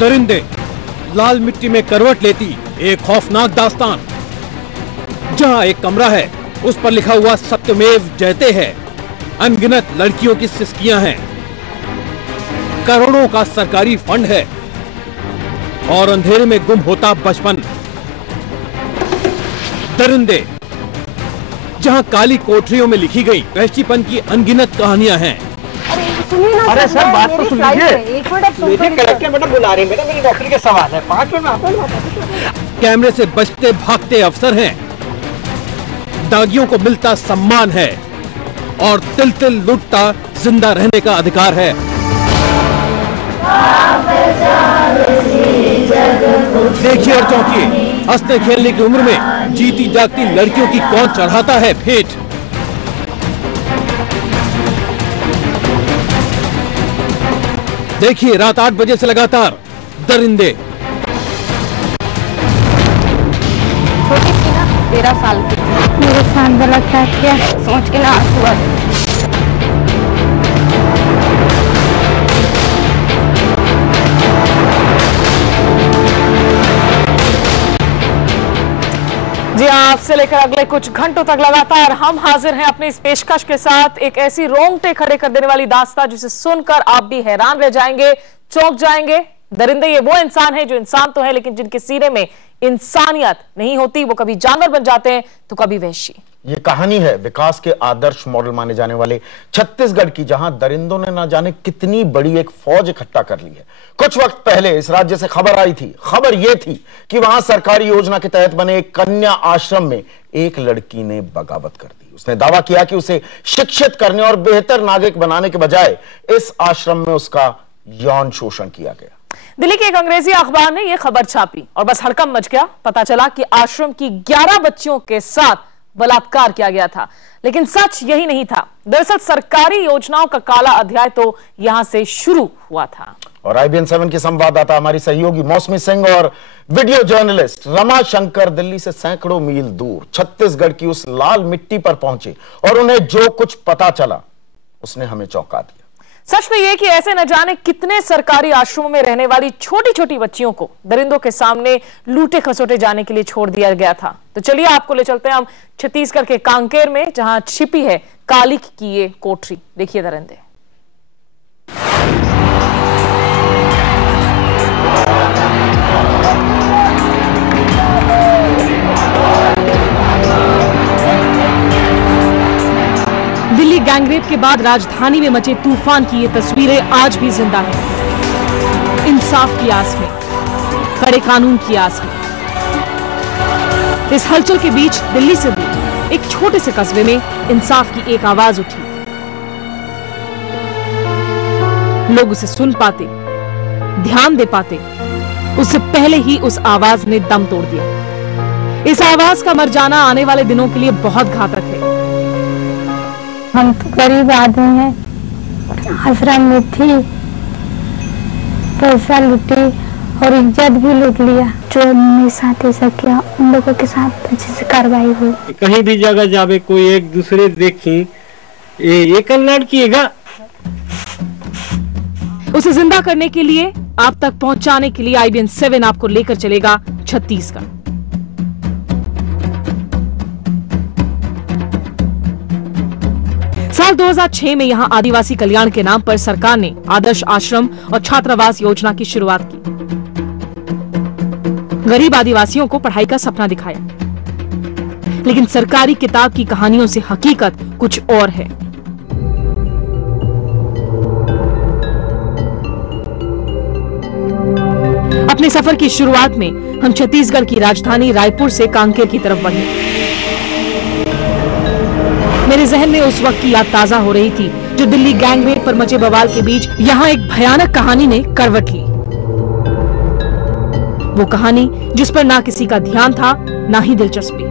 दरिंदे, लाल मिट्टी में करवट लेती एक खौफनाक दास्तान। जहां एक कमरा है, उस पर लिखा हुआ सत्यमेव जयते है। अनगिनत लड़कियों की सिसकियां हैं, करोड़ों का सरकारी फंड है और अंधेरे में गुम होता बचपन। दरिंदे, जहां काली कोठरियों में लिखी गई वहशीपन की अनगिनत कहानियां हैं। अरे सर, बात तो सुन लीजिए। कलेक्टर मैडम बुला रहे हैं, मैडम मेरी नौकरी के सवाल है, 5 मिनट में आता हूं। कैमरे से बचते भागते अफसर हैं, दागियों को मिलता सम्मान है और तिल तिल लुटता जिंदा रहने का अधिकार है। देखिए और चौंकिए, हंसने खेलने की उम्र में जीती जागती लड़कियों की कौन चढ़ाता है भेंट। देखिए रात 8 बजे से लगातार दरिंदे। छोटी थी ना, 13 साल की, मेरे साथ गलत था क्या सोच के ना आंसू आ गए। जी आपसे लेकर अगले कुछ घंटों तक लगातार हम हाजिर हैं अपनी इस पेशकश के साथ। एक ऐसी रोंगटे खड़े कर देने वाली दास्तां जिसे सुनकर आप भी हैरान रह जाएंगे, चौंक जाएंगे। दरिंदे ये वो इंसान है जो इंसान तो है, लेकिन जिनके सीने में इंसानियत नहीं होती। वो कभी जानवर बन जाते हैं तो कभी वहशी। ये कहानी है विकास के आदर्श मॉडल माने जाने वाले छत्तीसगढ़ की, जहां दरिंदों ने ना जाने कितनी बड़ी एक फौज इकट्ठा कर ली है। कुछ वक्त पहले इस राज्य से खबर आई थी। खबर यह थी कि वहां सरकारी योजना के तहत बने एक कन्या आश्रम में एक लड़की ने बगावत कर दी। उसने दावा किया कि उसे शिक्षित करने और बेहतर नागरिक बनाने के बजाय इस आश्रम में उसका यौन शोषण किया गया। दिल्ली के एक अंग्रेजी अखबार ने यह खबर छापी और बस हड़कंप मच गया। पता चला कि आश्रम की 11 बच्चियों के साथ बलात्कार किया गया था। लेकिन सच यही नहीं था। दरअसल सरकारी योजनाओं का काला अध्याय तो यहां से शुरू हुआ था। और IBN 7 की संवाददाता हमारी सहयोगी मौसमी सिंह और वीडियो जर्नलिस्ट रमा शंकर दिल्ली से सैकड़ों मील दूर छत्तीसगढ़ की उस लाल मिट्टी पर पहुंचे और उन्हें जो कुछ पता चला उसने हमें चौंका दिया। सच में यह कि ऐसे न जाने कितने सरकारी आश्रमों में रहने वाली छोटी छोटी बच्चियों को दरिंदों के सामने लूटे खसोटे जाने के लिए छोड़ दिया गया था। तो चलिए आपको ले चलते हैं हम छत्तीसगढ़ के कांकेर में, जहां छिपी है कालिक की ये कोठरी। देखिए दरिंदे। दिल्ली गैंगरेप के बाद राजधानी में मचे तूफान की ये तस्वीरें आज भी जिंदा हैं। इंसाफ की आस में, कड़े कानून की आस में। इस हलचल के बीच दिल्ली से दूर एक छोटे से कस्बे में इंसाफ की एक आवाज उठी। लोग उसे सुन पाते, ध्यान दे पाते, उससे पहले ही उस आवाज ने दम तोड़ दिया। इस आवाज का मर जाना आने वाले दिनों के लिए बहुत घातक है। हम तो गरीब आदमी हैं, आश्रम में थी, पैसा लूटी और इज्जत भी लूट लिया। जो मेरे साथ ऐसा किया उन लोगों के साथ अच्छे से कार्रवाई हुई। कहीं भी जगह जावे कोई एक दूसरे देखी ये कल्याण किएगा। उसे जिंदा करने के लिए, आप तक पहुंचाने के लिए IBN 7 आपको लेकर चलेगा छत्तीसगढ़। साल 2006 में यहां आदिवासी कल्याण के नाम पर सरकार ने आदर्श आश्रम और छात्रावास योजना की शुरुआत की। गरीब आदिवासियों को पढ़ाई का सपना दिखाया। लेकिन सरकारी किताब की कहानियों से हकीकत कुछ और है। अपने सफर की शुरुआत में हम छत्तीसगढ़ की राजधानी रायपुर से कांकेर की तरफ बढ़े। मेरे जहन में उस वक्त की याद ताजा हो रही थी जो दिल्ली गैंगरेप पर मचे बवाल के बीच यहां एक भयानक कहानी ने करवट ली। वो कहानी जिस पर ना किसी का ध्यान था, ना ही दिलचस्पी।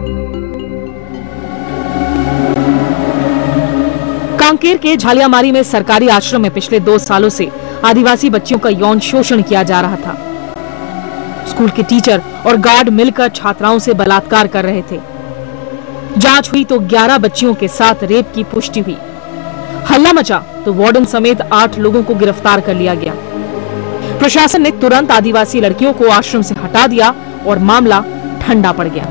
कांकेर के झालियामारी में सरकारी आश्रम में पिछले 2 सालों से आदिवासी बच्चियों का यौन शोषण किया जा रहा था। स्कूल के टीचर और गार्ड मिलकर छात्राओं से बलात्कार कर रहे थे। जांच हुई तो 11 बच्चियों के साथ रेप की पुष्टि हुई। हल्ला मचा तो वार्डन समेत 8 लोगों को गिरफ्तार कर लिया गया। प्रशासन ने तुरंत आदिवासी लड़कियों को आश्रम से हटा दिया और मामला ठंडा पड़ गया।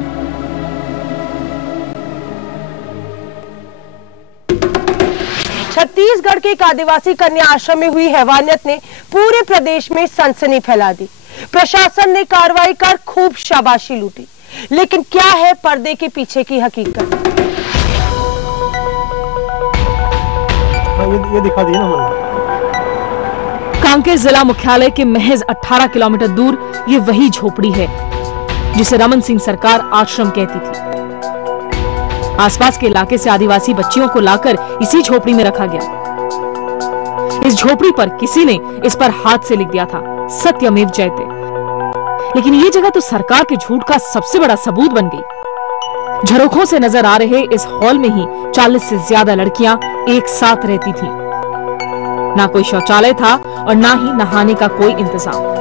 छत्तीसगढ़ के एक आदिवासी कन्या आश्रम में हुई हैवानियत ने पूरे प्रदेश में सनसनी फैला दी। प्रशासन ने कार्रवाई कर खूब शाबाशी लूटी, लेकिन क्या है पर्दे के पीछे की हकीकत? ये दिखा दिया ना। कांकेर जिला मुख्यालय के महज 18 किलोमीटर दूर ये वही झोपड़ी है जिसे रमन सिंह सरकार आश्रम कहती थी। आसपास के इलाके से आदिवासी बच्चियों को लाकर इसी झोपड़ी में रखा गया। इस झोपड़ी पर किसी ने इस पर हाथ से लिख दिया था सत्यमेव जयते। लेकिन ये जगह तो सरकार के झूठ का सबसे बड़ा सबूत बन गई। झरोखों से नजर आ रहे इस हॉल में ही 40 से ज्यादा लड़कियां एक साथ रहती थीं। ना कोई शौचालय था और ना ही नहाने का कोई इंतजाम।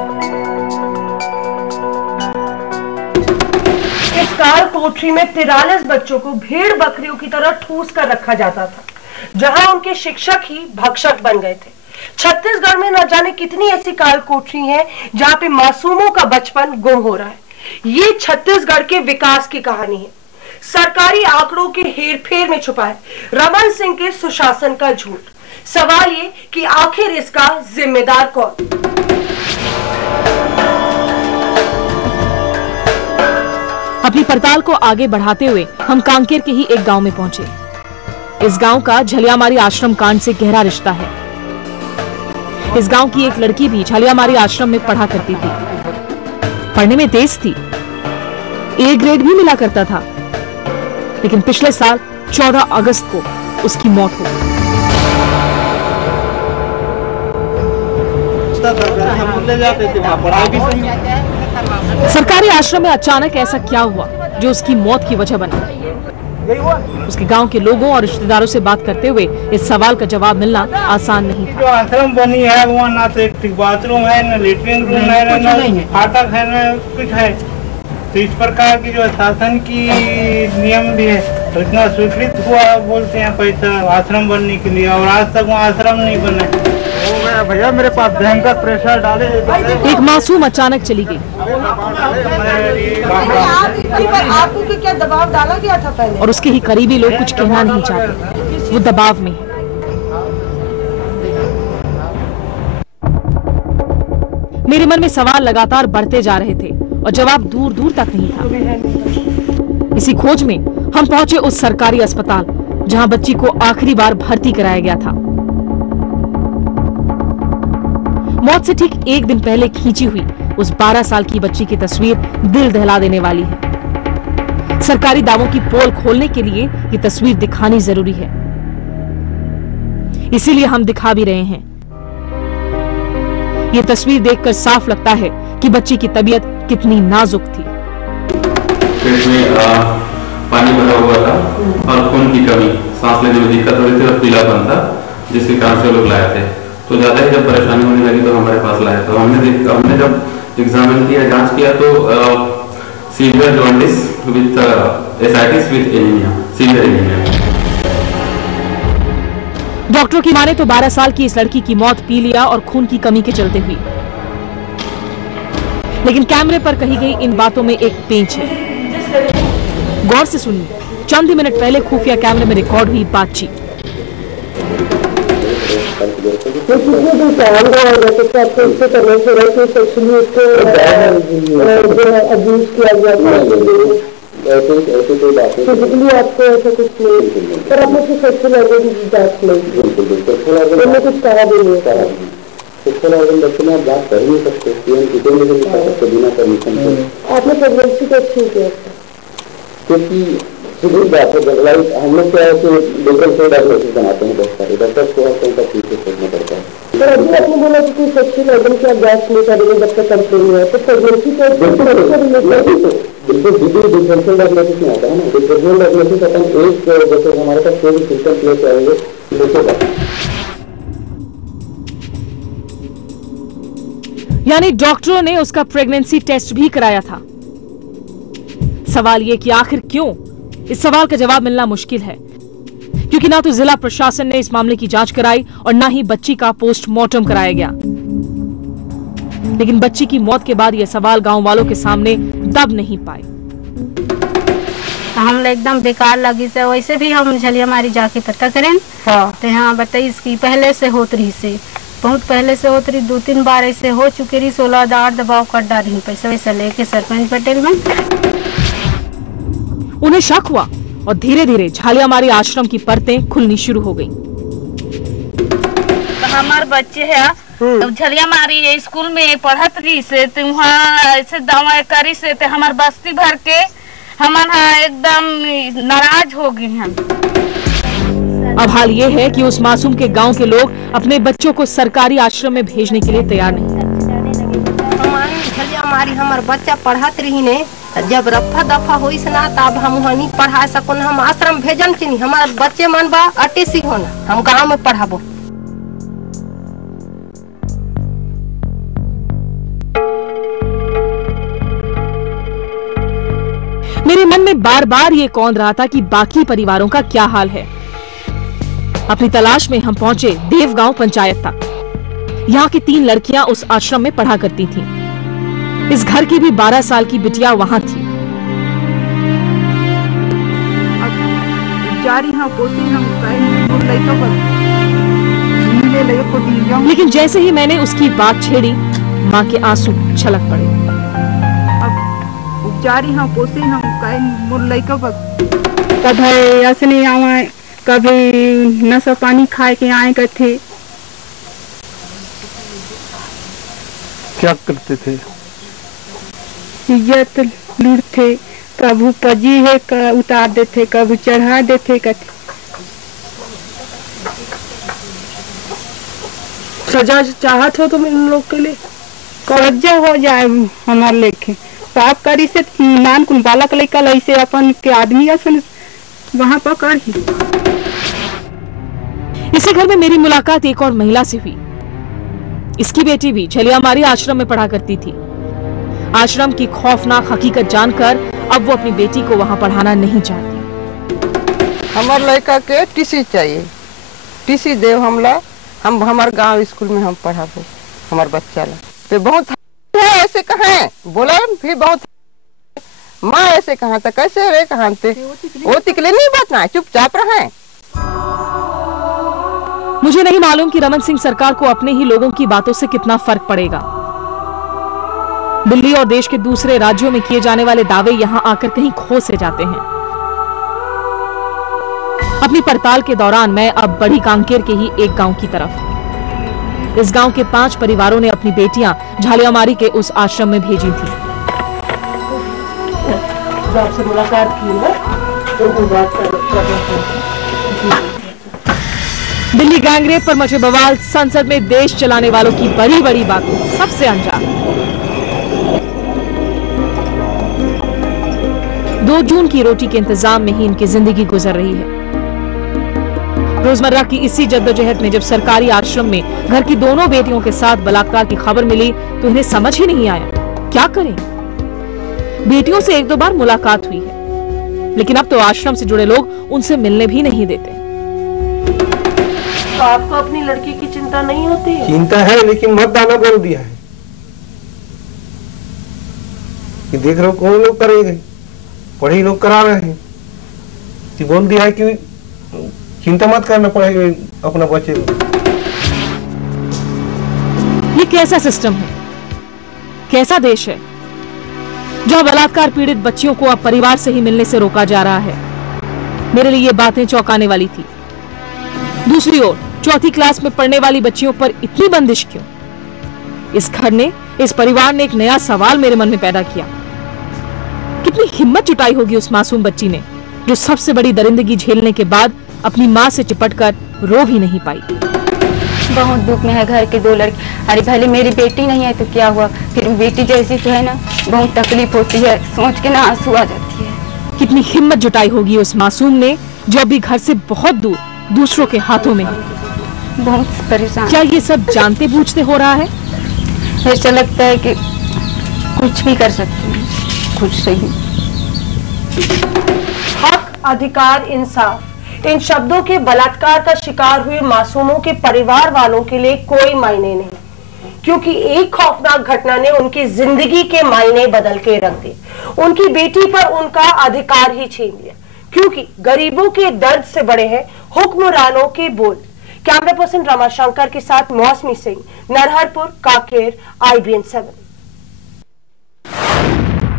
इस कार कोठरी में 43 बच्चों को भेड़ बकरियों की तरह ठूस कर रखा जाता था, जहां उनके शिक्षक ही भक्षक बन गए थे। छत्तीसगढ़ में न जाने कितनी ऐसी कार कोठरी हैं जहां पे मासूमों का बचपन गुम हो रहा है। ये छत्तीसगढ़ के विकास की कहानी है। सरकारी आंकड़ों के हेरफेर में छुपा है रमन सिंह के सुशासन का झूठ। सवाल ये कि आखिर इसका जिम्मेदार कौन? अपनी पड़ताल को आगे बढ़ाते हुए हम कांकेर के ही एक गांव में पहुंचे। इस गांव का झलियामारी आश्रम कांड से गहरा रिश्ता है। इस गांव की एक लड़की भी झलियामारी आश्रम में पढ़ा करती थी। पढ़ने में तेज थी, ए ग्रेड भी मिला करता था। लेकिन पिछले साल 14 अगस्त को उसकी मौत हो गई। सरकारी आश्रम में अचानक ऐसा क्या हुआ जो उसकी मौत की वजह बना? उसके गांव के लोगों और रिश्तेदारों से बात करते हुए इस सवाल का जवाब मिलना आसान नहीं था। जो आश्रम बनी है वहाँ ना तो एक बाथरूम है, न लेटरिन रूम है, न फाटक है, न कुछ है। तो इस प्रकार की जो शासन की नियम भी है तो इतना स्वीकृत हुआ बोलते हैं पैसा आश्रम बनने के लिए, और आज तक वहाँ आश्रम नहीं बना। भैया मेरे पास भयंकर प्रेशर डाले। एक मासूम अचानक चली गई। आपको क्या दबाव डाला गया था पहले? और उसके ही करीबी लोग कुछ कहना नहीं चाहते, वो दबाव में है। मेरे मन में सवाल लगातार बढ़ते जा रहे थे और जवाब दूर दूर तक नहीं था। इसी खोज में हम पहुंचे उस सरकारी अस्पताल जहां बच्ची को आखिरी बार भर्ती कराया गया था। मौत से ठीक एक दिन पहले खींची हुई उस 12 साल की बच्ची की तस्वीर दिल दहला देने वाली है। सरकारी दावों की पोल खोलने के लिए ये तस्वीर दिखानी जरूरी है, इसीलिए हम दिखा भी रहे हैं। ये तस्वीर देखकर साफ लगता है कि बच्ची की तबीयत कितनी नाजुक थी। पेट में पानी भरा हुआ था और खून की कमी, सांस लेने में दिक्कत हो रही थी और पीलापन था, जिसके कारण से लोग लाए थे। तो ज्यादा ही जब परेशानी होने लगी तो हमारे पास लाया। तो हमने जब एग्जामिन किया, जांच किया तो severe jaundice with ascites with anaemia, severe anaemia. डॉक्टरों की माने तो 12 साल की इस लड़की की मौत पीलिया और खून की कमी के चलते हुई। लेकिन कैमरे पर कही गई इन बातों में एक पेंच है। गौर से सुनिए, चंद मिनट पहले खुफिया कैमरे में रिकॉर्ड हुई बातचीत। ऐसे कोई बात नहीं, आपको ऐसा कुछ नहीं, पर आपने कुछ सेक्सुअल ऑर्गन की जांच नहीं की, कुछ कहा भी नहीं है। सेक्सुअल ऑर्गन बच्चे में आप जांच कर नहीं सकते, बिना परमिशन के। आपने प्रेगनेंसी टेस्ट क्यों किया? क्योंकि सीधी बात है, हम लोग क्या है कि लीगल से डायग्नोसिस बनाते हैं बहुत सारे डॉक्टर्स को, हर का चीज देखना पड़ता है। पर अभी आपने बोला कि कोई सेक्सुअल ऑर्गन की आप जांच नहीं करेंगे जब तक कंप्लेन नहीं है, तो प्रेगनेंसी टेस्ट बिल्कुल डिफरेंशियल डायग्नोसिस में आता है ना। डिफरेंशियल डायग्नोसिस अपन एक जैसे हमारे पास कोई भी सिस्टम प्लेस आएंगे यानी डॉक्टरों ने उसका प्रेगनेंसी टेस्ट भी कराया था। सवाल ये कि आखिर क्यों? इस सवाल का जवाब मिलना मुश्किल है, क्योंकि ना तो जिला प्रशासन ने इस मामले की जांच कराई और ना ही बच्ची का पोस्टमार्टम कराया गया। लेकिन बच्ची की मौत के बाद यह सवाल गांव वालों के सामने दब नहीं पाए। हम एकदम बेकार लगी से, वैसे भी हम झलिया मारी जाके पता करें। हाँ। तो यहाँ बताइए इसकी पहले से होत रही से, बहुत पहले से होत रही, 2-3 बार ऐसे हो चुके रही, 16 दबाव कर डाली पैसा वैसा लेके सरपंच पटेल में। उन्हें शक हुआ और धीरे धीरे झालियामारी आश्रम की परतें खुलनी शुरू हो गई। हमारे बच्चे है तो झलियामारी स्कूल में पढ़त रही से, वहाँ ऐसे दवा करी से हमारे बस्ती भर के हमारा एकदम नाराज हो गए हैं। अब हाल ये है कि उस मासूम के गांव के लोग अपने बच्चों को सरकारी आश्रम में भेजने के लिए तैयार नहीं। हमारी हमार बच्चा पढ़त रही ने, जब रफा दफा हुई से ना तब हम वहीं पढ़ा सकूं, हम आश्रम भेजन के नहीं, हमारे बच्चे मन बा अटेसी होना, हम गाँव में पढ़ाबो। मेरे मन में बार बार ये कौंध रहा था कि बाकी परिवारों का क्या हाल है। अपनी तलाश में हम पहुंचे देवगांव पंचायत तक। यहाँ की 3 लड़कियां उस आश्रम में पढ़ा करती थीं। इस घर की भी 12 साल की बिटिया वहां थी। लेकिन जैसे ही मैंने उसकी बात छेड़ी, माँ के आंसू छलक पड़े। कभी असनी आवे, कभी नशा पानी खाए के आए करते। क्या करते थे? इज्जत लूटते, कभी पजी है उतार देते, कभी चढ़ा देते करते। सजा चाहत हो तुम इन लोग के लिए? सजा हो जाए हमारे लेके पाप करी से नान कुन बालक लेकर ऐसे अपन के आदमी वहाँ पकड़ ही। इसी घर में मेरी मुलाकात एक और महिला से हुई। इसकी बेटी भी झलियामारी आश्रम में पढ़ा करती थी। आश्रम की खौफनाक हकीकत जानकर अब वो अपनी बेटी को वहाँ पढ़ाना नहीं चाहती। हमारे लड़का के टीसी चाहिए, टीसी देव हमला, हम हमारे गांव स्कूल में हम पढ़ाबो हमारे बच्चा ला। तो बहुत ऐसे कहें बोला भी बहुत माँ ऐसे कहा था, कैसे रे कहा थे वो तिकले नहीं बचना है, चुपचाप रहे। मुझे नहीं मालूम कि रमन सिंह सरकार को अपने ही लोगों की बातों से कितना फर्क पड़ेगा। दिल्ली और देश के दूसरे राज्यों में किए जाने वाले दावे यहां आकर कहीं खो से जाते हैं। अपनी पड़ताल के दौरान मैं अब बड़ी कांकेर के ही एक गांव की तरफ। इस गांव के 5 परिवारों ने अपनी बेटियां झालियामारी के उस आश्रम में भेजी थी। आपसे मुलाकात की है तो बात दिल्ली गैंगरेप पर मचे बवाल, संसद में देश चलाने वालों की बड़ी बड़ी बातों सबसे अनजान। 2 जून की रोटी के इंतजाम में ही इनकी जिंदगी गुजर रही है। रोजमर्रा की इसी जद्दोजहद में जब सरकारी आश्रम में घर की दोनों बेटियों के साथ बलात्कार की खबर मिली तो इन्हें समझ ही नहीं आया क्या करें। बेटियों से 1-2 बार मुलाकात हुई है, लेकिन अब तो आश्रम से जुड़े लोग उनसे मिलने भी नहीं देते। तो आपको अपनी लड़की की चिंता नहीं होती है? चिंता है, लेकिन मत दाना बोल दिया है कि देख रहे हो कौन लोग करेंगे, पढ़े लोग करा रहे हैं। बोल दिया है कि चिंता मत करना पड़ेगा अपना बच्चे। ये कैसा सिस्टम है, कैसा देश है जहां बलात्कार पीड़ित बच्चियों को अब परिवार से ही मिलने से रोका जा रहा है। मेरे लिए ये बातें चौंकाने वाली थी। दूसरी ओर 4th क्लास में पढ़ने वाली बच्चियों पर इतनी बंदिश क्यों? इस घर ने, इस परिवार ने एक नया सवाल मेरे मन में पैदा किया। कितनी हिम्मत जुटाई होगी उस मासूम बच्ची ने जो सबसे बड़ी दरिंदगी झेलने के बाद अपनी माँ से चिपटकर रो भी नहीं पाई। बहुत दुख में है घर के 2 लड़के। अरे भले मेरी बेटी नहीं है तो क्या हुआ, फिर बेटी जैसी तो है ना, बहुत तकलीफ होती है, सोच के ना आंसू आ जाती है। कितनी हिम्मत जुटाई होगी उस मासूम ने जो अभी घर से बहुत दूर दूसरों के हाथों में है। बहुत परेशान। क्या ये सब जानते बूझते हो रहा है? ऐसा लगता है कि कुछ भी कर सकते हैं, कुछ सही। हक, अधिकार, इंसाफ, इन शब्दों के बलात्कार का शिकार हुए मासूमों के परिवार वालों के लिए कोई मायने नहीं, क्योंकि एक खौफनाक घटना ने उनकी जिंदगी के मायने बदल के रख दिए। उनकी बेटी पर उनका अधिकार ही छीन लिया, क्योंकि गरीबों के दर्द से बड़े हैं हुक्मरानों के बोल। कैमरा पर्सन रमाशंकर के साथ मौसमी सिंह, नरहरपुर, कांकेर, IBN 7।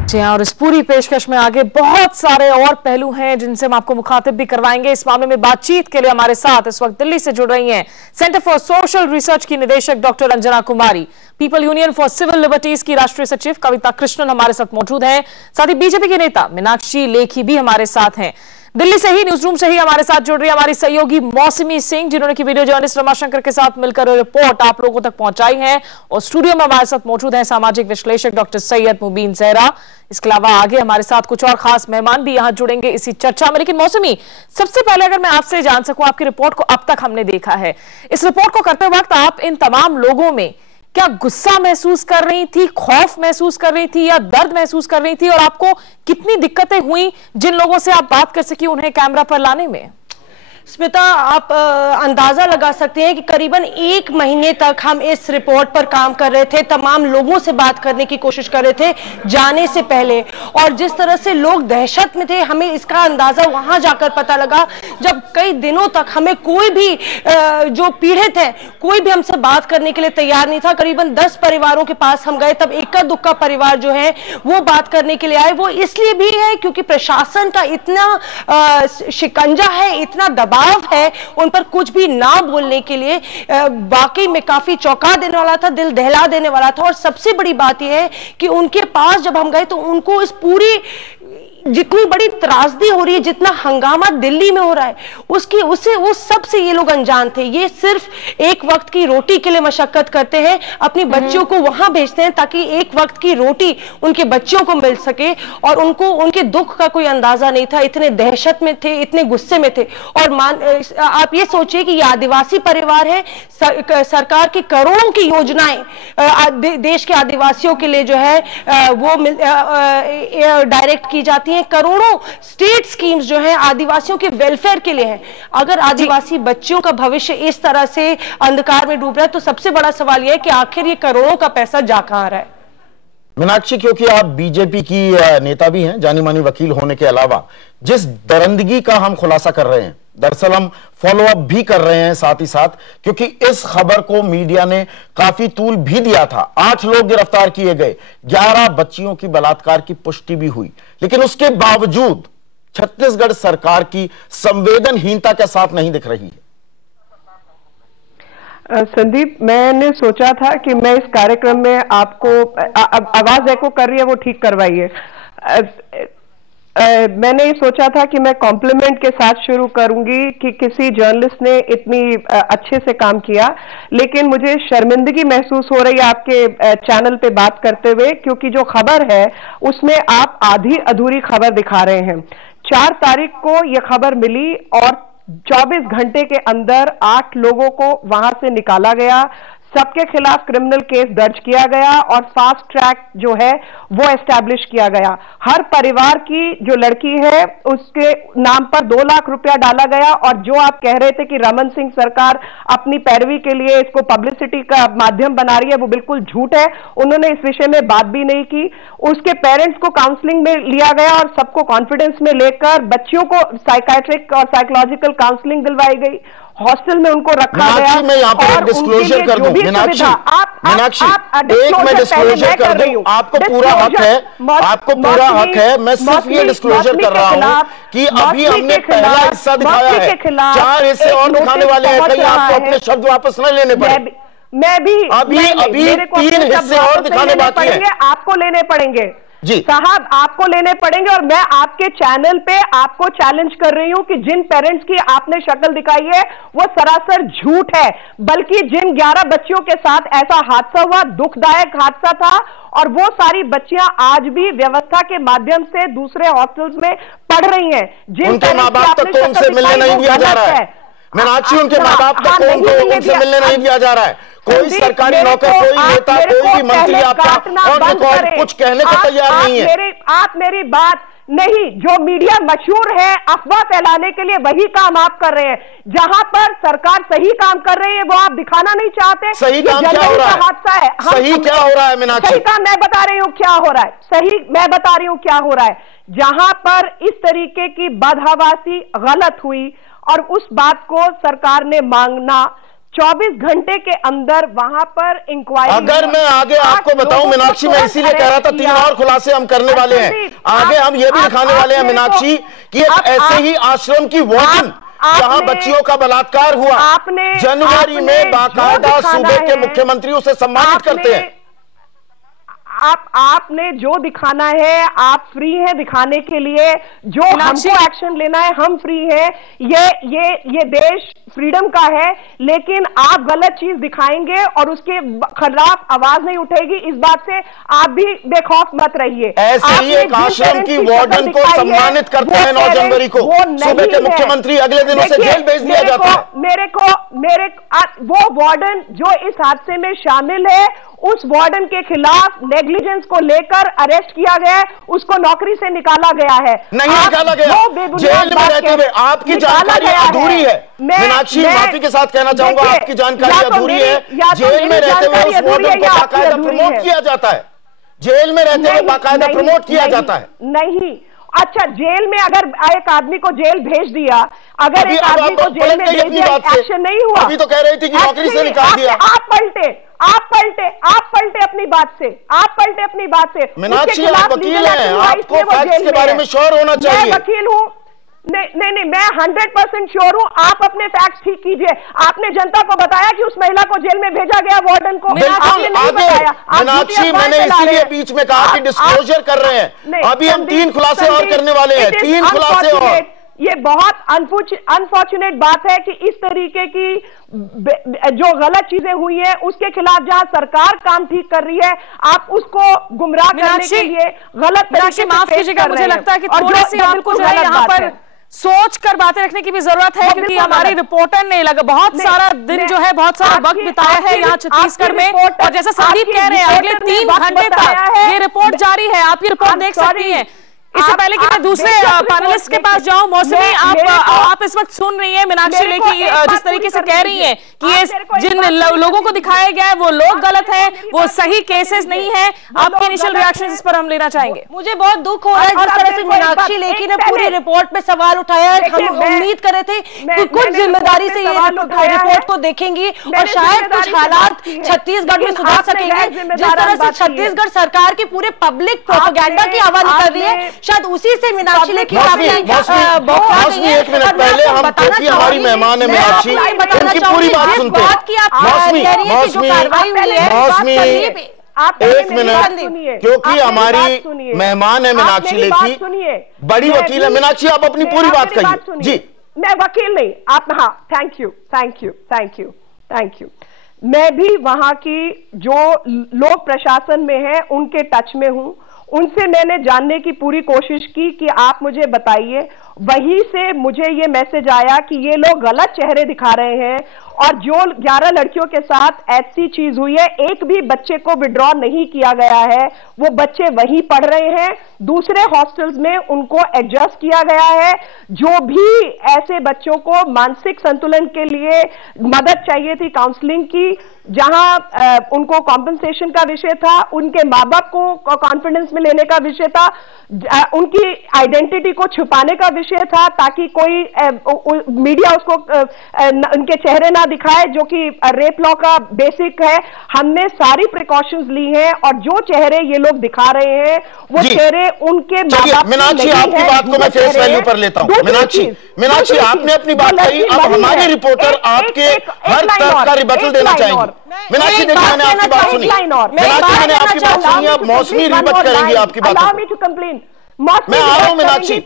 और इस पूरी पेशकश में आगे बहुत सारे और पहलू हैं जिनसे हम आपको मुखातिब भी करवाएंगे। इस मामले में बातचीत के लिए हमारे साथ इस वक्त दिल्ली से जुड़ रही हैं सेंटर फॉर सोशल रिसर्च की निदेशक doctor Anjana Kumari, people union for civil liberties की राष्ट्रीय सचिव कविता कृष्णन हमारे साथ मौजूद हैं, साथ ही बीजेपी के नेता मीनाक्षी लेखी भी हमारे साथ हैं। दिल्ली से ही, न्यूज रूम से ही हमारे साथ जुड़ रही है हमारी सहयोगी मौसमी सिंह, जिन्होंने की वीडियो जर्नलिस्ट रमाशंकर के साथ मिलकर रिपोर्ट आप लोगों तक पहुंचाई है। और स्टूडियो में हमारे साथ मौजूद हैं सामाजिक विश्लेषक डॉक्टर सैयद मुबीन जहरा। इसके अलावा आगे हमारे साथ कुछ और खास मेहमान भी यहां जुड़ेंगे इसी चर्चा में। लेकिन मौसमी, सबसे पहले अगर मैं आपसे जान सकूं, आपकी रिपोर्ट को अब तक हमने देखा है, इस रिपोर्ट को करते वक्त आप इन तमाम लोगों में क्या गुस्सा महसूस कर रही थी, खौफ महसूस कर रही थी या दर्द महसूस कर रही थी, और आपको कितनी दिक्कतें हुई जिन लोगों से आप बात कर सकी उन्हें कैमरा पर लाने में? स्मिता, आप अंदाजा लगा सकते हैं कि करीबन 1 महीने तक हम इस रिपोर्ट पर काम कर रहे थे, तमाम लोगों से बात करने की कोशिश कर रहे थे जाने से पहले, और जिस तरह से लोग दहशत में थे हमें इसका अंदाजा वहां जाकर पता लगा, जब कई दिनों तक हमें कोई भी जो पीड़ित है कोई भी हमसे बात करने के लिए तैयार नहीं था। करीबन 10 परिवारों के पास हम गए, तब इक्का दुक्का परिवार जो है वो बात करने के लिए आए। वो इसलिए भी है क्योंकि प्रशासन का इतना शिकंजा है, इतना दबाव है उन पर कुछ भी ना बोलने के लिए। वाकई में काफी चौंका देने वाला था, दिल दहला देने वाला था। और सबसे बड़ी बात यह है कि उनके पास जब हम गए तो उनको इस पूरी जितनी बड़ी त्रासदी हो रही है, जितना हंगामा दिल्ली में हो रहा है, उस सब से ये लोग अनजान थे। ये सिर्फ एक वक्त की रोटी के लिए मशक्कत करते हैं, अपनी बच्चियों को वहां भेजते हैं ताकि एक वक्त की रोटी उनके बच्चियों को मिल सके, और उनको उनके दुख का कोई अंदाजा नहीं था। इतने दहशत में थे, इतने गुस्से में थे। और आप ये सोचिए कि ये आदिवासी परिवार है, सरकार की करोड़ों की योजनाएं देश के आदिवासियों के लिए जो है वो डायरेक्ट की जाती है। करोड़ों स्टेट स्कीम्स जो हैं आदिवासियों के वेलफेयर के लिए हैं। अगर आदिवासी बच्चियों का भविष्य इस तरह से अंधकार में डूब रहा है तो सबसे बड़ा सवाल यह है कि आखिर ये करोड़ों का पैसा जा कहां रहा है? मीनाक्षी, क्योंकि आप बीजेपी की नेता भी हैं, जानी मानी वकील होने के अलावा, जिस दरिंदगी का हम खुलासा कर रहे हैं, दरअसल हम फॉलो अप भी कर रहे हैं साथ ही साथ, क्योंकि इस खबर को मीडिया ने काफी तूल भी दिया था। 8 लोग गिरफ्तार किए गए, 11 बच्चियों की बलात्कार की पुष्टि भी हुई, लेकिन उसके बावजूद छत्तीसगढ़ सरकार की संवेदनहीनता क्या साफ नहीं दिख रही है? संदीप, मैंने सोचा था कि मैं इस कार्यक्रम में आपको आवाज एको कर रही है वो ठीक करवाइए। मैंने ये सोचा था कि मैं कॉम्प्लीमेंट के साथ शुरू करूंगी कि किसी जर्नलिस्ट ने इतनी अच्छे से काम किया, लेकिन मुझे शर्मिंदगी महसूस हो रही है आपके चैनल पे बात करते हुए, क्योंकि जो खबर है उसमें आप आधी अधूरी खबर दिखा रहे हैं। 4 तारीख को यह खबर मिली और 24 घंटे के अंदर 8 लोगों को वहां से निकाला गया, सबके खिलाफ क्रिमिनल केस दर्ज किया गया और फास्ट ट्रैक जो है वो एस्टैब्लिश किया गया। हर परिवार की जो लड़की है उसके नाम पर 2 लाख रुपया डाला गया। और जो आप कह रहे थे कि रमन सिंह सरकार अपनी पैरवी के लिए इसको पब्लिसिटी का माध्यम बना रही है, वो बिल्कुल झूठ है। उन्होंने इस विषय में बात भी नहीं की। उसके पेरेंट्स को काउंसलिंग में लिया गया और सबको कॉन्फिडेंस में लेकर बच्चियों को साइकाइट्रिक और साइकोलॉजिकल काउंसलिंग दिलवाई गई, हॉस्टल में उनको रखा गया। मैं यहाँ पर डिस्क्लोजर कर दूं, मीनाक्षी, एक मैं डिस्क्लोजर कर दूं, आपको पूरा हक है, आपको पूरा हक है। मैं सिर्फ ये डिस्क्लोजर कर रहा हूँ कि अभी हमने पहला हिस्सा दिखाया है, 4 हिस्से और दिखाने वाले हैं। कहीं आपको अपने शब्द वापस न लेने पड़े। मैं भी अभी 3 हिस्से और दिखाने बाकी हैं, आपको लेने पड़ेंगे जी साहब, आपको लेने पड़ेंगे। और मैं आपके चैनल पे आपको चैलेंज कर रही हूं कि जिन पेरेंट्स की आपने शक्ल दिखाई है वो सरासर झूठ है, बल्कि जिन 11 बच्चियों के साथ ऐसा हादसा हुआ, दुखदायक हादसा था, और वो सारी बच्चियां आज भी व्यवस्था के माध्यम से दूसरे हॉस्टल्स में पढ़ रही हैं। जिन उनके माँ बाप तक तो उनसे मिलने नहीं दिया जा रहा है। मीनाक्षी, उनके माँ बाप तक उनसे मिलने नहीं दिया जा रहा है। कोई सरकारी नौकर, कोई नेता, कोई भी मंत्री आपका और कुछ कहने को तैयार नहीं है। आप मेरी बात नहीं, जो मीडिया मशहूर है अफवाह फैलाने के लिए वही काम आप कर रहे हैं। जहां पर सरकार सही काम कर रही है वो आप दिखाना नहीं चाहते। सही काम क्या हो रहा है? हादसा है। सही क्या हो रहा है मीनाक्षी? सही काम मैं बता रही हूँ क्या हो रहा है। सही मैं बता रही हूँ क्या हो रहा है। जहां पर इस तरीके की बदहवासी गलत हुई और उस बात को सरकार ने मांगना 24 घंटे के अंदर वहां पर इंक्वायरी। अगर मैं आगे आपको बताऊं मीनाक्षी, मैं इसीलिए कह रहा था 3 और खुलासे हम करने वाले हैं आगे। हम ये भी दिखाने वाले हैं मीनाक्षी कि एक ऐसे ही आश्रम की वार्डन जहां बच्चियों का बलात्कार हुआ, जनवरी में बाकायदा सूबे के मुख्यमंत्री उसे सम्मानित करते हैं। आपने जो दिखाना है आप फ्री हैं दिखाने के लिए। जो हमको एक्शन लेना है हम फ्री हैं। ये देश फ्रीडम का है, लेकिन आप गलत चीज दिखाएंगे और उसके खिलाफ आवाज नहीं उठेगी। इस बात से आप भी बेखौफ मत रहिए। ऐसे ही एक आश्रम की वार्डन को सम्मानित करते हैं 9 जनवरी को सूबे के मुख्यमंत्री, अगले दिन उसे जेल भेज दिया जाता है। वो वार्डन जो इस हादसे में शामिल है उस वार्डन के खिलाफ नेग्लिजेंस को लेकर अरेस्ट किया गया है, उसको नौकरी से निकाला गया है। नहीं निकाला गया, जेल में रहते हुए। आपकी जानकारी अधूरी है मीनाक्षी, माफी के साथ कहना चाहूंगा, आपकी जानकारी अधूरी है। जेल में रहते हुए उस वार्डन को बाकायदा प्रमोट किया जाता है। जेल में रहते हुए बाकायदा प्रमोट किया जाता है। नहीं, अच्छा, जेल में अगर एक आदमी को जेल भेज दिया, अगर एक आदमी को जेल में भेज दिया, एक्शन नहीं हुआ। अभी तो कह रही थी कि नौकरी से निकाल दिया। आप पलटे अपनी बात से। आप पलटे अपनी बात से। मीनाक्षी आप वकील हैं, आपको फैक्ट्स के बारे में श्योर होना चाहिए। मैं वकील हूँ। नहीं, मैं 100% श्योर हूँ। आप अपने फैक्ट्स ठीक कीजिए। आपने जनता को बताया कि उस महिला को जेल में भेजा गया वार्डन को? आपने नहीं बताया। मीनाक्षी, मैंने इसीलिए बीच में कहा कि डिस्क्लोजर कर रहे हैं। अभी हम 3 खुलासे और करने वाले हैं, 3 खुलासे और। ये बहुत अनफॉर्चुनेट बात है कि इस तरीके की जो गलत चीजें हुई है उसके खिलाफ जहां सरकार काम ठीक कर रही है, आप उसको गुमराह करने के लिए गलत तरीके से माफ कीजिएगा, मुझे लगता है कि थोड़ी सी आपको जो है यहाँ पर सोच कर बातें रखने की भी जरूरत है, क्योंकि हमारी रिपोर्टर ने बहुत सारा दिन जो है, बहुत सारा वक्त बिताया है यहाँ छत्तीसगढ़ में। और जैसा संदीप कह रहे हैं, अगले 3 घंटे तक ये रिपोर्ट जारी है। आप ये रिपोर्ट देख सकती हैं। इससे पहले कि मैं दूसरे पैनलिस्ट के पास जाऊं, मौसमी, आप इस वक्त सुन रही हैं मीनाक्षी लेखी जिस तरीके से कह रही हैं कि ये जिन लोगों को दिखाया गया है वो लोग गलत हैं, वो सही केसेस नहीं है। आपके इनिशियल रिएक्शन इस पर हम लेना चाहेंगे। मुझे बहुत दुख हो रहा है जिस तरह से मीनाक्षी लेखी ने पूरी रिपोर्ट पे सवाल उठाया है। हम उम्मीद कर रहे थे कि कुछ जिम्मेदारी से ये रिपोर्ट को देखेंगी और शायद कुछ हालात छत्तीसगढ़ में सुधार सकेंगे। जिस तरह से छत्तीसगढ़ सरकार की पूरे पब्लिक प्रोपेगेंडा की आवाज कर रही है, शायद उसी से मीनाक्षी लेखी एक मिनट पहले हम, क्योंकि हमारी मेहमान है मीनाक्षी, उनकी पूरी बात सुनते हैं। एक मिनट, क्योंकि हमारी मेहमान है मीनाक्षी लेखी, बड़ी वकील है। मीनाक्षी आप अपनी पूरी बात कहिए। जी, मैं वकील नहीं, आप। हाँ, थैंक यू। मैं भी वहां की जो लोक प्रशासन में है उनके टच में हूं। उनसे मैंने जानने की पूरी कोशिश की कि आप मुझे बताइए। वहीं से मुझे ये मैसेज आया कि ये लोग गलत चेहरे दिखा रहे हैं और जो 11 लड़कियों के साथ ऐसी चीज हुई है, एक भी बच्चे को विड्रॉ नहीं किया गया है। वो बच्चे वहीं पढ़ रहे हैं, दूसरे हॉस्टल्स में उनको एडजस्ट किया गया है। जो भी ऐसे बच्चों को मानसिक संतुलन के लिए मदद चाहिए थी, काउंसलिंग की, जहां उनको कॉम्पनसेशन का विषय था, उनके माँ बाप को कॉन्फिडेंस में लेने का विषय था, उनकी आइडेंटिटी को छुपाने का विषय था ताकि कोई मीडिया उसको उनके चेहरे ना दिखाए, जो कि रेप लॉ का बेसिक है। हमने सारी प्रिकॉशंस ली हैं और जो चेहरे ये लोग दिखा रहे हैं वो चेहरे उनके माँ बाप मीनाक्षी, आपकी बात को मैं फेस वैल्यू पर लेता हूं। मीनाक्षी आपने अपनी बात कही, अब हमारे रिपोर्टर आपके हर तरफ का रिबटल देना चाहेंगे। मीनाक्षी देखिए, मैंने आपकी बात सुनी, मीनाक्षी मैंने आपकी बात सुनी, अब मौसमी रिबट करेंगी आपकी बात। मैं आ रहा हूँ मीनाक्षी, जिस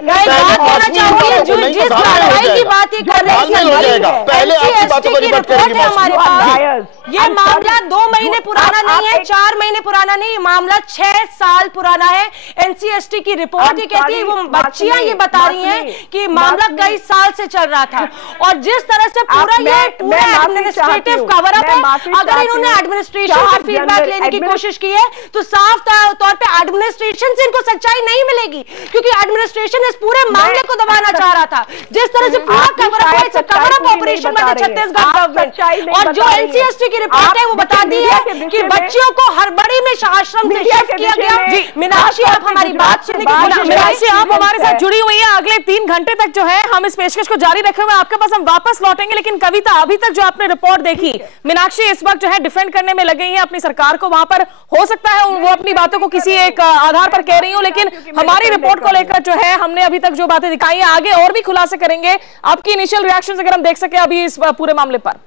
लड़ाई की बात बात ही कर रहे हैं। पहले आपकी बातों को रिपोर्ट करेंगे हमारे पास। ये मामला 2 महीने पुराना नहीं है, 4 महीने पुराना नहीं, ये मामला 6 साल पुराना है। एनसीएसटी की रिपोर्ट ये कहती है, वो बच्चियां ये बता रही हैं कि मामला कई साल से चल रहा था। और जिस तरह से पूरा एडमिनिस्ट्रेटिव कवर अप है, अगर इन्होंने एडमिनिस्ट्रेशन से फीडबैक लेने की कोशिश की है तो साफ तौर पे एडमिनिस्ट्रेशन से इनको सच्चाई नहीं मिलेगी, क्योंकि एडमिनिस्ट्रेशन इस पूरे मामले को दबाना चाह रहा था। जिस तरह से पूरा कवर अप ऑपरेशन में छत्तीसगढ़ गवर्नमेंट, और जो एनसीएसटी की रिपोर्ट है वो बताती है कि बच्चियों को हड़बड़ी में आश्रम से शिफ्ट किया गया। मीनाक्षी, आप हमारी बात सुनने की कोशिश। मीनाक्षी, आप हमारे साथ जुड़ी हुई है। अगले 3 घंटे तक जो है हम इस पेशकश को जारी रखे हुए, आपके पास हम वापस लौटेंगे। लेकिन कविता, अभी तक जो आपने रिपोर्ट देखी, मीनाक्षी इस वक्त जो है डिफेंड करने में लगी है अपनी सरकार को। वहां पर हो सकता है वो अपनी बातों को किसी एक आधार पर कह रही हो, लेकिन हमारी रिपोर्ट को लेकर जो है हमने अभी तक जो बातें दिखाई है, आगे और भी खुलासे करेंगे। आपकी इनिशियल रिएक्शन अगर हम देख सके अभी इस पूरे मामले पर।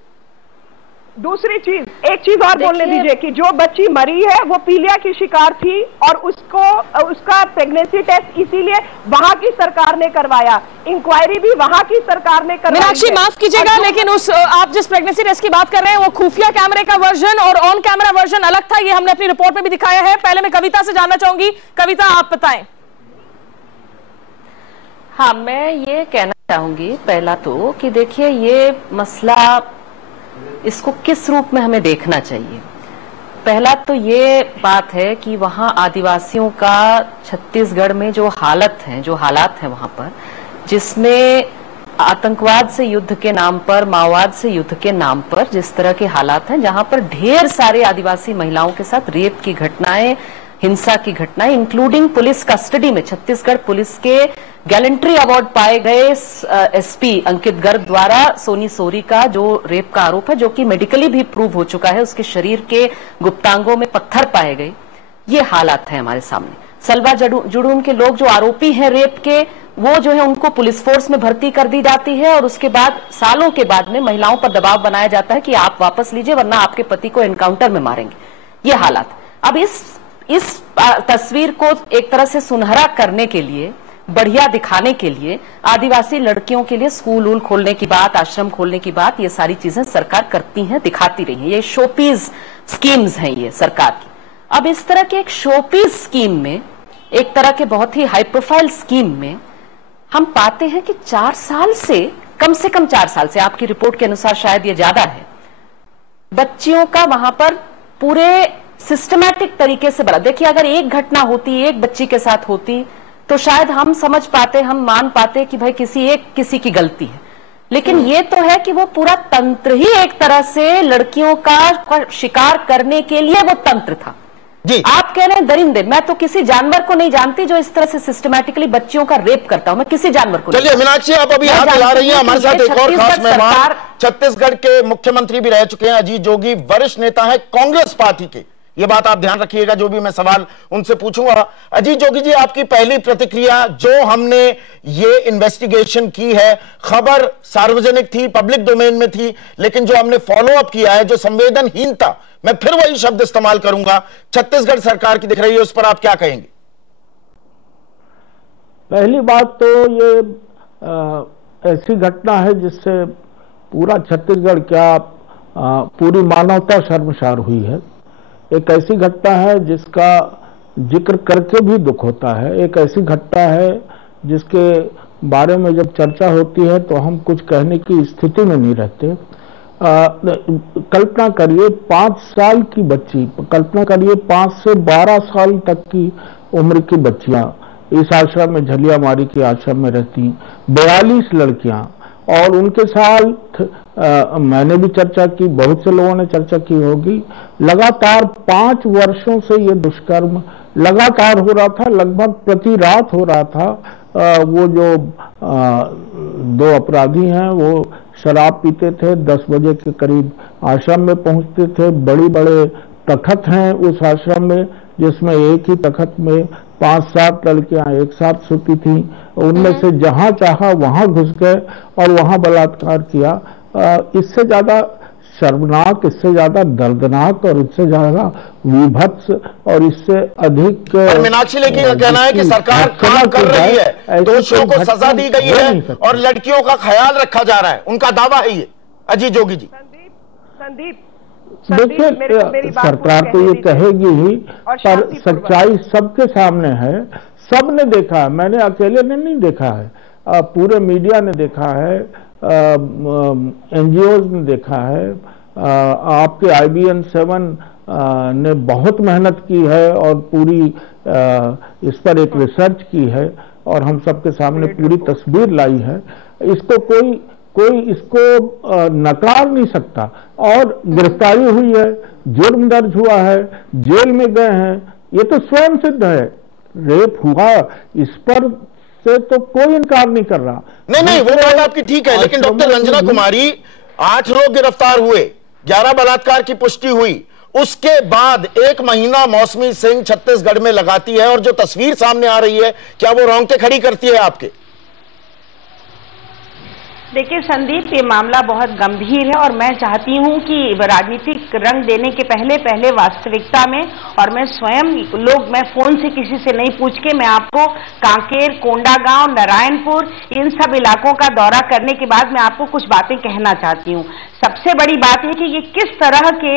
दूसरी चीज, एक चीज और बोलने दीजिए कि जो बच्ची मरी है वो पीलिया की शिकार थी और उसका प्रेगनेंसी टेस्ट इसीलिए वहां की सरकार ने करवाया, इंक्वायरी भी वहां की सरकार ने करवाई। मीनाक्षी, माफ कीजिएगा, लेकिन आप जिस प्रेगनेंसी टेस्ट की बात कर रहे हैं वो खुफिया कैमरे का वर्जन और ऑन कैमरा वर्जन अलग था। ये हमने अपनी रिपोर्ट में भी दिखाया है। पहले मैं कविता से जानना चाहूंगी। कविता, आप बताएं। हाँ, मैं ये कहना चाहूंगी पहला तो कि देखिए ये मसला, इसको किस रूप में हमें देखना चाहिए। पहला तो ये बात है कि वहां आदिवासियों का छत्तीसगढ़ में जो हालात हैं वहां पर, जिसमें आतंकवाद से युद्ध के नाम पर, माओवाद से युद्ध के नाम पर जिस तरह के हालात हैं, जहां पर ढेर सारे आदिवासी महिलाओं के साथ रेप की घटनाएं, हिंसा की घटनाएं, इंक्लूडिंग पुलिस कस्टडी में छत्तीसगढ़ पुलिस के गैलेंट्री अवार्ड पाए गए एसपी अंकित गर्ग द्वारा सोनी सोरी का जो रेप का आरोप है, जो कि मेडिकली भी प्रूव हो चुका है, उसके शरीर के गुप्तांगों में पत्थर पाए गए, ये हालात है हमारे सामने। सलवा जुड़ून के लोग जो आरोपी हैं रेप के, वो जो है उनको पुलिस फोर्स में भर्ती कर दी जाती है और उसके बाद सालों के बाद में महिलाओं पर दबाव बनाया जाता है कि आप वापस लीजिए वरना आपके पति को एनकाउंटर में मारेंगे, ये हालात। अब इस तस्वीर को एक तरह से सुनहरा करने के लिए, बढ़िया दिखाने के लिए, आदिवासी लड़कियों के लिए स्कूल खोलने की बात, आश्रम खोलने की बात, ये सारी चीजें सरकार करती है, दिखाती रही है। ये शोपीस स्कीम्स हैं ये सरकार की। अब इस तरह के एक शोपीस स्कीम में, एक तरह के बहुत ही हाई प्रोफाइल स्कीम में हम पाते हैं कि 4 साल से, कम से कम 4 साल से, आपकी रिपोर्ट के अनुसार शायद ये ज्यादा है, बच्चियों का वहां पर पूरे सिस्टमैटिक तरीके से बड़ा। देखिए, अगर एक घटना होती, एक बच्ची के साथ होती, तो शायद हम समझ पाते, हम मान पाते कि भाई किसी की गलती है, लेकिन ये तो है कि वो पूरा तंत्र ही एक तरह से लड़कियों का शिकार करने के लिए वो तंत्र था। जी। आप कह रहे हैं दरिंदे, मैं तो किसी जानवर को नहीं जानती जो इस तरह से सिस्टमैटिकली बच्चियों का रेप करता हूं, मैं किसी जानवर को। चलिए मीनाक्षी, आप अभी हाथ मिला रही हैं, हमारे साथ एक और खास मेहमान छत्तीसगढ़ के मुख्यमंत्री भी रह चुके हैं, अजीत जोगी, वरिष्ठ नेता है कांग्रेस पार्टी के। ये बात आप ध्यान रखिएगा जो भी मैं सवाल उनसे पूछूंगा। अजीत जोगी जी, आपकी पहली प्रतिक्रिया, जो हमने ये इन्वेस्टिगेशन की है, खबर सार्वजनिक थी, पब्लिक डोमेन में थी, लेकिन जो हमने फॉलो अप किया है, जो संवेदनहीनता, मैं फिर वही शब्द इस्तेमाल करूंगा, छत्तीसगढ़ सरकार की दिख रही है, उस पर आप क्या कहेंगे? पहली बात तो ये ऐसी घटना है जिससे पूरा छत्तीसगढ़ क्या पूरी मानवता शर्मसार हुई है। एक ऐसी घटना है जिसका जिक्र करके भी दुख होता है, एक ऐसी घटना है जिसके बारे में जब चर्चा होती है तो हम कुछ कहने की स्थिति में नहीं रहते। कल्पना करिए 5 साल की बच्ची, कल्पना करिए 5 से 12 साल तक की उम्र की बच्चियां इस आश्रम में, झलियामारी के आश्रम में रहती, 42 लड़कियां, और उनके साथ मैंने भी चर्चा की, बहुत से लोगों ने चर्चा की होगी, लगातार 5 वर्षों से ये दुष्कर्म लगातार हो रहा था, लगभग प्रति रात हो रहा था। वो जो 2 अपराधी हैं वो शराब पीते थे, 10 बजे के करीब आश्रम में पहुंचते थे। बड़े तखत हैं उस आश्रम में, जिसमें एक ही तखत में 5-7 लड़कियां एक साथ सोती थी, उनमें से जहां चाहा वहां घुस गए और वहां बलात्कार किया। इससे ज्यादा शर्मनाक, इससे ज्यादा दर्दनाक और इससे ज्यादा विभत्स और इससे अधिक। मीनाक्षी लेखी का कहना है कि सरकार काम कर रही है, दोषियों को सजा दी गई है और लड़कियों का ख्याल रखा जा रहा है, उनका दावा है ये। अजीत जोगी जी। संदीप देखिए, सरकार तो ये कहेगी ही, पर सच्चाई सबके सामने है, सबने देखा है, मैंने अकेले ने नहीं देखा है, पूरे मीडिया ने देखा है, एनजीओज ने देखा है, आपके IBN 7 ने बहुत मेहनत की है और पूरी इस पर एक रिसर्च की है और हम सबके सामने पूरी तस्वीर लाई है। इसको कोई इसको नकार नहीं सकता। और गिरफ्तारी हुई है, जुर्म दर्ज हुआ है, जेल में गए हैं, ये तो स्वयं सिद्ध है। रेप हुआ, इस पर से तो कोई इनकार नहीं कर रहा। नहीं, वो बात आपकी ठीक है, लेकिन डॉक्टर रंजना कुमारी, 8 लोग गिरफ्तार हुए, 11 बलात्कार की पुष्टि हुई, उसके बाद 1 महीना मौसमी सिंह छत्तीसगढ़ में लगाती है और जो तस्वीर सामने आ रही है, क्या वो रोंगटे खड़ी करती है आपके? देखिए संदीप, ये मामला बहुत गंभीर है और मैं चाहती हूँ कि राजनीतिक रंग देने के पहले वास्तविकता में, और मैं स्वयं मैं फोन से किसी से नहीं पूछ के मैं आपको कांकेर, कोंडागांव, नारायणपुर, इन सब इलाकों का दौरा करने के बाद मैं आपको कुछ बातें कहना चाहती हूँ। सबसे बड़ी बात है कि ये किस तरह के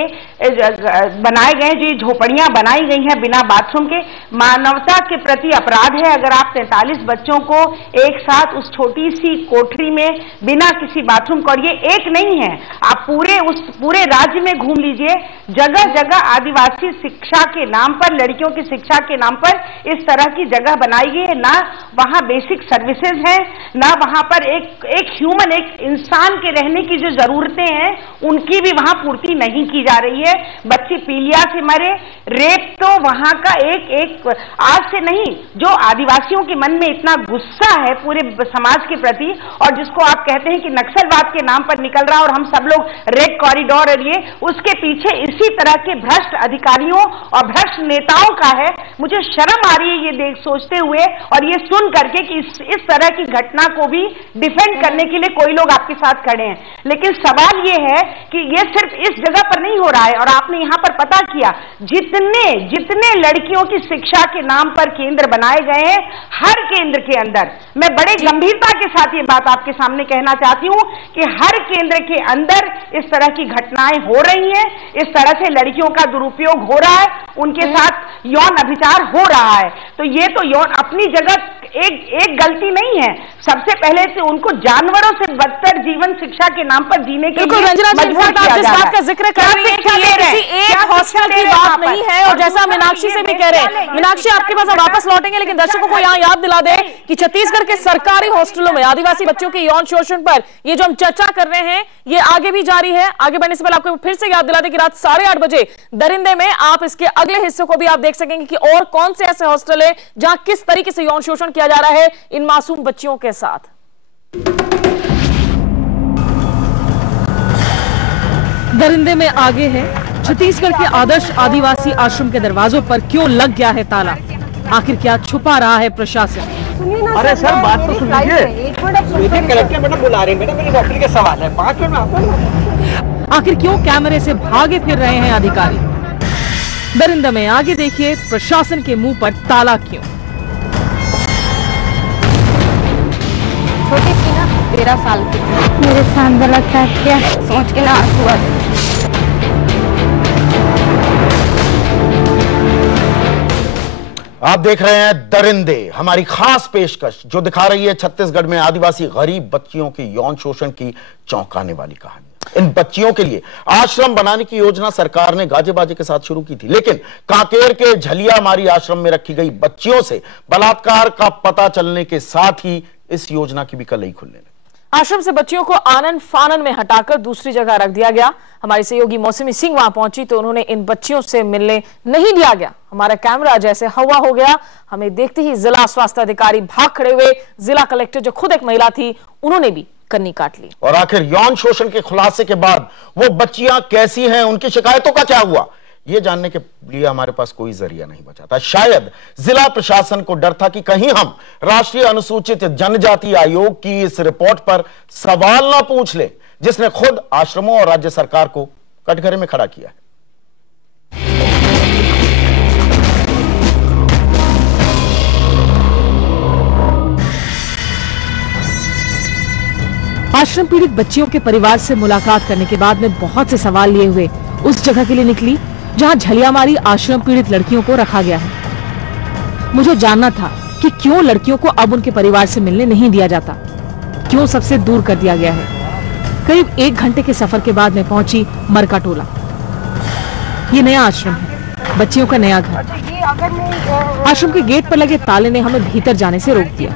बनाए गए, जो झोपड़ियां बनाई गई हैं बिना बाथरूम के, मानवता के प्रति अपराध है। अगर आप 43 बच्चों को एक साथ उस छोटी सी कोठरी में बिना किसी बाथरूम को, और ये एक नहीं है, आप पूरे राज्य में घूम लीजिए, जगह जगह आदिवासी शिक्षा के नाम पर, लड़कियों की शिक्षा के नाम पर इस तरह की जगह बनाई गई है। ना वहां बेसिक सर्विसेज हैं, ना वहां पर एक ह्यूमन, एक इंसान के रहने की जो जरूरतें हैं उनकी भी वहां पूर्ति नहीं की जा रही है। बच्चे पीलिया से मरे, रेप तो वहां का एक आज से नहीं, जो आदिवासियों के मन में इतना गुस्सा है पूरे समाज के प्रति, और जिसको आप कहते हैं कि नक्सलवाद के नाम पर निकल रहा और हम सब लोग रेड कॉरिडोर, और ये उसके पीछे इसी तरह के भ्रष्ट अधिकारियों और भ्रष्ट नेताओं का है। मुझे शर्म आ रही है ये सोचते हुए और ये सुन करके कि इस तरह की घटना को भी डिफेंड करने के लिए कोई लोग आपके साथ खड़े हैं। लेकिन सवाल ये है कि ये सिर्फ इस जगह पर नहीं हो रहा है, और आपने यहां पर पता किया, जितने लड़कियों की शिक्षा के नाम पर केंद्र बनाए गए हैं, हर केंद्र के अंदर, मैं बड़े गंभीरता के साथ ये बात आपके सामने कहना चाहती हूं कि हर केंद्र के अंदर इस तरह की घटनाएं हो रही हैं, इस तरह से लड़कियों का दुरुपयोग हो रहा है, उनके साथ यौन अभिचार हो रहा है। तो ये तो यौन अपनी जगह एक गलती नहीं है, सबसे पहले से उनको जानवरों से बदतर जीवन शिक्षा के नाम पर जीने के लिए मजबूर किया जा रहा है। बात का जिक्र कर रही है कि ये किसी एक हॉस्टल की बात नहीं है, और जैसा मीनाक्षी से भी कह रहे हैं, मीनाक्षी आपके पास वापस लौटेंगे, लेकिन दर्शकों को यहाँ याद दिला दे कि छत्तीसगढ़ के सरकारी हॉस्टलों में आदिवासी बच्चों के यौन शोषण पर ये जो हम चर्चा कर रहे हैं ये आगे भी जारी है। आगे बढ़ने से पहले आपको फिर से याद दिला दे कि रात 8:30 बजे दरिंदे में आप इसके अगले हिस्से को भी आप देख सकेंगे कि और कौन से ऐसे हॉस्टल है जहां किस तरीके से यौन शोषण किया जा रहा है इन मासूम बच्चियों के साथ। दरिंदे में आगे है, छत्तीसगढ़ के आदर्श आदिवासी आश्रम के दरवाजों पर क्यों लग गया है ताला, आखिर क्या छुपा रहा है प्रशासन। अरे सर बात तो सुन लीजिए, कलेक्टर मैडम बुला रहे हैं, मैडम मेरी नौकरी के सवाल है, 5 मिनट में आता हूं। आखिर क्यों कैमरे से भागे फिर रहे हैं अधिकारी। दरिंदा में आगे देखिए, प्रशासन के मुंह पर ताला क्यों। छोटी थी ना, 13 साल की, मेरे साथ गलत था क्या सोच के ना आंसू आ गए। आप देख रहे हैं दरिंदे, हमारी खास पेशकश जो दिखा रही है छत्तीसगढ़ में आदिवासी गरीब बच्चियों की यौन शोषण की चौंकाने वाली कहानी। इन बच्चियों के लिए आश्रम बनाने की योजना सरकार ने गाजे बाजे के साथ शुरू की थी, लेकिन कांकेर के झलियामारी आश्रम में रखी गई बच्चियों से बलात्कार का पता चलने के साथ ही इस योजना की भी कलई खुलने लगी। आश्रम से बच्चियों को आनन फानन में हटाकर दूसरी जगह रख दिया गया। हमारी सहयोगी मौसमी सिंह वहां पहुंची तो उन्होंने इन बच्चियों से मिलने नहीं दिया गया। हमारा कैमरा जैसे हवा हो गया, हमें देखते ही जिला स्वास्थ्य अधिकारी भाग खड़े हुए। जिला कलेक्टर जो खुद एक महिला थी उन्होंने भी कन्नी काट ली। और आखिर यौन शोषण के खुलासे के बाद वो बच्चियां कैसी हैं, उनकी शिकायतों का क्या हुआ, ये जानने के लिए हमारे पास कोई जरिया नहीं बचा था। शायद जिला प्रशासन को डर था कि कहीं हम राष्ट्रीय अनुसूचित जनजाति आयोग की इस रिपोर्ट पर सवाल ना पूछ ले, जिसने खुद आश्रमों और राज्य सरकार को कटघरे में खड़ा किया है। आश्रम पीड़ित बच्चियों के परिवार से मुलाकात करने के बाद मैं बहुत से सवाल लिए हुए उस जगह के लिए निकली जहां झलियामारी आश्रम पीड़ित लड़कियों को रखा गया है। मुझे जानना था कि क्यों लड़कियों को अब उनके परिवार से मिलने नहीं दिया जाता, क्यों सबसे दूर कर दिया गया है। करीब 1 घंटे के सफर के बाद मैं पहुंची मरका टोला। ये नया आश्रम है, बच्चियों का नया घर। आश्रम के गेट पर लगे ताले ने हमें भीतर जाने से रोक दिया।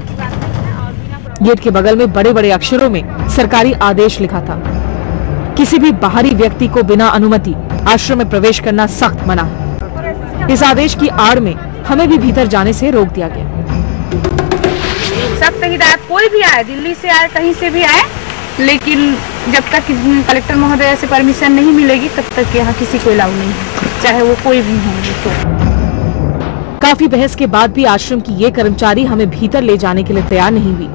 गेट के बगल में बड़े बड़े अक्षरों में सरकारी आदेश लिखा था, किसी भी बाहरी व्यक्ति को बिना अनुमति आश्रम में प्रवेश करना सख्त मना है। इस आदेश की आड़ में हमें भी भीतर जाने से रोक दिया गया। सख्त हिदायत, कोई भी आए, दिल्ली से आए, कहीं से भी आए, लेकिन जब तक कलेक्टर महोदय से परमिशन नहीं मिलेगी तब तक यहाँ किसी को अलाउ नहीं है, चाहे वो कोई भी हो। तो काफी बहस के बाद भी आश्रम की ये कर्मचारी हमें भीतर ले जाने के लिए तैयार नहीं हुई।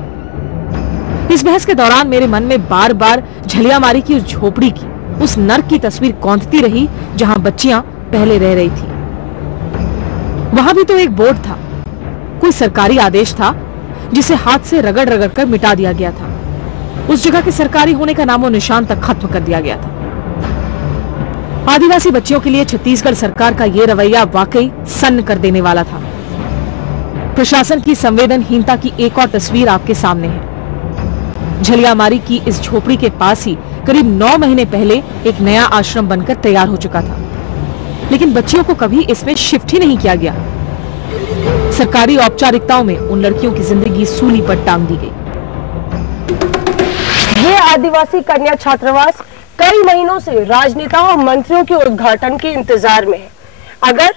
इस बहस के दौरान मेरे मन में बार बार झलियामारी की उस झोपड़ी की, उस नर्क की तस्वीर कौंधती रही जहां बच्चियां पहले रह रही थी। वहां भी तो एक बोर्ड था, कोई सरकारी आदेश था जिसे हाथ से रगड़ रगड़ कर मिटा दिया गया था। उस जगह के सरकारी होने का नामो निशान तक खत्म कर दिया गया था। आदिवासी बच्चियों के लिए छत्तीसगढ़ सरकार का ये रवैया वाकई सन्न कर देने वाला था। प्रशासन की संवेदनहीनता की एक और तस्वीर आपके सामने है। झलियामारी की इस झोपड़ी के पास ही करीब 9 महीने पहले एक नया आश्रम बनकर तैयार हो चुका था, लेकिन बच्चियों को कभी इसमें शिफ्ट ही नहीं किया गया। सरकारी औपचारिकताओं में उन लड़कियों की जिंदगी सूली पर टांग दी गई। ये आदिवासी कन्या छात्रावास कई महीनों से राजनेताओं और मंत्रियों के उद्घाटन के इंतजार में है। अगर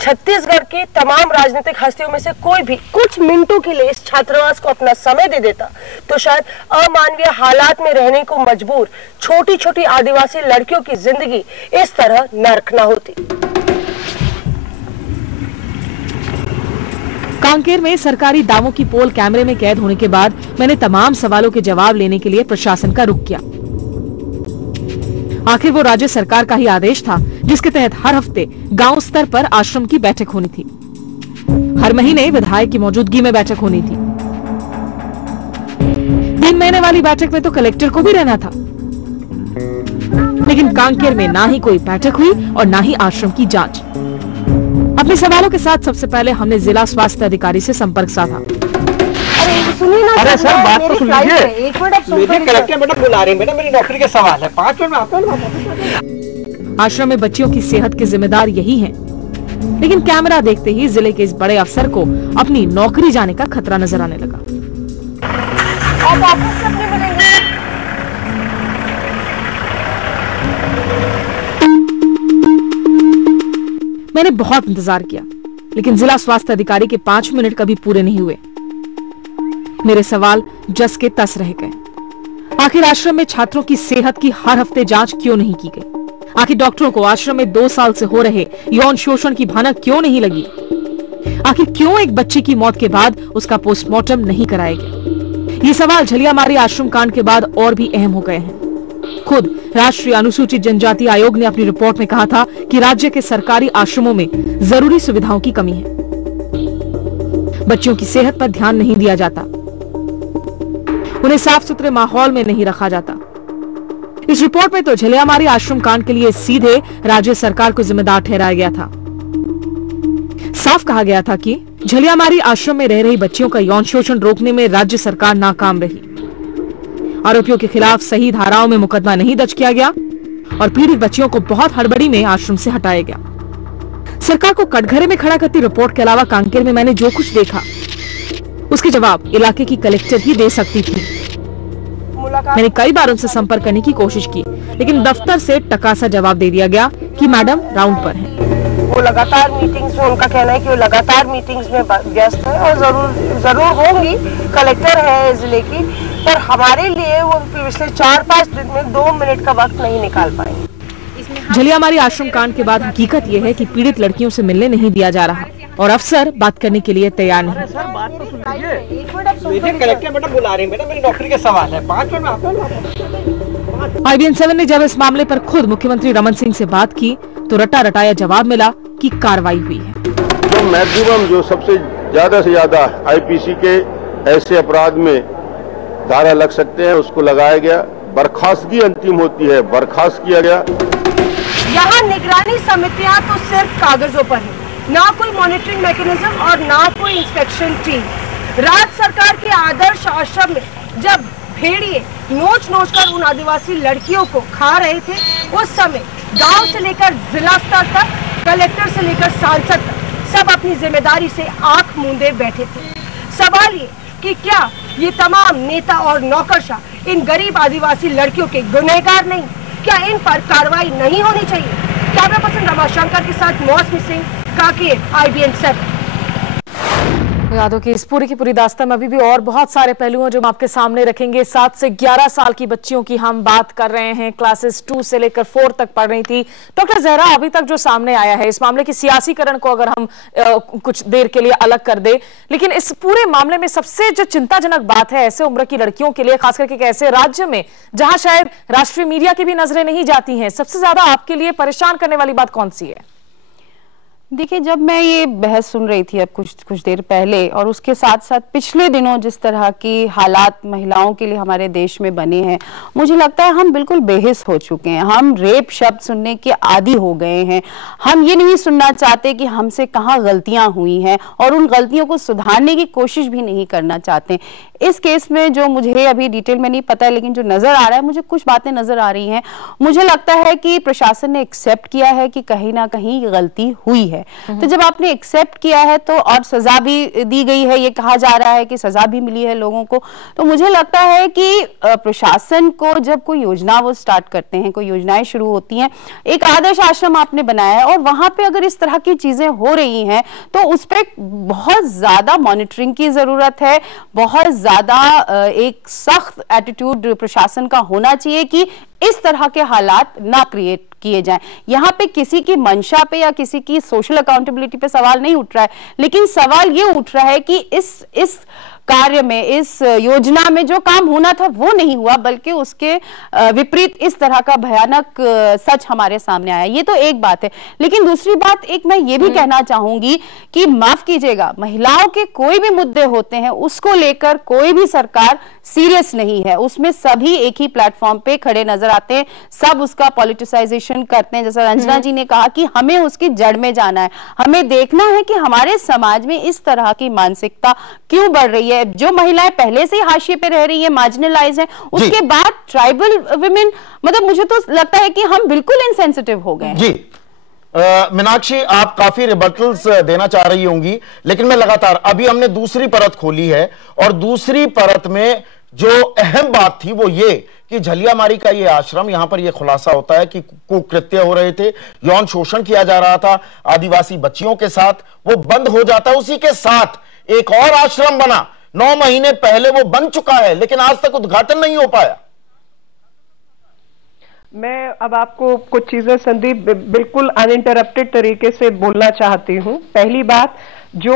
छत्तीसगढ़ के तमाम राजनीतिक हस्तियों में से कोई भी कुछ मिनटों के लिए इस छात्रावास को अपना समय दे देता तो शायद अमानवीय हालात में रहने को मजबूर छोटी छोटी आदिवासी लड़कियों की जिंदगी इस तरह नर्क न होती। कांकेर में सरकारी दावों की पोल कैमरे में कैद होने के बाद मैंने तमाम सवालों के जवाब लेने के लिए प्रशासन का रुख किया। आखिर वो राज्य सरकार का ही आदेश था जिसके तहत हर हफ्ते गांव स्तर पर आश्रम की बैठक होनी थी। हर महीने विधायक की मौजूदगी में बैठक होनी थी। 3 महीने वाली बैठक में तो कलेक्टर को भी रहना था, लेकिन कांकेर में ना ही कोई बैठक हुई और ना ही आश्रम की जांच। अपने सवालों के साथ सबसे पहले हमने जिला स्वास्थ्य अधिकारी से संपर्क साधा। अरे सर, बात तो सुन लीजिए। मेरे कलेक्टर मैडम बुला रहे हैं, मैडम मेरी नौकरी के सवाल है, 5 मिनट में आपको ना। आश्रम में बच्चियों की सेहत के जिम्मेदार यही हैं, लेकिन कैमरा देखते ही जिले के इस बड़े अफसर को अपनी नौकरी जाने का खतरा नजर आने लगा। आप ऑफिस से अपने मिलेंगे। मैंने बहुत इंतजार किया, लेकिन जिला स्वास्थ्य अधिकारी के 5 मिनट कभी पूरे नहीं हुए। मेरे सवाल जस के तस रह गए। आखिर आश्रम में छात्रों की सेहत की हर हफ्ते जांच क्यों नहीं की गई? आखिर डॉक्टरों को आश्रम में 2 साल से हो रहे यौन शोषण की भनक क्यों नहीं लगी? आखिर क्यों एक बच्चे की मौत के बाद उसका पोस्टमार्टम नहीं कराया गया? ये सवाल झलियामारी आश्रम कांड के बाद और भी अहम हो गए हैं। खुद राष्ट्रीय अनुसूचित जनजाति आयोग ने अपनी रिपोर्ट में कहा था कि राज्य के सरकारी आश्रमों में जरूरी सुविधाओं की कमी है, बच्चों की सेहत पर ध्यान नहीं दिया जाता, उन्हें साफ सुथरे माहौल में नहीं रखा जाता। इस रिपोर्ट में तो झलियामारी आश्रम कांड के लिए सीधे राज्य सरकार को जिम्मेदार ठहराया गया था। साफ कहा गया था कि झलियामारी आश्रम में रह रही बच्चियों का यौन शोषण रोकने में राज्य सरकार नाकाम रही। आरोपियों के खिलाफ सही धाराओं में मुकदमा नहीं दर्ज किया गया और पीड़ित बच्चियों को बहुत हड़बड़ी में आश्रम से हटाया गया। सरकार को कटघरे में खड़ा करती रिपोर्ट के अलावा कांकेर में मैंने जो कुछ देखा उसके जवाब इलाके की कलेक्टर ही दे सकती थी। मैंने कई बार उनसे संपर्क करने की कोशिश की, लेकिन दफ्तर से टकासा जवाब दे दिया गया कि मैडम राउंड पर हैं। वो लगातार मीटिंग्स में, उनका कहना है कि वो लगातार मीटिंग्स में व्यस्त है और जरूर होंगी, कलेक्टर है जिले की, पर हमारे लिए वो पिछले 4-5 दिन में 2 मिनट का वक्त नहीं निकाल पाएंगे। इसमें झलियामारी आश्रम कांड के बाद हकीकत यह है कि पीड़ित लड़कियों से मिलने नहीं दिया जा रहा और अफसर बात करने के लिए तैयार नहीं। सर बात तो सुन लीजिए, कलेक्टर मैडम बुला रही है, मैडम मेरी नौकरी के सवाल है, 5 मिनट में आपको। IBN7 ने जब इस मामले पर खुद मुख्यमंत्री रमन सिंह से बात की तो रटा रटाया जवाब मिला कि कार्रवाई हुई है। जो मैक्सिमम जो सबसे ज्यादा से ज्यादा IPC के ऐसे अपराध में धारा लग सकते हैं उसको लगाया गया, बर्खास्तगी अंतिम होती है, बर्खास्त किया गया। यहाँ निगरानी समितियां तो सिर्फ कागजों पर है, ना कोई मॉनिटरिंग मैकेनिज्म और ना कोई इंस्पेक्शन टीम। राज्य सरकार के आदर्श आश्रम में जब भेड़िए नोच नोच कर उन आदिवासी लड़कियों को खा रहे थे, उस समय गांव से लेकर जिला स्तर तक, कलेक्टर से लेकर सांसद तक सब अपनी जिम्मेदारी से आंख मूंदे बैठे थे। सवाल ये कि क्या ये तमाम नेता और नौकरशाह इन गरीब आदिवासी लड़कियों के गुनहगार नहीं? क्या इन पर कार्रवाई नहीं होनी चाहिए? कैमरा पर्सन रमाशंकर के साथ मौसमी सिंह, काकेर, IBN7। यादों की इस पूरी की पूरी दास्तान में अभी भी और बहुत सारे पहलू हैं जो हम आपके सामने रखेंगे। 7 से 11 साल की बच्चियों की हम बात कर रहे हैं, क्लासेस 2 से लेकर 4 तक पढ़ रही थी। डॉक्टर जहरा, अभी तक जो सामने आया है इस मामले की सियासीकरण को अगर हम कुछ देर के लिए अलग कर दे, लेकिन इस पूरे मामले में सबसे जो चिंताजनक बात है ऐसे उम्र की लड़कियों के लिए, खासकर के एक ऐसे राज्य में जहां शायद राष्ट्रीय मीडिया की भी नजरें नहीं जाती हैं, सबसे ज्यादा आपके लिए परेशान करने वाली बात कौन सी है? देखिए, जब मैं ये बहस सुन रही थी अब कुछ देर पहले, और उसके साथ साथ पिछले दिनों जिस तरह की हालात महिलाओं के लिए हमारे देश में बने हैं, मुझे लगता है हम बिल्कुल बेहिस हो चुके हैं। हम रेप शब्द सुनने के आदी हो गए हैं। हम ये नहीं सुनना चाहते कि हमसे कहाँ गलतियां हुई हैं और उन गलतियों को सुधारने की कोशिश भी नहीं करना चाहते। इस केस में जो मुझे अभी डिटेल में नहीं पता है, लेकिन जो नजर आ रहा है, मुझे कुछ बातें नजर आ रही हैं। मुझे लगता है कि प्रशासन ने एक्सेप्ट किया है कि कहीं ना कहीं गलती हुई है। तो जब आपने एक्सेप्ट किया है तो, और सजा भी दी गई है, ये कहा जा रहा है कि सजा भी मिली है लोगों को, तो मुझे लगता है कि प्रशासन को जब कोई योजना वो स्टार्ट करते हैं, कोई योजनाएं शुरू होती हैं, एक आदर्श आश्रम आपने बनाया है और वहां पे अगर इस तरह की चीजें हो रही हैं तो उस पर बहुत ज्यादा मॉनिटरिंग की जरूरत है। बहुत ज्यादा एक सख्त एटीट्यूड प्रशासन का होना चाहिए कि इस तरह के हालात ना क्रिएट किए जाएं। यहाँ पे किसी की मंशा पे या किसी की सोशल अकाउंटेबिलिटी पे सवाल नहीं उठ रहा है, लेकिन सवाल ये उठ रहा है कि इस कार्य में, इस योजना में जो काम होना था वो नहीं हुआ, बल्कि उसके विपरीत इस तरह का भयानक सच हमारे सामने आया। ये तो एक बात है, लेकिन दूसरी बात एक मैं ये भी कहना चाहूंगी कि माफ कीजिएगा, महिलाओं के कोई भी मुद्दे होते हैं उसको लेकर कोई भी सरकार सीरियस नहीं है। उसमें सभी एक ही प्लेटफॉर्म पे खड़े नजर आते हैं, सब उसका पॉलिटिसाइजेशन करते हैं। जैसा रंजना जी ने कहा कि हमें उसकी जड़ में जाना है, हमें देखना है कि हमारे समाज में इस तरह की मानसिकता क्यों बढ़ रही है। जो महिलाएं पहले से हाशिए पे रह रही है, मार्जिनलाइज है, उसके बाद ट्राइबल विमेन, मतलब मुझे तो लगता है कि हम बिल्कुल इनसेंसिटिव हो गए जी। मीनाक्षी, आप काफी रिबटल्स देना चाह रही होंगी, लेकिन मैं लगातार, अभी हमने दूसरी परत खोली है और दूसरी परत में जो अहम बात थी वो ये कि झलियामारी का ये आश्रम, यहां पर ये खुलासा होता है कि कुकृत्य हो रहे थे, यौन शोषण किया जा रहा था आदिवासी बच्चियों के साथ, वो बंद हो जाता है। उसी के साथ एक और आश्रम बना, 9 महीने पहले वो बन चुका है, लेकिन आज तक उद्घाटन नहीं हो पाया। मैं अब आपको कुछ चीजें संदीप बिल्कुल अनइंटरप्टेड तरीके से बोलना चाहती हूँ। पहली बात, जो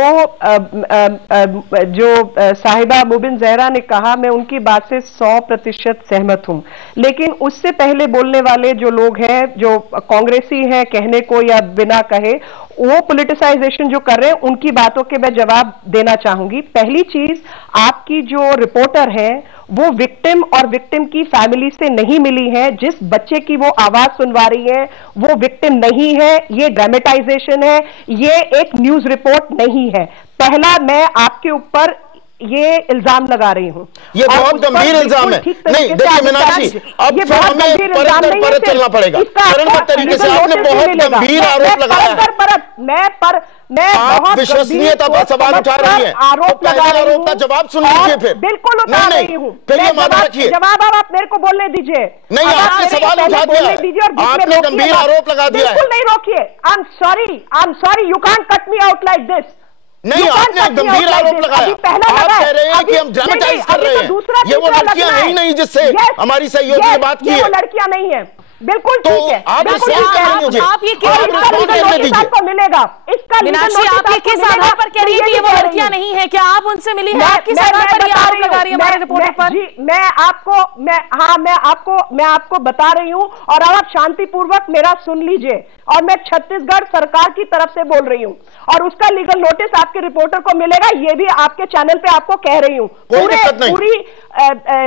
साहिबा मुबिन जहरा ने कहा, मैं उनकी बात से 100% सहमत हूं, लेकिन उससे पहले बोलने वाले जो लोग हैं, जो कांग्रेसी हैं कहने को या बिना कहे, वो पॉलिटिसाइजेशन जो कर रहे हैं, उनकी बातों के मैं जवाब देना चाहूंगी। पहली चीज, आपकी जो रिपोर्टर है वो विक्टिम और विक्टिम की फैमिली से नहीं मिली है। जिस बच्चे की वो आवाज सुनवा रही है वो विक्टिम नहीं है, ये ड्रामेटाइजेशन है, ये एक न्यूज रिपोर्ट नहीं है। पहला, मैं आपके ऊपर ये इल्जाम लगा रही हूँ, ये बहुत गंभीर इल्जाम है। नहीं देखिए मीनाक्षी, अब तो हमें परत चलना पड़ेगा, चरणबद्ध तरीके से। आपने बहुत गंभीर आरोप लगाया है, आप विश्वसनीयता पर सवाल उठा रही है, आरोप लगा आरोप का जवाब सुन लीजिए फिर। बिल्कुल उठा रही हूँ, जवाब आप मेरे को बोलने दीजिए। नहीं, आपने सवाल उठा दिया, आपने गंभीर आरोप लगा दिया है। बिल्कुल नहीं रोकिए, I am sorry, you can't cut me out like this. नहीं, आपने गंभीर आरोप लगाया, आप कह रहे हैं कि हम ड्रामेटाइज कर रहे हैं। ये वो लड़कियां हैं ही नहीं जिससे हमारी सहयोगी ने बात की है। वो लड़कियां नहीं है, बिल्कुल ठीक है। आप ये किस मिलेगा इसका मीनाक्षी, आप ये किस आधार पर कह रही है कि वो लड़कियां नहीं है? क्या आप उनसे मिली है? आप किस आधार पर ये आरोप लगा रही है हमारे रिपोर्टर पर? मैं आपको बता रही हूँ और अब आप शांतिपूर्वक मेरा सुन लीजिए। और मैं छत्तीसगढ़ सरकार की तरफ से बोल रही हूँ और उसका लीगल नोटिस आपके रिपोर्टर को मिलेगा, ये भी आपके चैनल पे आपको कह रही हूँ पूरी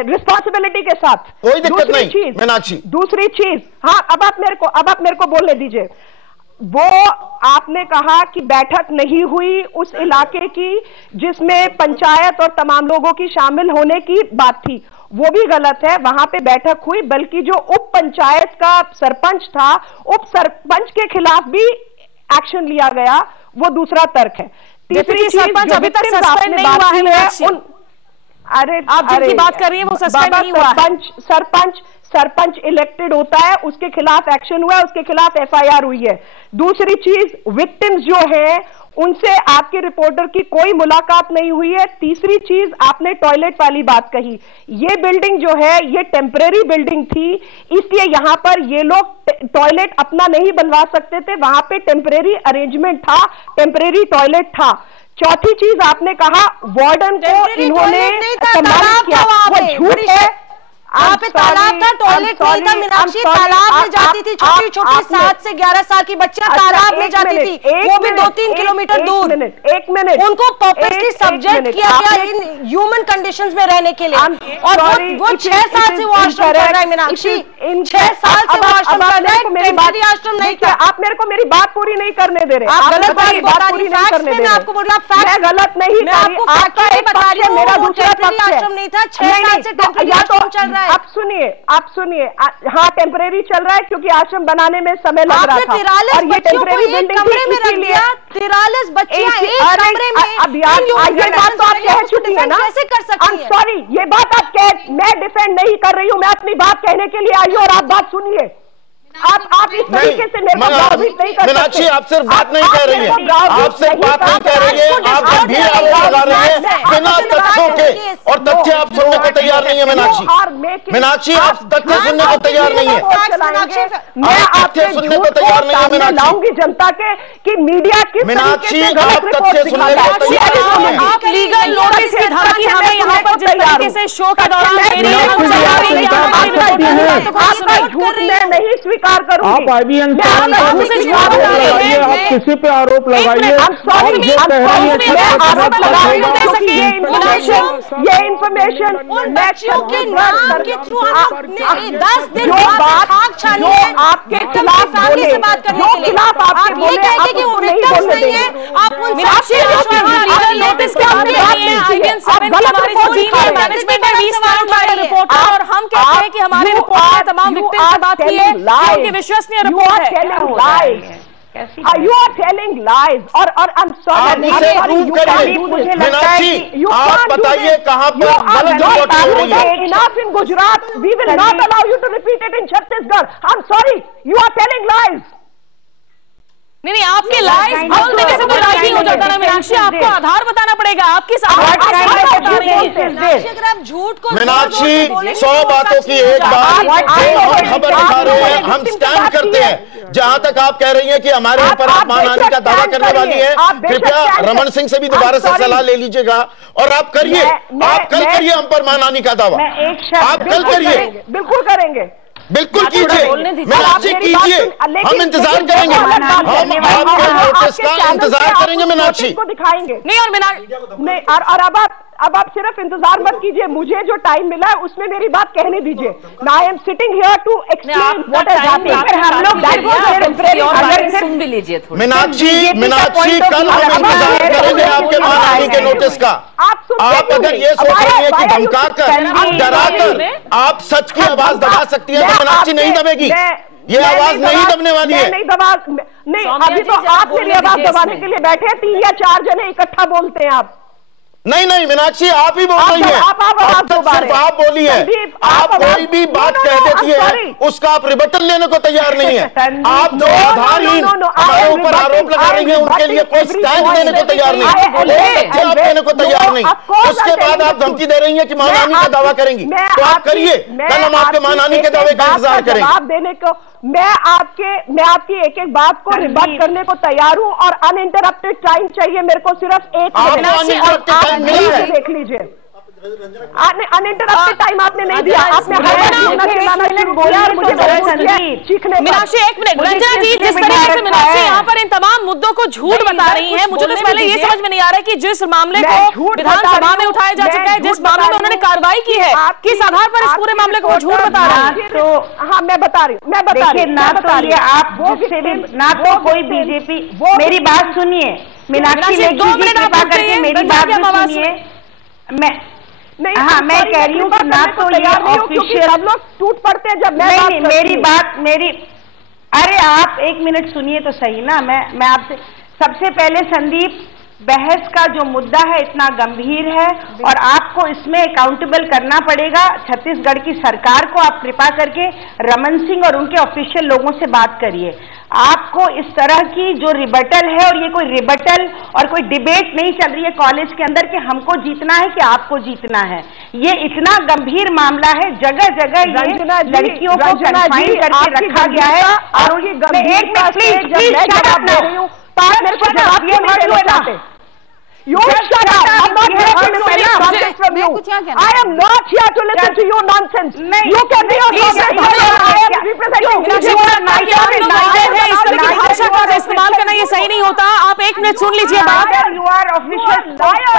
रिस्पॉन्सिबिलिटी के साथ। कोई दिक्कत नहीं मीनाक्षी। दूसरी चीज, हाँ अब आप मेरे को बोलने दीजिए। वो आपने कहा कि बैठक नहीं हुई उस इलाके की जिसमें पंचायत और तमाम लोगों की शामिल होने की बात थी, वो भी गलत है। वहां पे बैठक हुई, बल्कि जो उप पंचायत का सरपंच था, उप सरपंच के खिलाफ भी एक्शन लिया गया, वो दूसरा तर्क है। तीसरी सरपंच अभी तक सस्पेंड नहीं हुआ है। अरे आप जिनकी बात कर रही है वो सस्पेंड नहीं हुआ है। सरपंच इलेक्टेड होता है, उसके खिलाफ एक्शन हुआ है, उसके खिलाफ एफआईआर हुई है। दूसरी चीज, विक्टिम्स जो है उनसे आपके रिपोर्टर की कोई मुलाकात नहीं हुई है। तीसरी चीज, आपने टॉयलेट वाली बात कही, ये बिल्डिंग जो है ये टेम्परेरी बिल्डिंग थी, इसलिए यहां पर ये लोग टॉयलेट अपना नहीं बनवा सकते थे, वहां पे टेम्परेरी अरेंजमेंट था, टेम्परेरी टॉयलेट था। चौथी चीज आपने कहा वार्डन को इन्होंने सम्मानित किया, वो झूठ है। वहाँ पे तालाब था, टॉयलेट नहीं था मीनाक्षी, तालाब में जाती थी छोटी छोटी 7 से 11 साल की बच्चियां तालाब में जाती थी, वो भी 2-3 किलोमीटर दूर। एक मिनट, उनको पर्पसली सब्जेक्ट किया गया इन ह्यूमन कंडीशंस में रहने के लिए, और वो 6 साल से वो आश्रम कर रहा है मीनाक्षी, 6 साल से वो आश्रम कर रहा है, टेम्परेरी आश्रम नहीं था। आप मेरे को मेरी बात पूरी नहीं करने दे रहे, आप गलत बात बता रही हैं। मैं आपको बोल रही हूँ मैं गलत नहीं, मैं आपको आपका एक बता रही हूँ, मेरा दूसरा पक्ष है। आश्रम नहीं था, 6 साल से टेम्परेरी आश्रम चल रहा है। आप सुनिए, हाँ टेम्परेरी चल रहा है क्योंकि आश्रम बनाने में समय लग रहा था, और ये टेम्परेरी बिल्डिंग कमरे में रख दिया, 43 बच्चियां एक कमरे में। अब ये बात तो आप कह चुकी है ना, कैसे कर सकती हैं? सॉरी, ये बात आप कह, मैं डिफेंड नहीं कर रही हूँ, मैं अपनी बात कहने के लिए आई हूँ और आप बात सुनिए। आप इस तरीके से मेरे को प्रभावित नहीं कर सकते। मीनाक्षी, आप सिर्फ बात नहीं कह रही है, आप सिर्फ बात नहीं कह रही है, आप गंभीर आरोप लगा रही है बिना तथ्यों के, और तथ्य आप सुनने को तैयार नहीं है मीनाक्षी, आप तथ्य सुनने को तैयार नहीं है, मैं आपसे सुनने को तैयार नहीं है मीनाक्षी, लाऊंगी जनता के कि मीडिया किस मीनाक्षी, आप तथ्य सुनने को तैयार नहीं है। आप लीगल नोटिस की धमकी हमें यहाँ पर जिस तरीके से शो के दौरान दे रही है, हम चाह रहे हैं कि हमारे झूठ मैं नहीं स्वीकार करूंगी। आप IBN लगाइए, आप किसी पे आरोप लगाइए, आप जो कह रही है ये इंफॉर्मेशन बच्चियों के नाम के थ्रू 10 दिन आपके खिलाफ फैमिली से बात करने के लिए आप ये कहेंगे कि वो विक्टिम्स नहीं है, आप उनसे लीगल नोटिस के बात कर रही हैं। IBN 7 की हमारी जो टीम है मैनेजमेंट है 20 मिनट का रिपोर्ट, और हम कहते हैं कि हमारे रिपोर्ट में तमाम विक्टिम्स से बात की है, उनकी विश्वसनीय रिपोर्ट है। You are telling lies, और I'm sorry, मुझे लगता है कि आप बताइए कहां पर गलत रिपोर्ट हो रही है। Enough in Gujarat, we will not allow you to repeat it in Chhattisgarh. I'm sorry, you are telling lies. नहीं, आपके लाइस बोलने के से कोई राइट नहीं हो जाता ना मीनाक्षी, आपको आधार बताना पड़ेगा, आप किस आधार पर बता रही हैं? अगर आप झूठ को मीनाक्षी, 100 बातों की एक बात, हम खबर दिखा रहे हैं, हम स्टैंड करते हैं। जहां तक आप कह रही हैं कि हमारे ऊपर आप मानहानि का दावा करने वाली है, कृपया रमन सिंह से भी दोबारा से सलाह ले लीजिएगा, और आप करिए, आप कल करिए हम पर मानहानि का दावा, आप कल करिए, बिल्कुल करेंगे, बिल्कुल कीजिए मीनाक्षी, कीजिए, हम इंतजार करेंगे, हम आपके नोटिस का इंतजार करेंगे मीनाक्षी को दिखाएंगे। नहीं, और मीनाक्षी और अब आप सिर्फ इंतजार मत कीजिए, मुझे जो टाइम मिला है उसमें मेरी बात कहने दीजिए। I am sitting here to explain what is happening. हम लोग सुन भी लीजिए थोड़ा। मीनाक्षी, कल हम इंतजार करेंगे आपके मानहानि के नोटिस का। आप अगर ये सोच रही है कि धमकाकर, डराकर आप सच की आवाज दबा सकती है, तो मीनाक्षी नहीं दबेगी, ये आवाज नहीं दबने वाली है। नहीं, अभी तो आप मेरी आवाज दबाने के लिए बैठे, 3 या 4 जने इकट्ठा बोलते हैं आप। नहीं नहीं मीनाक्षी, आप ही बोल रही हैं। अब तक सिर्फ आप बोली हैं। आप कोई भी बात कह देती है उसका आप रिबटल लेने को तैयार नहीं है। आप जो आधारहीन हमारे ऊपर आरोप लगा रही हैं उनके लिए कोई स्टैंड देने को तैयार नहीं, जवाब देने को तैयार नहीं। उसके बाद आप धमकी दे रही हैं कि मानहानि का दावा करेंगी, तो आप करिए, कल हम आपके मानहानि के दावे का इंतजार करेंगे। जवाब देने को मैं आपकी एक एक बात को रिबट करने को तैयार हूं और अनइंटरप्टेड टाइम चाहिए मेरे को, सिर्फ 1 मिनट। देख लीजिए, अनइंटरप्टेड टाइम आपने नहीं दिया, आपने मीनाक्षी 1 मिनट। रंजना जी, जिस तरीके से मीनाक्षी यहाँ पर इन तमाम मुद्दों को झूठ बता रही हैं, मुझे तो पहले ये समझ में नहीं आ रहा है कि जिस मामले को विधानसभा में उठाया जा चुका है, जिस मामले में उन्होंने कार्रवाई की है, किस आधार पर इस पूरे मामले को वो झूठ बता रहे हैं? तो हाँ मैं बता रही हूँ, ना तो ये आप जिससे भी, ना तो कोई बीजेपी, मेरी बात सुनिए मीनाक्षी, 2 मिनट आप करके मेरी बात सुनिए। हाँ मैं कह रही हूँ कि ना तो ये ऑफिशियल, सब लोग टूट पड़ते हैं जब नहीं, मेरी अरे आप 1 मिनट सुनिए तो सही ना। मैं आपसे सबसे पहले संदीप, बहस का जो मुद्दा है इतना गंभीर है और आपको इसमें अकाउंटेबल करना पड़ेगा छत्तीसगढ़ की सरकार को। आप कृपा करके रमन सिंह और उनके ऑफिशियल लोगों से बात करिए। आपको इस तरह की जो रिबटल है, और ये कोई रिबटल और कोई डिबेट नहीं चल रही है कॉलेज के अंदर कि हमको जीतना है कि आपको जीतना है, ये इतना गंभीर मामला है, जगह जगह ये लड़कियों को कन्फाइन करके रखा गया है। और एक मिनट प्लीज मेरे को जवाब ये नहीं देना चाहते। You shut up! I'm not here to listen from you. I am not here to listen to your nonsense. You can be on I am representing इस तरह की भाषा का इस्तेमाल करना ये सही नहीं होता। आप 1 मिनट सुन लीजिए बात। You are official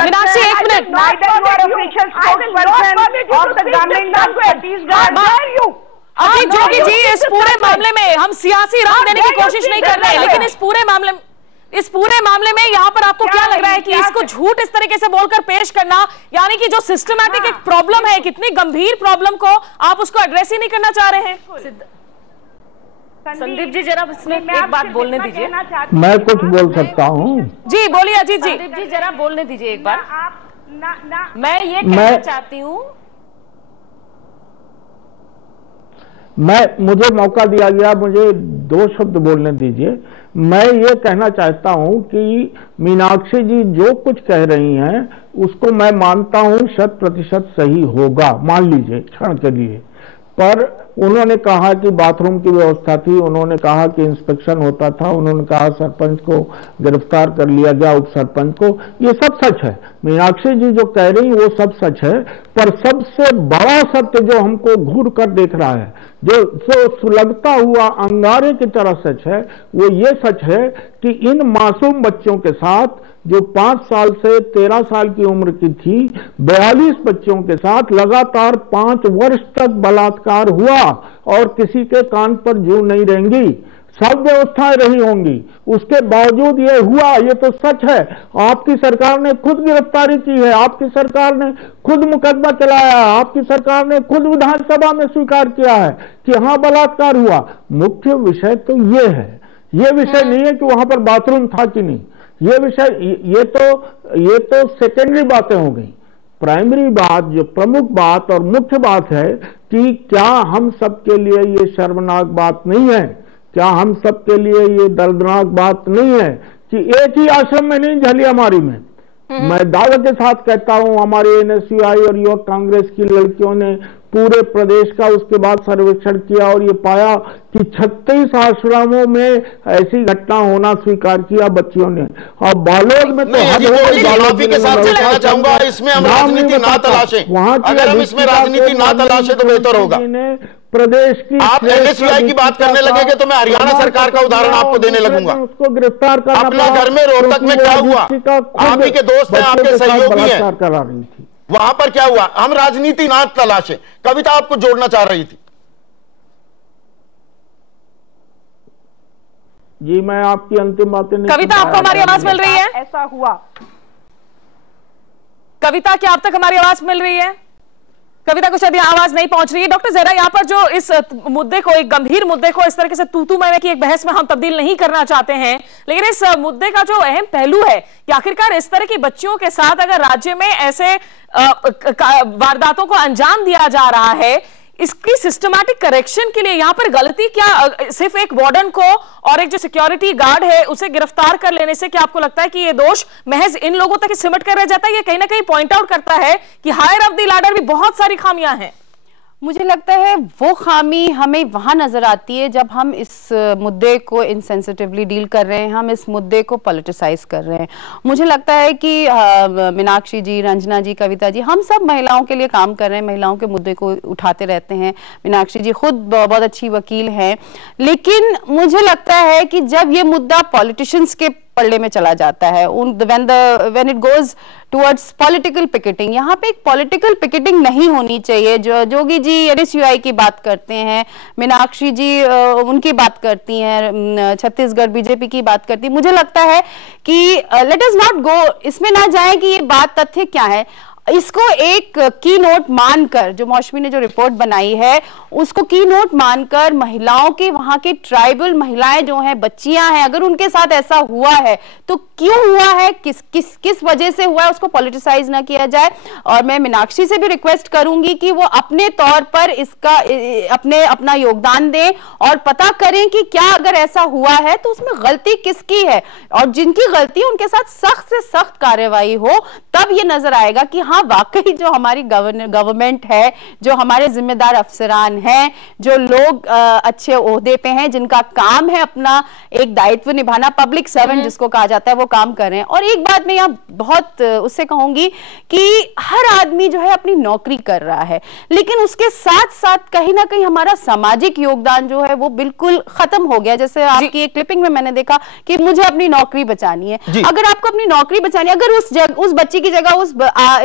Meenakshi 1 minute. Neither you are official spokesperson of the government of Chhattisgarh. अभी जोगी जी, इस पूरे मामले में हम सियासी रंग देने की कोशिश नहीं कर रहे, लेकिन इस पूरे मामले में यहाँ पर आपको क्या लग रहा है कि इसको झूठ इस तरीके से बोलकर पेश करना, यानी कि जो सिस्टमैटिक एक प्रॉब्लम है, कितनी गंभीर प्रॉब्लम को आप उसको एड्रेस ही नहीं करना चाह रहे हैं? संदीप जी जरा इसमें एक बात बोलने दीजिए। मैं कुछ बोल सकता हूँ? जी बोलिए अजीत जी। संदीप जी जरा बोलने दीजिए एक बार। मैं ये कहना चाहती हूँ, मुझे मौका दिया गया, मुझे 2 शब्द बोलने दीजिए। मैं ये कहना चाहता हूं कि मीनाक्षी जी जो कुछ कह रही हैं उसको मैं मानता हूं 100% सही होगा, मान लीजिए क्षण के लिए। पर उन्होंने कहा कि बाथरूम की व्यवस्था थी, उन्होंने कहा कि इंस्पेक्शन होता था, उन्होंने कहा सरपंच को गिरफ्तार कर लिया गया, उप सरपंच को, ये सब सच है। मीनाक्षी जी जो कह रही वो सब सच है, पर सबसे बड़ा सत्य जो हमको घूर कर देख रहा है, जो सुलगता हुआ अंगारे की तरह सच है, वो ये सच है कि इन मासूम बच्चों के साथ जो 5 साल से 13 साल की उम्र की थी, 42 बच्चों के साथ लगातार 5 वर्ष तक बलात्कार हुआ और किसी के कान पर जू नहीं रहेंगी, सब व्यवस्थाएं रही होंगी, उसके बावजूद ये हुआ, ये तो सच है। आपकी सरकार ने खुद गिरफ्तारी की है, आपकी सरकार ने खुद मुकदमा चलाया, आपकी सरकार ने खुद विधानसभा में स्वीकार किया है कि हाँ बलात्कार हुआ। मुख्य विषय तो ये है, ये विषय नहीं है कि वहां पर बाथरूम था कि नहीं, ये विषय, ये तो सेकेंडरी बातें हो गई। प्राइमरी बात, जो प्रमुख बात और मुख्य बात है कि क्या हम सबके लिए ये शर्मनाक बात नहीं है, क्या हम सबके लिए ये दर्दनाक बात नहीं है कि एक ही आश्रम में नहीं, झलियामारी में, मैं दावे के साथ कहता हूं, हमारे एनएसयूआई और युवक कांग्रेस की लड़कियों ने पूरे प्रदेश का उसके बाद सर्वेक्षण किया और ये पाया कि 36 आश्रमों में ऐसी घटना होना स्वीकार किया बच्चियों ने। और बालोद में तो के साथ कहना चाहूंगा, इसमें हम राजनीति ना तलाशें, अगर हम इसमें राजनीति ना तलाशें तो बेहतर होगा। प्रदेश की आप एनएसयूआई की बात करने लगेंगे तो मैं हरियाणा सरकार का उदाहरण आपको देने लगूंगा। उसको गिरफ्तार करना, अपना घर में रोहतक में क्या हुआ, आप ही के दोस्त हैं, आपके सहयोगी हैं, करा रही थी, वहां पर क्या हुआ। हम राजनीति ना तलाशें। कविता आपको जोड़ना चाह रही थी। जी मैं आपकी अंतिम बातें नहीं। कविता आपको हमारी आवाज मिल रही है? ऐसा हुआ। कविता क्या आप तक हमारी आवाज मिल रही है? कविता को शायद यहाँ आवाज नहीं पहुंच रही है। डॉक्टर जहरा, यहाँ पर जो इस मुद्दे को, एक गंभीर मुद्दे को इस तरह से तू मैं की एक बहस में हम तब्दील नहीं करना चाहते हैं, लेकिन इस मुद्दे का जो अहम पहलू है कि आखिरकार इस तरह की बच्चियों के साथ अगर राज्य में ऐसे वारदातों को अंजाम दिया जा रहा है, इसकी सिस्टमैटिक करेक्शन के लिए यहाँ पर गलती क्या सिर्फ एक वार्डन को और एक जो सिक्योरिटी गार्ड है उसे गिरफ्तार कर लेने से क्या आपको लगता है कि ये दोष महज इन लोगों तक सिमट कर रह जाता है? ये कहीं ना कहीं पॉइंट आउट करता है कि हायर ऑफ द लैडर भी बहुत सारी खामियां हैं। मुझे लगता है वो खामी हमें वहां नजर आती है जब हम इस मुद्दे को इनसेंसिटिवली डील कर रहे हैं, हम इस मुद्दे को पॉलिटिसाइज कर रहे हैं। मुझे लगता है कि मीनाक्षी जी, रंजना जी, कविता जी, हम सब महिलाओं के लिए काम कर रहे हैं, महिलाओं के मुद्दे को उठाते रहते हैं। मीनाक्षी जी खुद बहुत अच्छी वकील हैं, लेकिन मुझे लगता है कि जब ये मुद्दा पॉलिटिशियंस के पल्ले में चला जाता है, when it goes towards political picketing, यहाँ पे एक पॉलिटिकल पिकेटिंग नहीं होनी चाहिए। जो जोगी जी NSUI की बात करते हैं, मीनाक्षी जी उनकी बात करती हैं, छत्तीसगढ़ बीजेपी की बात करती है। मुझे लगता है कि लेट अस नॉट गो, इसमें ना जाए कि ये बात तथ्य क्या है, इसको एक की नोट मानकर, जो मौसमी ने जो रिपोर्ट बनाई है उसको की नोट मानकर महिलाओं के, वहां के ट्राइबल महिलाएं जो हैं, बच्चियां हैं, अगर उनके साथ ऐसा हुआ है तो क्यों हुआ है, किस वजह से हुआ है, उसको पॉलिटिसाइज ना किया जाए। और मैं मीनाक्षी से भी रिक्वेस्ट करूंगी कि वो अपने तौर पर इसका अपना योगदान दें और पता करें कि क्या अगर ऐसा हुआ है तो उसमें गलती किसकी है, और जिनकी गलती है उनके साथ सख्त से सख्त कार्रवाई हो। तब ये नजर आएगा कि हाँ वाकई जो हमारी गवर्नमेंट है, जो हमारे जिम्मेदार अफसरान हैं, जो लोग अच्छे ओहदे पे हैं, जिनका काम है अपना एक दायित्व निभाना, पब्लिक सर्वेंट जिसको कहा जाता है, वो काम कर रहे हैं। और एक बात मैं यहाँ बहुत उससे कहूंगी कि हर आदमी जो है अपनी नौकरी कर रहा है, लेकिन उसके साथ साथ कहीं ना कहीं हमारा सामाजिक योगदान जो है वो बिल्कुल खत्म हो गया। जैसे आपकी एक क्लिपिंग में मैंने देखा कि मुझे अपनी नौकरी बचानी है। अगर आपको अपनी नौकरी बचानी है, अगर उस बच्ची की जगह उस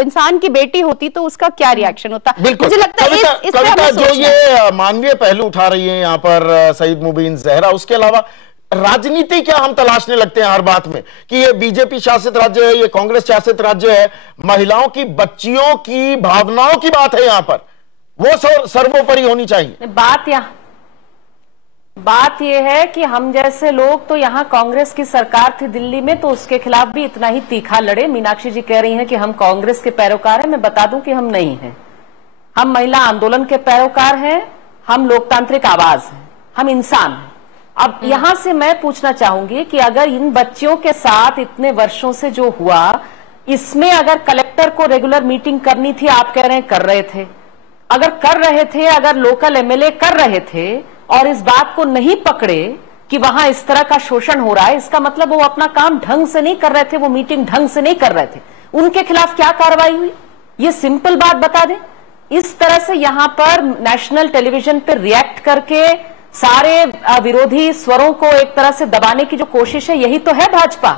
इंसान की बेटी होती तो उसका क्या रिएक्शन होता? मुझे लगता है कविता जो ये मानवीय पहलू उठा रही है यहाँ पर सईद मुबीन जहरा, उसके अलावा राजनीति क्या हम तलाशने लगते हैं हर बात में कि ये बीजेपी शासित राज्य है, ये कांग्रेस शासित राज्य है, महिलाओं की, बच्चियों की भावनाओं की बात है यहाँ पर, वो सर्वोपरि होनी चाहिए। बात यह है कि हम जैसे लोग तो यहाँ कांग्रेस की सरकार थी दिल्ली में तो उसके खिलाफ भी इतना ही तीखा लड़े। मीनाक्षी जी कह रही हैं कि हम कांग्रेस के पैरोकार हैं, मैं बता दूं कि हम नहीं हैं। हम महिला आंदोलन के पैरोकार हैं, हम लोकतांत्रिक आवाज हैं, हम इंसान हैं। अब यहां से मैं पूछना चाहूंगी कि अगर इन बच्चियों के साथ इतने वर्षों से जो हुआ, इसमें अगर कलेक्टर को रेगुलर मीटिंग करनी थी, आप कह रहे हैं कर रहे थे, अगर कर रहे थे, अगर लोकल एमएलए कर रहे थे और इस बात को नहीं पकड़े कि वहां इस तरह का शोषण हो रहा है, इसका मतलब वो अपना काम ढंग से नहीं कर रहे थे, वो मीटिंग ढंग से नहीं कर रहे थे। उनके खिलाफ क्या कार्रवाई हुई, ये सिंपल बात बता दें। इस तरह से यहां पर नेशनल टेलीविजन पर रिएक्ट करके सारे विरोधी स्वरों को एक तरह से दबाने की जो कोशिश है, यही तो है भाजपा,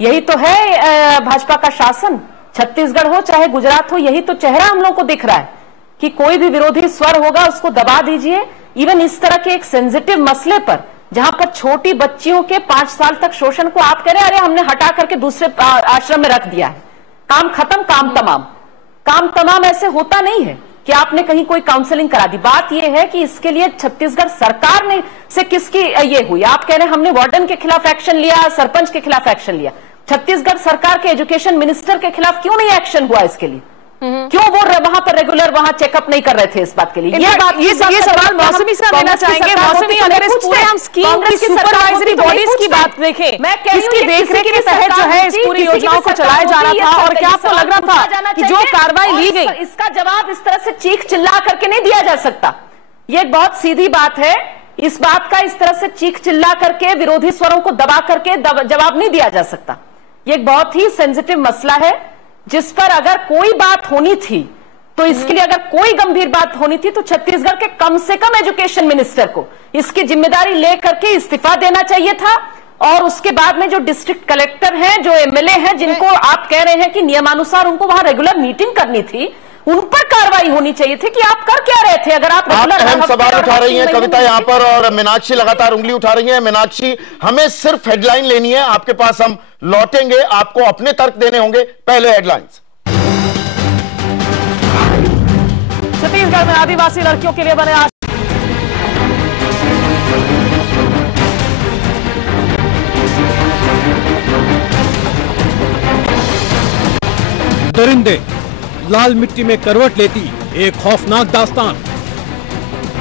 यही तो है भाजपा का शासन। छत्तीसगढ़ हो चाहे गुजरात हो, यही तो चेहरा हम लोग को दिख रहा है कि कोई भी विरोधी स्वर होगा उसको दबा दीजिए। इवन इस तरह के एक सेंसिटिव मसले पर, जहां पर छोटी बच्चियों के 5 साल तक शोषण को आप कह रहे हैं अरे हमने हटा करके दूसरे आश्रम में रख दिया है, काम खत्म, काम तमाम। काम तमाम ऐसे होता नहीं है कि आपने कहीं कोई काउंसलिंग करा दी। बात यह है कि इसके लिए छत्तीसगढ़ सरकार ने से किसकी ये हुई, आप कह रहे हैं हमने वार्डन के खिलाफ एक्शन लिया, सरपंच के खिलाफ एक्शन लिया। छत्तीसगढ़ सरकार के एजुकेशन मिनिस्टर के खिलाफ क्यों नहीं एक्शन हुआ इसके लिए? क्यों वो वहां पर रेगुलर वहां चेकअप नहीं कर रहे थे इस बात के लिए? ये सवाल मौसमी से लेना चाहेंगे। मौसमी, अगर इस पूरे हम स्कीम की सुपरवाइजरी बॉडीज की बात देखें, इसकी देखरेख के तहत जो है इस पूरी योजनाओं को चलाया जा रहा था, और क्या आपको लग रहा था कि जो कार्रवाई ली गई, इसका जवाब इस तरह से चीख चिल्ला करके नहीं दिया जा सकता? ये एक बहुत सीधी बात है, इस बात का इस तरह से चीख चिल्ला करके विरोधी स्वरों को दबा करके जवाब नहीं दिया जा सकता। ये एक बहुत ही सेंसिटिव मसला है जिस पर अगर कोई बात होनी थी तो इसके लिए अगर कोई गंभीर बात होनी थी तो छत्तीसगढ़ के कम से कम एजुकेशन मिनिस्टर को इसकी जिम्मेदारी लेकर के इस्तीफा देना चाहिए था। और उसके बाद में जो डिस्ट्रिक्ट कलेक्टर हैं, जो एमएलए हैं, जिनको आप कह रहे हैं कि नियमानुसार उनको वहां रेगुलर मीटिंग करनी थी, उन पर कार्रवाई होनी चाहिए थी कि आप कर क्या रहे थे? अगर आप अहम सवाल उठा रही हैं कविता यहाँ पर, और मीनाक्षी लगातार उंगली उठा रही है। मीनाक्षी, हमें सिर्फ हेडलाइन लेनी है, आपके पास हम लौटेंगे, आपको अपने तर्क देने होंगे। पहले हेडलाइंस। छत्तीसगढ़ में आदिवासी लड़कियों के लिए बने दरिंदे, लाल मिट्टी में करवट लेती एक खौफनाक दास्तान।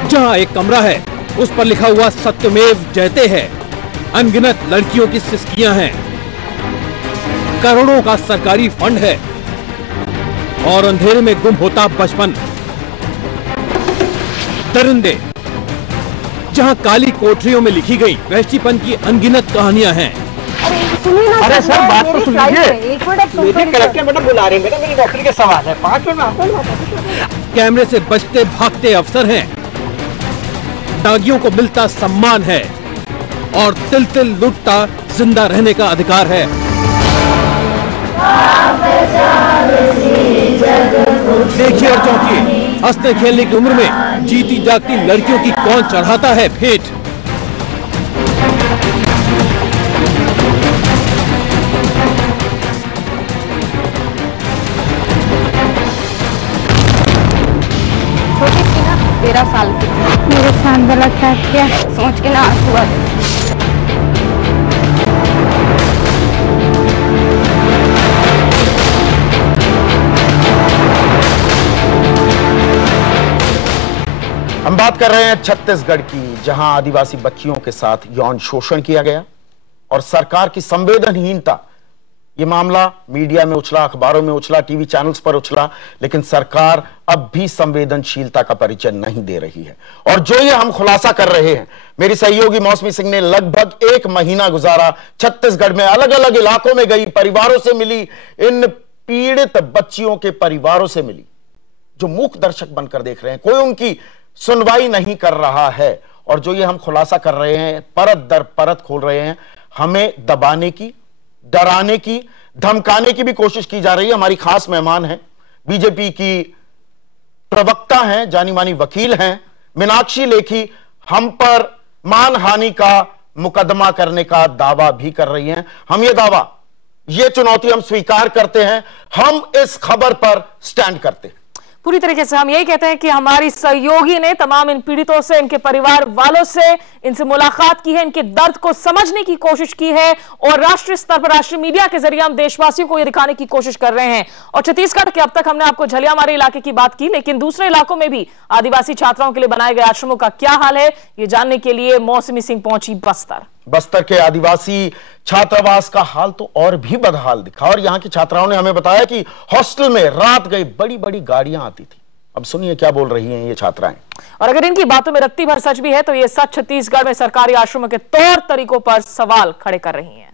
जहां एक कमरा है, उस पर लिखा हुआ सत्यमेव जयते है। अनगिनत लड़कियों की सिसकियां हैं, करोड़ों का सरकारी फंड है और अंधेरे में गुम होता बचपन। दरिंदे, जहां काली कोठरियों में लिखी गई वैश्यपन की अनगिनत कहानियां हैं। अरे सर बात तो सुन लीजिए, मेरे कलेक्टर मैडम बुला रहे हैं, मैडम मेरी नौकरी के सवाल है, 5 मिनट में आपको कैमरे से बचते भागते अफसर हैं, दागियों को मिलता सम्मान है और तिल तिल लुटता जिंदा रहने का अधिकार है। देखिए और चौंकिए, हंसते खेलने की उम्र में जीती जागती लड़कियों की कौन चढ़ाता है भेंट। छोटी थी ना, 13 साल की थी। मेरे साथ गलत था क्या, सोच के ना आंसू आ गए। हम बात कर रहे हैं छत्तीसगढ़ की, जहां आदिवासी बच्चियों के साथ यौन शोषण किया गया और सरकार की संवेदनहीनता। यह मामला मीडिया में उछला, अखबारों में उछला, टीवी चैनल्स पर उछला, लेकिन सरकार अब भी संवेदनशीलता का परिचय नहीं दे रही है। और जो ये हम खुलासा कर रहे हैं, मेरी सहयोगी मौसमी सिंह ने लगभग 1 महीना गुजारा, छत्तीसगढ़ में अलग अलग इलाकों में गई, परिवारों से मिली, इन पीड़ित बच्चियों के परिवारों से मिली जो मूक दर्शक बनकर देख रहे हैं। कोई उनकी सुनवाई नहीं कर रहा है। और जो ये हम खुलासा कर रहे हैं, परत दर परत खोल रहे हैं, हमें दबाने की, डराने की, धमकाने की भी कोशिश की जा रही है। हमारी खास मेहमान हैं, बीजेपी की प्रवक्ता हैं, जानी मानी वकील हैं मीनाक्षी लेखी। हम पर मानहानि का मुकदमा करने का दावा भी कर रही हैं। हम ये दावा, ये चुनौती हम स्वीकार करते हैं, हम इस खबर पर स्टैंड करते हैं। पूरी तरीके से हम यही कहते हैं कि हमारी सहयोगी ने तमाम इन पीड़ितों से, इनके परिवार वालों से, इनसे मुलाकात की है, इनके दर्द को समझने की कोशिश की है और राष्ट्रीय स्तर पर, राष्ट्रीय मीडिया के जरिए हम देशवासियों को ये दिखाने की कोशिश कर रहे हैं। और छत्तीसगढ़ के अब तक हमने आपको झलियामारी इलाके की बात की, लेकिन दूसरे इलाकों में भी आदिवासी छात्राओं के लिए बनाए गए आश्रमों का क्या हाल है, ये जानने के लिए मौसमी सिंह पहुंची बस्तर के आदिवासी छात्रावास का हाल तो और भी बदहाल दिखा। और यहां की छात्राओं ने हमें बताया कि हॉस्टल में रात गई बड़ी बड़ी गाड़ियां आती थी। अब सुनिए क्या बोल रही हैं ये छात्राएं। और अगर इनकी बातों में रत्ती भर सच भी है तो ये सच छत्तीसगढ़ में सरकारी आश्रमों के तौर तरीकों पर सवाल खड़े कर रही हैं।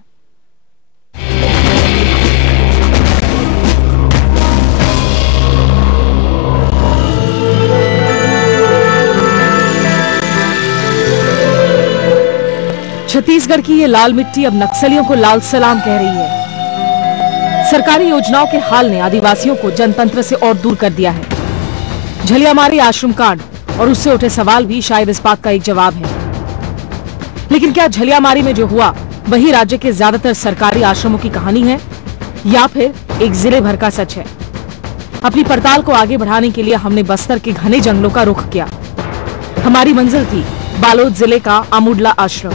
छत्तीसगढ़ की ये लाल मिट्टी अब नक्सलियों को लाल सलाम कह रही है। सरकारी योजनाओं के हाल ने आदिवासियों को जनतंत्र से और दूर कर दिया है। झलियामारी आश्रम कांड और उससे उठे सवाल भी शायद इस बात का एक जवाब है। लेकिन क्या झलियामारी में जो हुआ वही राज्य के ज्यादातर सरकारी आश्रमों की कहानी है या फिर एक जिले भर का सच है? अपनी पड़ताल को आगे बढ़ाने के लिए हमने बस्तर के घने जंगलों का रुख किया। हमारी मंजिल थी बालोद जिले का अमुडला आश्रम।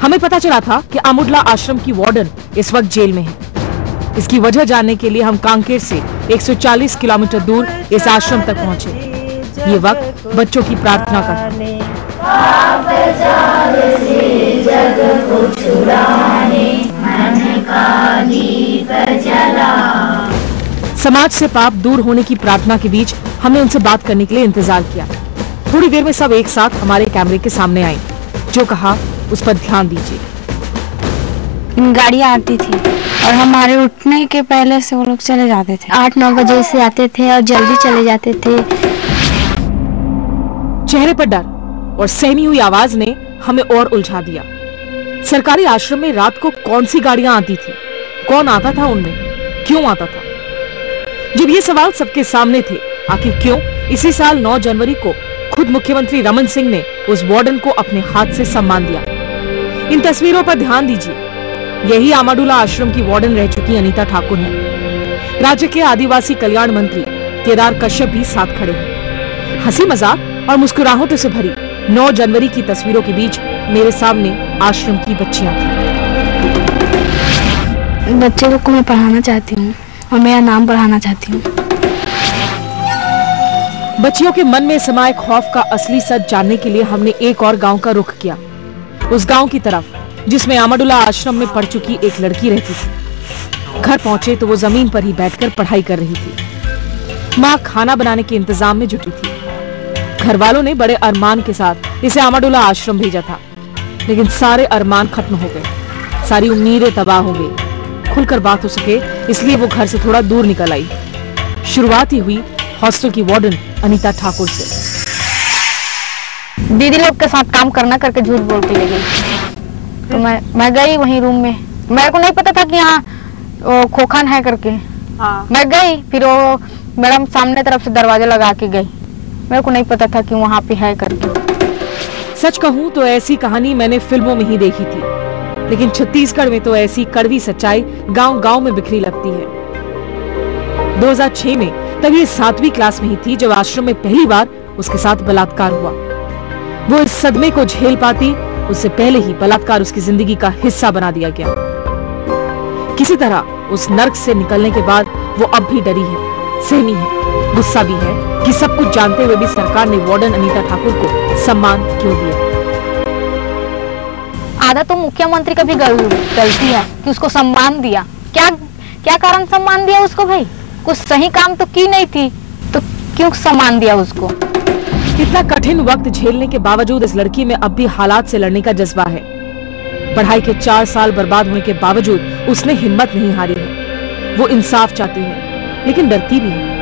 हमें पता चला था कि अमुडला आश्रम की वार्डन इस वक्त जेल में है। इसकी वजह जानने के लिए हम कांकेर से 140 किलोमीटर दूर इस आश्रम तक पहुंचे। ये वक्त बच्चों की प्रार्थना का समाज से पाप दूर होने की प्रार्थना के बीच हमने उनसे बात करने के लिए इंतजार किया। थोड़ी देर में सब एक साथ हमारे कैमरे के सामने आई। जो कहा उस पर ध्यान दीजिए। गाड़ियाँ आती थी और हमारे उठने के पहले से वो लोग चले जाते थे। 8-9 बजे से आते थे और जल्दी चले जाते थे। चेहरे पर डर और सहमी हुई आवाज ने हमें और उलझा दिया। सरकारी आश्रम में रात को कौन सी गाड़ियां आती थी, कौन आता था उनमें, क्यों आता था? जब ये सवाल सबके सामने थे, आखिर क्यों इसी साल 9 जनवरी को खुद मुख्यमंत्री रमन सिंह ने उस वार्डन को अपने हाथ से सम्मान दिया। इन तस्वीरों पर ध्यान दीजिए। यही अमुडला आश्रम की वार्डन रह चुकी अनीता ठाकुर है। राज्य के आदिवासी कल्याण मंत्री केदार कश्यप भी साथ खड़े हैं। हंसी मजाक और मुस्कुराहटों से भरी 9 जनवरी की तस्वीरों के बीच मेरे सामने आश्रम की बच्चियां थी। बच्चे को मैं पढ़ाना चाहती हूँ और मेरा नाम पढ़ाना चाहती हूँ। बच्चियों के मन में समाये खौफ का असली सच जानने के लिए हमने एक और गांव का रुख किया, उस गांव की तरफ जिसमें अहमदुल्ला आश्रम में पढ़ चुकी एक लड़की रहती थी। घर पहुंचे तो वो जमीन पर ही बैठकर पढ़ाई कर रही थी। माँ खाना बनाने के इंतजाम में जुटी थी। घर वालों ने बड़े अरमान के साथ इसे अहमदुल्ला आश्रम भेजा था, लेकिन सारे अरमान खत्म हो गए, सारी उम्मीदें तबाह हो गई। खुलकर बात हो सके इसलिए वो घर से थोड़ा दूर निकल आई। शुरुआत ही हुई हॉस्टल की वार्डन अनीता ठाकुर से। दीदी लोग के साथ काम करना करके झूठ बोल के ले गई। तो मैं गई वहीं रूम में, मेरे को नहीं पता था कि यहाँ खोखन है करके। मैं गई, फिर वो मैडम सामने तरफ से दरवाजा लगा के गई, मेरे को नहीं पता था कि वहाँ पे है करके। सच कहूँ तो ऐसी कहानी मैंने फिल्मों में ही देखी थी, लेकिन छत्तीसगढ़ में तो ऐसी कड़वी सच्चाई गांव-गांव में बिखरी लगती है। 2006 में तब ये 7वीं क्लास में ही थी जब आश्रम में पहली बार उसके साथ बलात्कार हुआ। वो इस सदमे को झेल पाती उससे पहले ही बलात्कार उसकी जिंदगी का हिस्सा बना दिया गया। किसी तरह उस नर्क से निकलने के बाद वो अब भी डरी है, सहमी है, गुस्सा भी है कि सब कुछ जानते हुए भी सरकार ने वार्डन अनीता ठाकुर को सम्मान क्यों दिया। आधा तो मुख्यमंत्री का भी गलती है कि उसको सम्मान दिया। क्या कारण सम्मान दिया उसको? भाई कुछ सही काम तो की नहीं थी, तो क्यों सम्मान दिया उसको? इतना कठिन वक्त झेलने के बावजूद इस लड़की में अब भी हालात से लड़ने का जज्बा है। पढ़ाई के 4 साल बर्बाद होने के बावजूद उसने हिम्मत नहीं हारी है। वो इंसाफ चाहती है, लेकिन डरती भी है।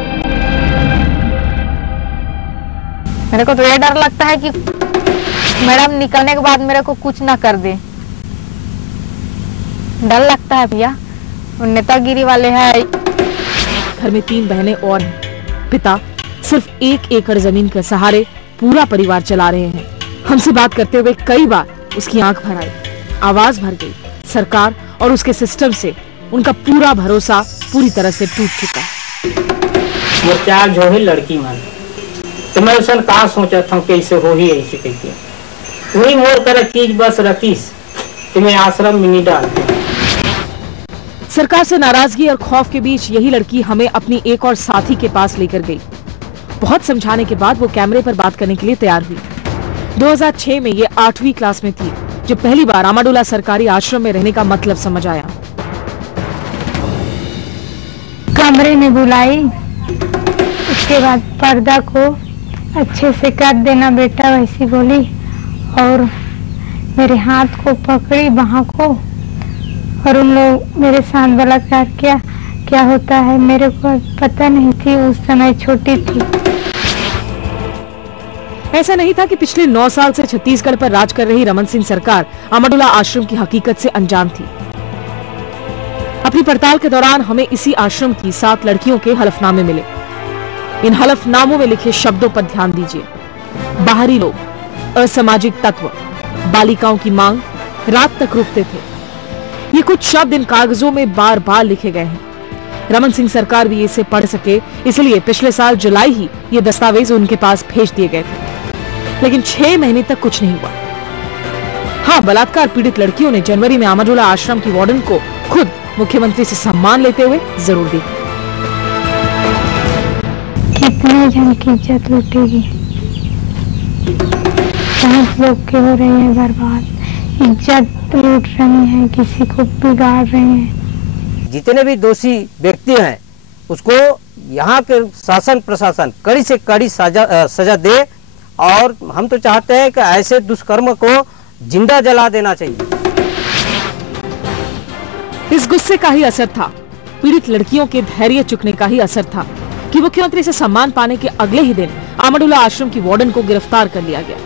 मेरे को तो ये डर लगता है कि मैडम निकलने के बाद मेरे को कुछ ना कर दे। डर लगता है भैया, नेतागिरी वाले हैं। घर में 3 बहनें और हैं। पिता सिर्फ 1 एकड़ जमीन के सहारे पूरा परिवार चला रहे हैं। हमसे बात करते हुए कई बार उसकी आंख भर आई, आवाज भर गई। सरकार और उसके सिस्टम से उनका पूरा भरोसा पूरी तरह से टूट चुका है। वो चार जो है लड़की मान, तो मैं उसन कहा सोचा था कि ऐसे हो ही ऐसे कहती वही मोर कर चीज बस रखीस तुम्हें आश्रम में नहीं डालते। सरकार से नाराजगी और खौफ के बीच यही लड़की हमें अपनी एक और साथी के पास लेकर गई। बहुत समझाने के बाद वो कैमरे पर बात करने के लिए तैयार हुई। 2006 में ये 8वीं क्लास में थी जब पहली बार अहमदुल्ला सरकारी आश्रम में रहने का मतलब समझ आया। कमरे में बुलाई, उसके बाद पर्दा को अच्छे से कर देना बेटा, वैसी बोली, और मेरे हाथ को पकड़ी, बाहों को, और उन लोग मेरे साथ बलात्कार किया। क्या होता है मेरे को पता नहीं थी, उस समय छोटी थी। ऐसा नहीं था कि पिछले 9 साल से छत्तीसगढ़ पर राज कर रही रमन सिंह सरकार अहमदुल्ला आश्रम की हकीकत से अनजान थी। अपनी पड़ताल के दौरान हमें इसी आश्रम की 7 लड़कियों के हलफनामे मिले। इन हलफनामों में लिखे शब्दों पर ध्यान दीजिए। बाहरी लोग, असामाजिक तत्व, बालिकाओं की मांग, रात तक रुकते थे। ये कुछ शब्द इन कागजों में बार बार लिखे गए हैं। रमन सिंह सरकार भी इसे पढ़ सके, इसलिए पिछले साल जुलाई ही ये दस्तावेज उनके पास भेज दिए गए थे, लेकिन 6 महीने तक कुछ नहीं हुआ। हाँ, बलात्कार पीड़ित लड़कियों ने जनवरी में अहमदुल्ला आश्रम की वार्डन को खुद मुख्यमंत्री से सम्मान लेते हुए जरूर देखा। कितने जन की इज्जत लूटेगी, 5 लोग के हो रहे हैं बर्बाद, इज्जत लूट रहे हैं, किसी को बिगाड़ रहे हैं। जितने भी दोषी व्यक्ति हैं उसको यहाँ के शासन प्रशासन कड़ी से कड़ी सजा दे, और हम तो चाहते हैं कि ऐसे दुष्कर्म को जिंदा जला देना चाहिए। इस गुस्से का ही असर था, पीड़ित लड़कियों के धैर्य चुकने का ही असर था कि मुख्यमंत्री से सम्मान पाने के अगले ही दिन अहमदुल्ला आश्रम की वार्डन को गिरफ्तार कर लिया गया।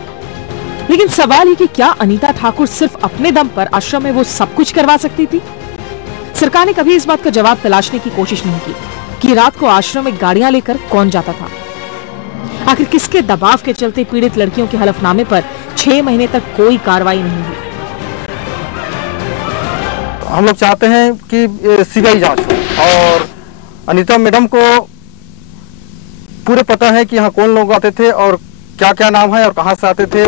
लेकिन सवाल ये कि क्या अनीता ठाकुर सिर्फ अपने दम पर आश्रम में वो सब कुछ करवा सकती थी? सरकार ने कभी इस बात का जवाब तलाशने की कोशिश नहीं की कि रात को आश्रम में गाड़ियां लेकर कौन जाता था। आखिर किसके दबाव के चलते पीड़ित लड़कियों के हलफनामे पर 6 महीने तक कोई कार्रवाई नहीं हुई? हम लोग चाहते हैं कि सीबीआई जांच हो और अनीता मैडम को पूरे पता है कि यहाँ कौन लोग आते थे और क्या क्या नाम है और कहाँ से आते थे।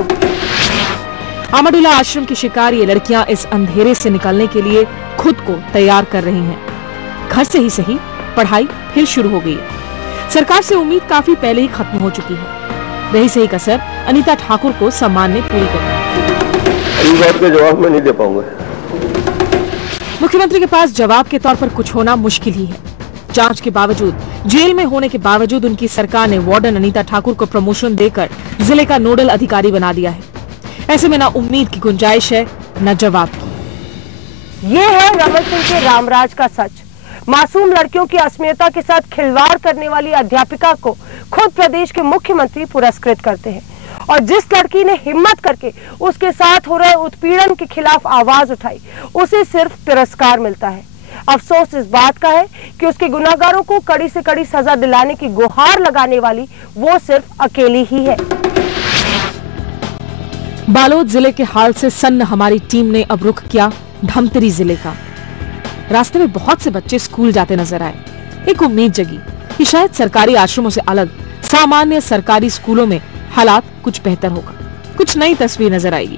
अहमदुल्ला आश्रम की शिकार ये लड़कियां इस अंधेरे से निकलने के लिए खुद को तैयार कर रही हैं। घर से ही सही, पढ़ाई फिर शुरू हो गई है। सरकार से उम्मीद काफी पहले ही खत्म हो चुकी है। रही सही कसर अनीता ठाकुर को सम्मान ने पूरी कर इस बात का जवाब मैं नहीं दे पाऊंगा। मुख्यमंत्री के पास जवाब के तौर पर कुछ होना मुश्किल ही है। जांच के बावजूद, जेल में होने के बावजूद उनकी सरकार ने वार्डन अनीता ठाकुर को प्रमोशन देकर जिले का नोडल अधिकारी बना दिया है। ऐसे में न उम्मीद की गुंजाइश है, न जवाब की। ये है रमन सिंह के रामराज का सच। मासूम लड़कियों की अस्मियता के साथ खिलवाड़ करने वाली अध्यापिका को खुद प्रदेश के मुख्यमंत्री पुरस्कृत करते हैं, और जिस लड़की ने हिम्मत करके उसके साथ हो रहे उत्पीड़न के खिलाफ आवाज उठाई, उसे सिर्फ तिरस्कार मिलता है। अफसोस इस बात का है कि उसके गुनाहगारों को कड़ी से कड़ी सजा दिलाने की गुहार लगाने वाली वो सिर्फ अकेली ही है। बालोद जिले के हाल से सन्न हमारी टीम ने अब रुख किया धमतरी जिले का। रास्ते में बहुत से बच्चे स्कूल जाते नजर आए। एक उम्मीद जगी कि शायद सरकारी आश्रमों से अलग सामान्य सरकारी स्कूलों में हालात कुछ बेहतर होगा, कुछ नई तस्वीर नजर आएगी।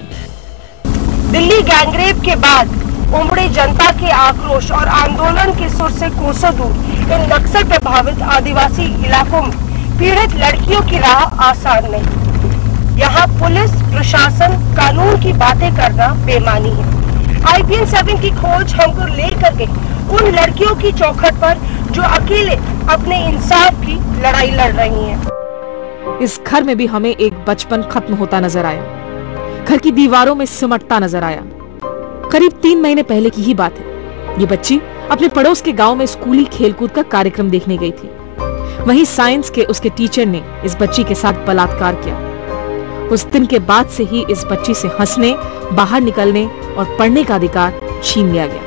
दिल्ली गैंगरेप के बाद उमड़ी जनता के आक्रोश और आंदोलन के सुर से कोसों दूर इन नक्सल प्रभावित आदिवासी इलाकों में पीड़ित लड़कियों की राह आसान नहीं। यहाँ पुलिस प्रशासन कानून की बातें करना बेमानी है। IPN 7 की खोज हमको लेकर गई उन लड़कियों की चौखट पर जो अकेले अपने इंसाफ की लड़ाई लड़ रही हैं। इस घर में भी हमें एक बचपन खत्म होता नजर आया। घर की दीवारों में सिमटता नजर आया। करीब 3 महीने पहले की ही बात है। ये बच्ची अपने पड़ोस के गांव में स्कूली खेलकूद का कार्यक्रम देखने गई थी। वहीं साइंस के उसके टीचर ने इस बच्ची के साथ बलात्कार किया। उस दिन के बाद से ही इस बच्ची से हंसने, बाहर निकलने और पढ़ने का अधिकार छीन लिया गया।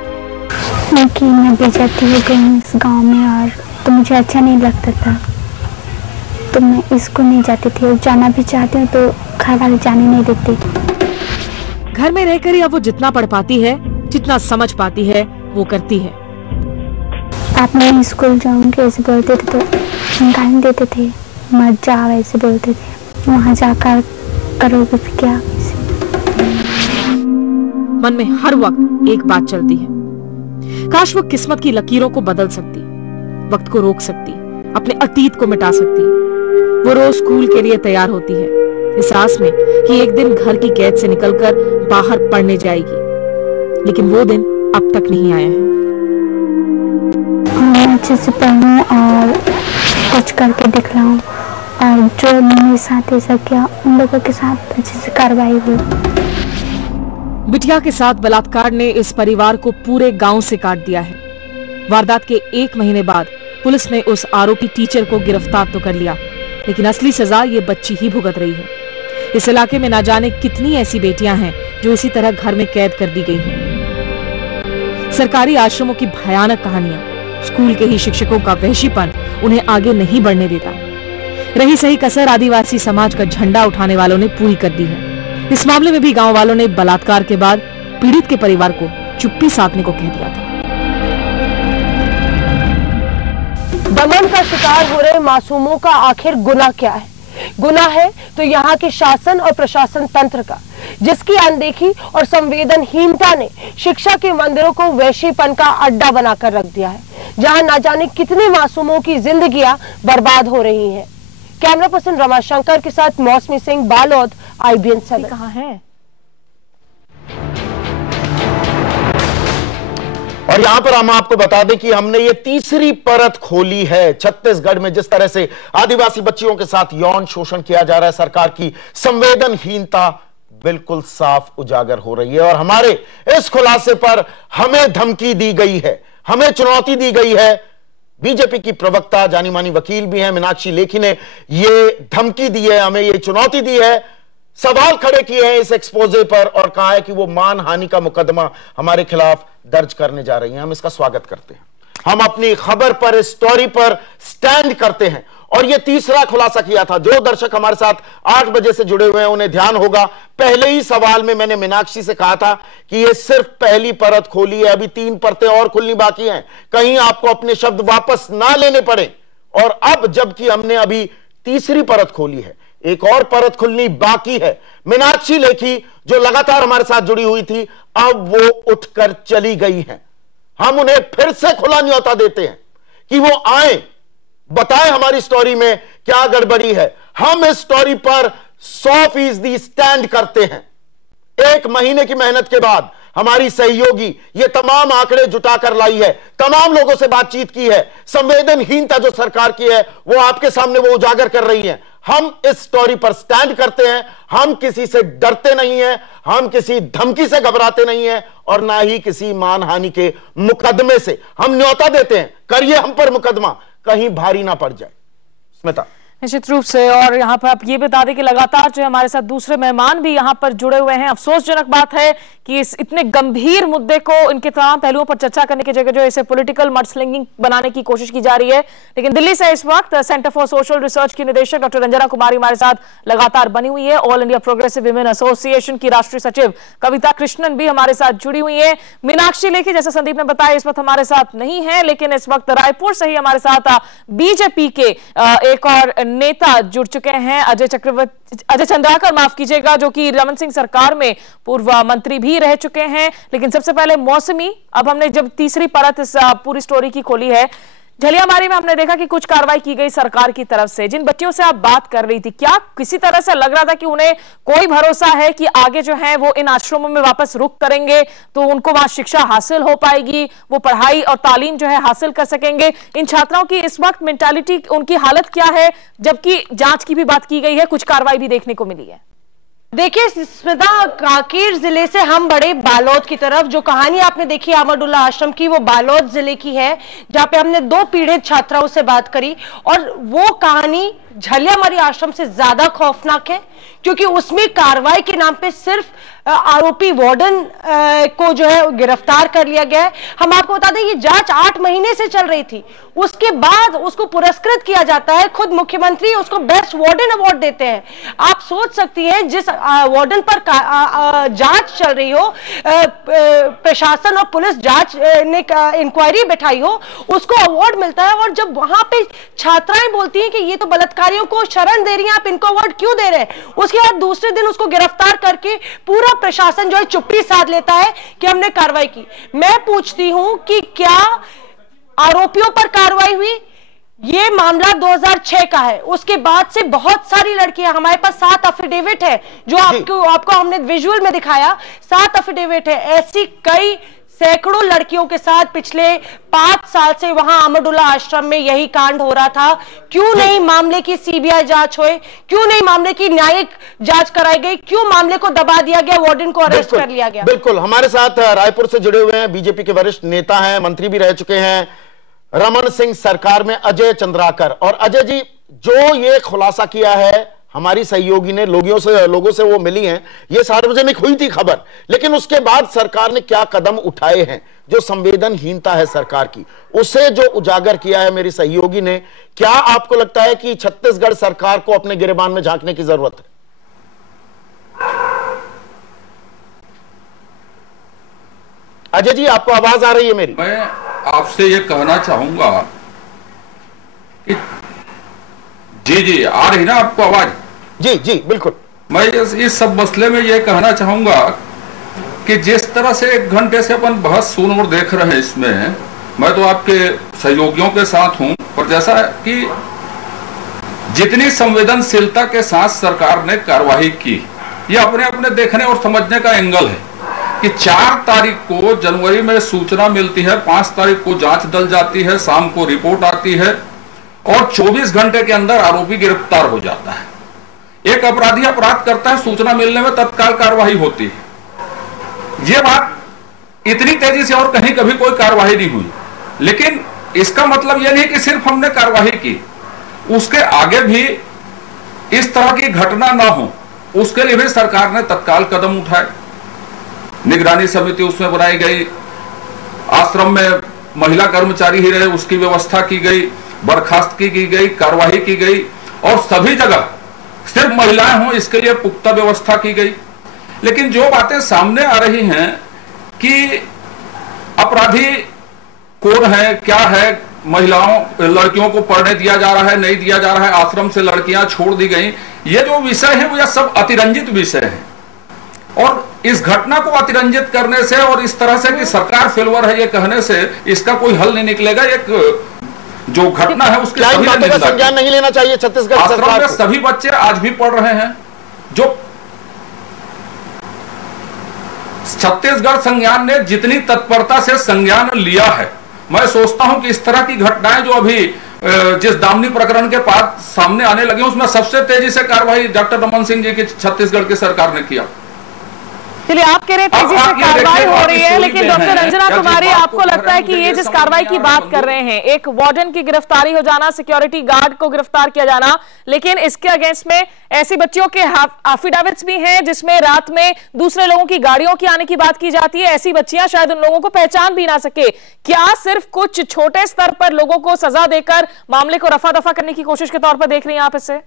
मैं बेइज्जती हो गई इस गांव में, और तो मुझे अच्छा नहीं लगता था, तो मैं स्कूल नहीं जाती थी, और जाना भी चाहती हूँ तो घर वाले जाने नहीं देते। घर में रहकर ही अब वो जितना पढ़ पाती है, जितना समझ पाती है, वो करती है। आप नहीं स्कूल जाऊंगे ऐसे बोलते थे तो गाली देते थे, मत जाओ ऐसे बोलते थे, वहाँ जाकर करोगे फिर क्या। मन में हर वक्त एक बात चलती है, काश वो किस्मत की लकीरों को बदल सकती, वक्त को रोक सकती, अपने अतीत को मिटा सकती। वो रोज स्कूल के लिए तैयार होती है, इस आस में कि एक दिन घर की कैद से निकलकर बाहर पढ़ने जाएगी, लेकिन वो दिन अब तक नहीं आया है। मैं अच्छे से पढ़ूं और कुछ करके दिखलाऊं, और जो मेरे साथ ऐसा किया उन लोगों के साथ अच्छे से कार्रवाई हुई। बिटिया के साथ बलात्कार ने इस परिवार को पूरे गांव से काट दिया है। वारदात के 1 महीने बाद पुलिस ने उस आरोपी टीचर को गिरफ्तार तो कर लिया, लेकिन असली सजा ये बच्ची ही भुगत रही है। इस इलाके में ना जाने कितनी ऐसी बेटियां हैं जो इसी तरह घर में कैद कर दी गई हैं। सरकारी आश्रमों की भयानक कहानियां, स्कूल के ही शिक्षकों का वहशीपन उन्हें आगे नहीं बढ़ने देता। रही सही कसर आदिवासी समाज का झंडा उठाने वालों ने पूरी कर दी है। इस मामले में भी गांव वालों ने बलात्कार के बाद पीड़ित के परिवार को चुप्पी साधने को कह दिया था। दमन का शिकार हो रहे मासूमों का आखिर गुनाह क्या है? गुनाह है तो यहाँ के शासन और प्रशासन तंत्र का, जिसकी अनदेखी और संवेदनहीनता ने शिक्षा के मंदिरों को वैश्यपन का अड्डा बनाकर रख दिया है, जहां न जाने कितने मासूमों की जिंदगियां बर्बाद हो रही हैं। कैमरा पर्सन रमाशंकर के साथ मौसमी सिंह, बालोद, IBN 7। कहाँ है? और यहां पर हम आपको बता दें कि हमने ये तीसरी परत खोली है। छत्तीसगढ़ में जिस तरह से आदिवासी बच्चियों के साथ यौन शोषण किया जा रहा है, सरकार की संवेदनहीनता बिल्कुल साफ उजागर हो रही है। और हमारे इस खुलासे पर हमें धमकी दी गई है, हमें चुनौती दी गई है। बीजेपी की प्रवक्ता, जानी मानी वकील भी हैं, मीनाक्षी लेखी ने ये धमकी दी है, हमें ये चुनौती दी है, सवाल खड़े किए हैं इस एक्सपोजे पर, और कहा है कि वो मानहानि का मुकदमा हमारे खिलाफ दर्ज करने जा रही हैं। हम इसका स्वागत करते हैं। हम अपनी खबर पर, इस स्टोरी पर स्टैंड करते हैं। और ये तीसरा खुलासा किया था। जो दर्शक हमारे साथ 8 बजे से जुड़े हुए हैं उन्हें ध्यान होगा, पहले ही सवाल में मैंने मीनाक्षी से कहा था कि ये सिर्फ पहली परत खोली है, अभी 3 परतें और खुलनी बाकी हैं, कहीं आपको अपने शब्द वापस ना लेने पड़े। और अब जबकि हमने अभी तीसरी परत खोली है, एक और परत खुलनी बाकी है। मीनाक्षी लेखी जो लगातार हमारे साथ जुड़ी हुई थी, अब वो उठकर चली गई हैं। हम उन्हें फिर से खुला न्योता देते हैं कि वो आए, बताएं हमारी स्टोरी में क्या गड़बड़ी है। हम इस स्टोरी पर 100% स्टैंड करते हैं। 1 महीने की मेहनत के बाद हमारी सहयोगी ये तमाम आंकड़े जुटाकर लाई है, तमाम लोगों से बातचीत की है। संवेदनहीनता जो सरकार की है वो आपके सामने वो उजागर कर रही है। हम इस स्टोरी पर स्टैंड करते हैं, हम किसी से डरते नहीं हैं, हम किसी धमकी से घबराते नहीं हैं और ना ही किसी मानहानि के मुकदमे से। हम न्योता देते हैं, करिए हम पर मुकदमा, कहीं भारी ना पड़ जाए। स्मिता। निश्चित रूप से, और यहाँ पर आप ये बता दें कि लगातार जो है हमारे साथ दूसरे मेहमान भी यहाँ पर जुड़े हुए हैं। अफसोसजनक बात है कि इस इतने गंभीर मुद्दे को, इनके तमाम पहलुओं पर चर्चा करने की जगह जो इसे पॉलिटिकल मडस्लिंगिंग बनाने की कोशिश की जा रही है। लेकिन दिल्ली से इस वक्त सेंटर फॉर सोशल रिसर्च की निदेशक डॉक्टर रंजना कुमारी हमारे साथ लगातार बनी हुई है। All India progressive women association की राष्ट्रीय सचिव कविता कृष्णन भी हमारे साथ जुड़ी हुई है। मीनाक्षी लेखी, जैसे संदीप ने बताया, इस वक्त हमारे साथ नहीं है, लेकिन इस वक्त रायपुर से ही हमारे साथ बीजेपी के एक और नेता जुड़ चुके हैं, अजय चंद्राकर, माफ कीजिएगा, जो कि रमन सिंह सरकार में पूर्व मंत्री भी रह चुके हैं। लेकिन सबसे पहले मौसमी, अब हमने जब तीसरी परत इस पूरी स्टोरी की खोली है, झलियामारी में हमने देखा कि कुछ कार्रवाई की गई सरकार की तरफ से। जिन बच्चियों से आप बात कर रही थी, क्या किसी तरह से लग रहा था कि उन्हें कोई भरोसा है कि आगे जो है वो इन आश्रमों में वापस रुक करेंगे तो उनको वहां शिक्षा हासिल हो पाएगी, वो पढ़ाई और तालीम जो है हासिल कर सकेंगे? इन छात्राओं की इस वक्त मेंटालिटी, उनकी हालत क्या है, जबकि जांच की भी बात की गई है, कुछ कार्रवाई भी देखने को मिली है? देखिए स्मिता, कांकेर जिले से हम बड़े बालोद की तरफ। जो कहानी आपने देखी अहमदुल्ला आश्रम की, वो बालोद जिले की है, जहाँ पे हमने 2 पीड़ित छात्राओं से बात करी। और वो कहानी झलियामारी आश्रम से ज्यादा खौफनाक है, क्योंकि उसमें कार्रवाई के नाम पे सिर्फ आरोपी वार्डन को जो है गिरफ्तार कर लिया गया है। हम आपको बता दें, ये जांच 8 महीने से चल रही थी, उसके बाद उसको पुरस्कृत किया जाता है। खुद मुख्यमंत्री उसको बेस्ट वार्डन अवार्ड देते हैं। आप सोच सकती हैं, जिस वार्डन पर जांच चल रही हो, प्रशासन और पुलिस जांच ने इंक्वायरी बैठाई हो, उसको अवार्ड मिलता है। और जब वहां पे छात्राएं बोलती हैं कि ये तो बलात्कारियों को शरण दे रही हैं, आप इनको अवार्ड क्यों दे रहे हैं, उसके बाद दूसरे दिन उसको गिरफ्तार करके पूरा प्रशासन जो है चुप्पी साध लेता है कि हमने कार्रवाई की। मैं पूछती हूं कि क्या आरोपियों पर कार्रवाई हुई? ये मामला 2006 का है, उसके बाद से बहुत सारी लड़कियां, हमारे पास 7 एफिडेविट है जो आपको हमने विजुअल में दिखाया, 7 एफिडेविट है। ऐसी कई सैकड़ों लड़कियों के साथ पिछले 5 साल से वहां अहमदुल्ला आश्रम में यही कांड हो रहा था। क्यों नहीं मामले की सीबीआई जांच हुई? क्यों नहीं मामले की न्यायिक जांच कराई गई? क्यों मामले को दबा दिया गया, वार्डन को अरेस्ट कर लिया गया? बिल्कुल, हमारे साथ रायपुर से जुड़े हुए हैं बीजेपी के वरिष्ठ नेता हैं, मंत्री भी रह चुके हैं, रमन सिंह सरकार में अजय चंद्राकर। और अजय जी, जो ये खुलासा किया है हमारी सहयोगी ने, लोगों से वो मिली हैं, ये सार्वजनिक हुई थी खबर, लेकिन उसके बाद सरकार ने क्या कदम उठाए हैं? जो संवेदनहीनता है सरकार की, उसे जो उजागर किया है मेरी सहयोगी ने, क्या आपको लगता है कि छत्तीसगढ़ सरकार को अपने गिरेबान में झांकने की जरूरत है? अजय जी, आपको आवाज आ रही है मेरी? मैं आपसे ये कहना चाहूंगा कि जी आ रही ना आपको आवाज? जी बिल्कुल। मैं इस सब मसले में ये कहना चाहूंगा कि जिस तरह से 1 घंटे से अपन बहस सुन और देख रहे हैं, इसमें मैं तो आपके सहयोगियों के साथ हूं, पर जैसा कि जितनी संवेदनशीलता के साथ सरकार ने कार्रवाई की, ये अपने अपने देखने और समझने का एंगल है कि 4 तारीख को जनवरी में सूचना मिलती है, 5 तारीख को जांच दल जाती है, शाम को रिपोर्ट आती है और 24 घंटे के अंदर आरोपी गिरफ्तार हो जाता है। एक अपराधी अपराध करता है, सूचना मिलने में तत्काल कार्रवाई होती है। ये बात इतनी तेजी से और कहीं कभी कोई कार्रवाई नहीं हुई, लेकिन इसका मतलब यह नहीं कि सिर्फ हमने कार्रवाई की, उसके आगे भी इस तरह की घटना ना हो, उसके लिए भी सरकार ने तत्काल कदम उठाए। निगरानी समिति उसमें बनाई गई, आश्रम में महिला कर्मचारी ही रहे उसकी व्यवस्था की गई, बर्खास्तगी की गई, कार्रवाई की गई और सभी जगह सिर्फ महिलाएं हों इसके लिए पुख्ता व्यवस्था की गई। लेकिन जो बातें सामने आ रही हैं कि अपराधी कौन है, क्या है, महिलाओं लड़कियों को पढ़ने दिया जा रहा है, नहीं दिया जा रहा है, आश्रम से लड़कियां छोड़ दी गई, ये जो विषय है वो यह सब अतिरंजित विषय है। और इस घटना को अतिरंजित करने से और इस तरह से कि सरकार फेलवर है ये कहने से इसका कोई हल नहीं निकलेगा। एक जो घटना है उसके संज्ञान नहीं लेना चाहिए छत्तीसगढ़ सरकार को। सभी बच्चे आज भी पढ़ रहे हैं। जो छत्तीसगढ़ संज्ञान ने जितनी तत्परता से संज्ञान लिया है, मैं सोचता हूं कि इस तरह की घटनाएं जो अभी जिस दामनी प्रकरण के बाद सामने आने लगी उसमें सबसे तेजी से कार्रवाई डॉक्टर रमन सिंह जी की छत्तीसगढ़ की सरकार ने किया। चलिए, आप कह रहे हैं तेजी से कार्रवाई हो रही है, लेकिन डॉक्टर रंजना कुमारी, आपको लगता है कि ये जिस कार्रवाई की बात कर रहे हैं, एक वार्डन की गिरफ्तारी हो जाना, सिक्योरिटी गार्ड को गिरफ्तार किया जाना, लेकिन इसके अगेंस्ट में ऐसी बच्चियों के एफिडेविट्स भी हैं जिसमें रात में दूसरे लोगों की गाड़ियों की आने की बात की जाती है। ऐसी बच्चियां शायद उन लोगों को पहचान भी ना सके। क्या सिर्फ कुछ छोटे स्तर पर लोगों को सजा देकर मामले को रफा दफा करने की कोशिश के तौर पर देख रही हैं आप इसे?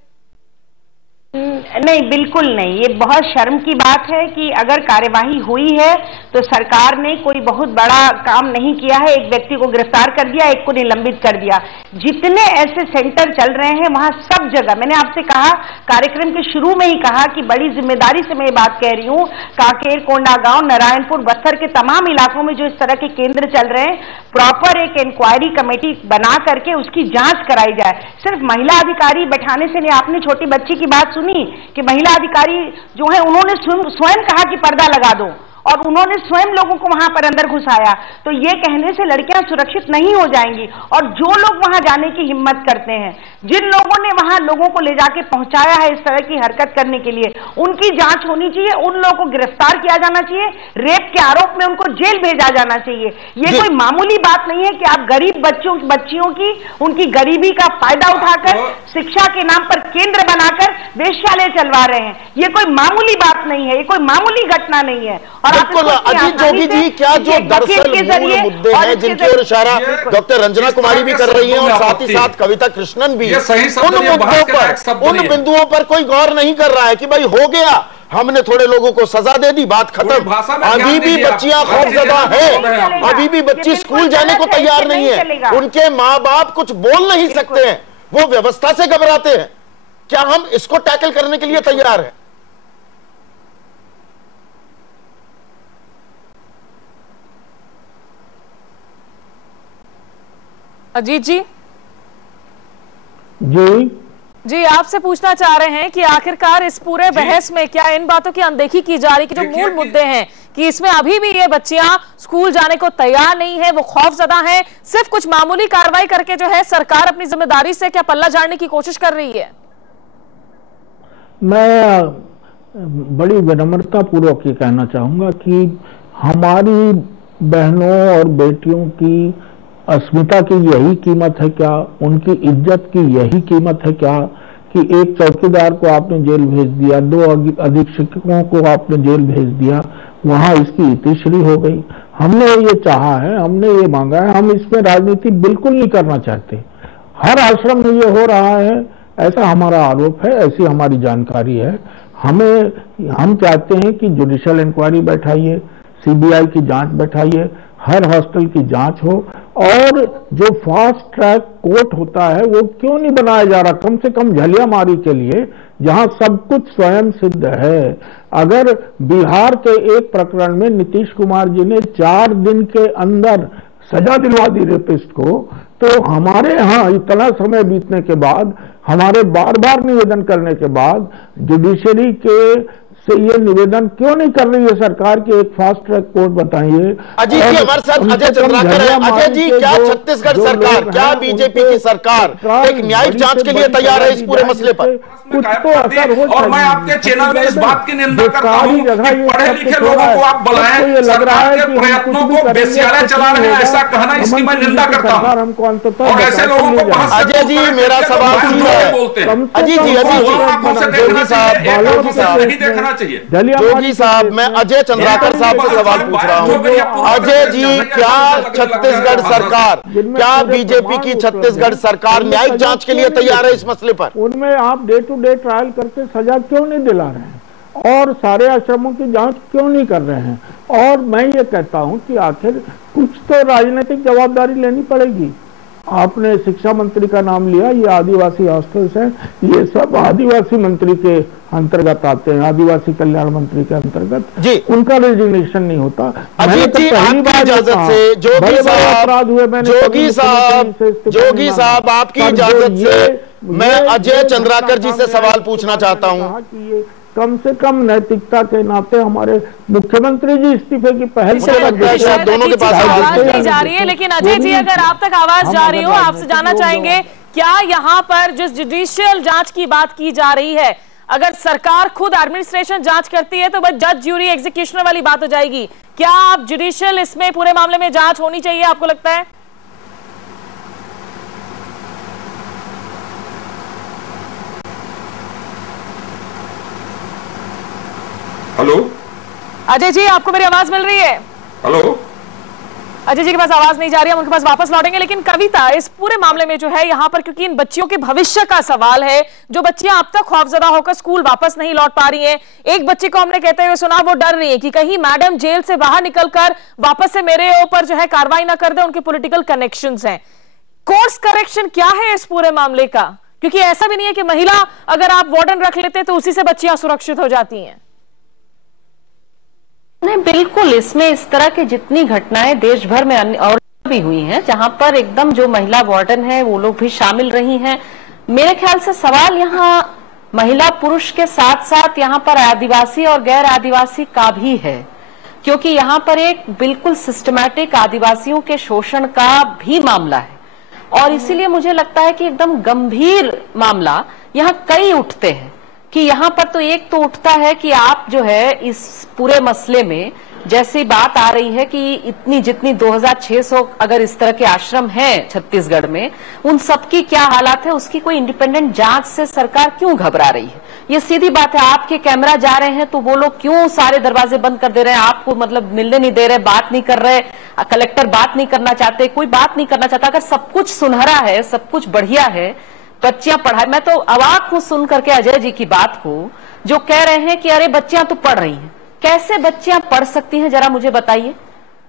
नहीं, बिल्कुल नहीं। ये बहुत शर्म की बात है कि अगर कार्यवाही हुई है तो सरकार ने कोई बहुत बड़ा काम नहीं किया है। एक व्यक्ति को गिरफ्तार कर दिया, एक को निलंबित कर दिया। जितने ऐसे सेंटर चल रहे हैं वहां सब जगह, मैंने आपसे कहा, कार्यक्रम के शुरू में ही कहा कि बड़ी जिम्मेदारी से मैं ये बात कह रही हूँ, कांकेर, कोंडागांव, नारायणपुर, बस्तर के तमाम इलाकों में जो इस तरह के केंद्र चल रहे हैं, प्रॉपर एक इंक्वायरी कमेटी बना करके उसकी जांच कराई जाए। सिर्फ महिला अधिकारी बैठाने से नहीं। आपने छोटी बच्ची की बात सुनी कि महिला अधिकारी जो है उन्होंने स्वयं कहा कि पर्दा लगा दो, और उन्होंने स्वयं लोगों को वहां पर अंदर घुसाया। तो ये कहने से लड़कियां सुरक्षित नहीं हो जाएंगी। और जो लोग वहां जाने की हिम्मत करते हैं, जिन लोगों ने वहां लोगों को ले जाके पहुंचाया है इस तरह की हरकत करने के लिए, उनकी जांच होनी चाहिए। उन लोगों को गिरफ्तार किया जाना चाहिए। रेप के आरोप में उनको जेल भेजा जाना चाहिए। ये कोई मामूली बात नहीं है कि आप गरीब बच्चियों की उनकी गरीबी का फायदा उठाकर शिक्षा के नाम पर केंद्र बनाकर वेश्यालय चलवा रहे हैं। ये कोई मामूली बात नहीं है, ये कोई मामूली घटना नहीं है। बिल्कुल अजीत जोगी जी, क्या जो दरअसल मूल मुद्दे हैं जिनकी ओर इशारा डॉक्टर रंजना कुमारी भी कर रही हैं और साथ ही साथ कविता कृष्णन भी, उन मुद्दों पर, उन बिंदुओं पर कोई गौर नहीं कर रहा है कि भाई हो गया, हमने थोड़े लोगों को सजा दे दी, बात खत्म। अभी भी बच्चियां खौफजदा हैं, अभी भी बच्ची स्कूल जाने को तैयार नहीं है, उनके माँ बाप कुछ बोल नहीं सकते हैं, वो व्यवस्था से घबराते हैं। क्या हम इसको टैकल करने के लिए तैयार हैं? अजीत जी जी, आपसे पूछना चाह रहे हैं कि आखिरकार इस पूरे बहस में क्या इन बातों की अनदेखी की जा रही कि जो मूल मुद्दे हैं कि इसमें अभी भी ये बच्चियां स्कूल जाने को तैयार नहीं है, वो खौफजदा हैं, सिर्फ कुछ मामूली कार्रवाई करके जो है सरकार अपनी जिम्मेदारी से क्या पल्ला झाड़ने की कोशिश कर रही है? मैं बड़ी विनम्रता पूर्वक ये कहना चाहूंगा कि हमारी बहनों और बेटियों की अस्मिता की यही कीमत है क्या, उनकी इज्जत की यही कीमत है क्या कि एक चौकीदार को आपने जेल भेज दिया, 2 अधीक्षकों को आपने जेल भेज दिया, वहां इसकी इतिश्री हो गई। हमने ये चाहा है, हमने ये मांगा है, हम इसमें राजनीति बिल्कुल नहीं करना चाहते। हर आश्रम में ये हो रहा है ऐसा हमारा आरोप है, ऐसी हमारी जानकारी है। हम चाहते हैं कि जुडिशियल इंक्वायरी बैठाइए, सीबीआई की जांच बैठाइए, हर हॉस्टल की जांच हो, और जो फास्ट ट्रैक कोर्ट होता है वो क्यों नहीं बनाया जा रहा? कम से कम झलियामारी के लिए जहां सब कुछ स्वयं सिद्ध है। अगर बिहार के एक प्रकरण में नीतीश कुमार जी ने 4 दिन के अंदर सजा दिलवा दी रेपिस्ट को, तो हमारे यहाँ इतना समय बीतने के बाद, हमारे बार बार निवेदन करने के बाद जुडिशरी के से ये निवेदन क्यों नहीं कर रही है सरकार की एक फास्ट ट्रैक कोर्ट बताइए। अजय जी हमारे साथ अजय चंद्राकर है। अजय जी, क्या छत्तीसगढ़ सरकार, क्या बीजेपी की सरकार एक न्यायिक जांच के लिए तैयार है इस पूरे मसले पर? कुछ तो असर हो। और मैं आपके चैनल में इस बात की निंदा करता हूं कि पढ़े लिखे लोगों को आप बुलाएं, सरकार के प्रयत्नों को वेश्यालय चला रहे हैं ऐसा कहना, इसकी मैं निंदा करता हूं। और ऐसे लोगों को अजय जी मेरा सवाल अजय जी जोगी साहब, मैं अजय चंद्राकर साहब से सवाल पूछ रहा हूं। अजय जी, क्या छत्तीसगढ़ सरकार, क्या बीजेपी की छत्तीसगढ़ सरकार न्यायिक जांच के लिए तैयार है इस मसले पर? उनमें आप डे टू डे ट्रायल करके सजा क्यों नहीं दिला रहे हैं और सारे आश्रमों की जांच क्यों नहीं कर रहे हैं? और मैं ये कहता हूं कि आखिर कुछ तो राजनीतिक जवाबदारी लेनी पड़ेगी। आपने शिक्षा मंत्री का नाम लिया, ये आदिवासी हॉस्टल्स हैं, ये सब आदिवासी मंत्री के अंतर्गत आते हैं, आदिवासी कल्याण मंत्री के अंतर्गत जी, उनका रेजिग्नेशन नहीं होता। अजीत जी, आपकी इजाजत से जोगी साहब आपकी इजाजत से मैं अजय चंद्राकर जी से सवाल पूछना चाहता हूँ। कम से कम नैतिकता के नाते हमारे मुख्यमंत्री जी इस्तीफे की पहल दोनों के पास आवाज नहीं जा रही है, लेकिन अजय जी अगर आप तक आवाज जा रही हो, आपसे जानना चाहेंगे क्या यहाँ पर जिस जुडिशियल जांच की बात की जा रही है, अगर सरकार खुद एडमिनिस्ट्रेशन जांच करती है तो बस जज ज्यूरी एग्जीक्यूशनर वाली बात हो जाएगी। क्या आप जुडिशियल इसमें पूरे मामले में जांच होनी चाहिए, आपको लगता है? हेलो अजय जी, आपको मेरी आवाज मिल रही है? हेलो अजय जी के पास आवाज नहीं जा रही है, हम उनके पास वापस लौटेंगे। लेकिन कविता, इस पूरे मामले में जो है यहाँ पर, क्योंकि इन बच्चियों के भविष्य का सवाल है, जो बच्चियां अब तक खौफजदा होकर स्कूल वापस नहीं लौट पा रही हैं। एक बच्चे को हमने कहते हुए सुना, वो डर रही है कि कहीं मैडम जेल से बाहर निकलकर वापस से मेरे ऊपर जो है कार्रवाई ना कर दे, उनके पॉलिटिकल कनेक्शंस हैं। कोर्स करेक्शन क्या है इस पूरे मामले का? क्योंकि ऐसा भी नहीं है कि महिला अगर आप वार्डन रख लेते तो उसी से बच्चियां सुरक्षित हो जाती हैं। नहीं, बिल्कुल, इसमें इस तरह की जितनी घटनाएं देश भर में और भी हुई हैं, जहां पर एकदम जो महिला वार्डन है वो लोग भी शामिल रही हैं। मेरे ख्याल से सवाल यहाँ महिला पुरुष के साथ साथ यहाँ पर आदिवासी और गैर आदिवासी का भी है, क्योंकि यहाँ पर एक बिल्कुल सिस्टमैटिक आदिवासियों के शोषण का भी मामला है। और इसीलिए मुझे लगता है कि एकदम गंभीर मामला यहाँ कई उठते हैं, कि यहाँ पर तो एक तो उठता है कि आप जो है इस पूरे मसले में जैसी बात आ रही है कि इतनी जितनी 2600 अगर इस तरह के आश्रम हैं छत्तीसगढ़ में, उन सबकी क्या हालात है, उसकी कोई इंडिपेंडेंट जांच से सरकार क्यों घबरा रही है? ये सीधी बात है, आपके कैमरा जा रहे हैं तो वो लोग क्यों सारे दरवाजे बंद कर दे रहे हैं, आपको मतलब मिलने नहीं दे रहे, बात नहीं कर रहे, कलेक्टर बात नहीं करना चाहते, कोई बात नहीं करना चाहता। अगर सब कुछ सुनहरा है, सब कुछ बढ़िया है, बच्चियां पढ़ाई, मैं तो अवाक हूं सुन करके अजय जी की बात को, जो कह रहे हैं कि अरे बच्चियां तो पढ़ रही हैं। कैसे बच्चियां पढ़ सकती हैं, जरा मुझे बताइए।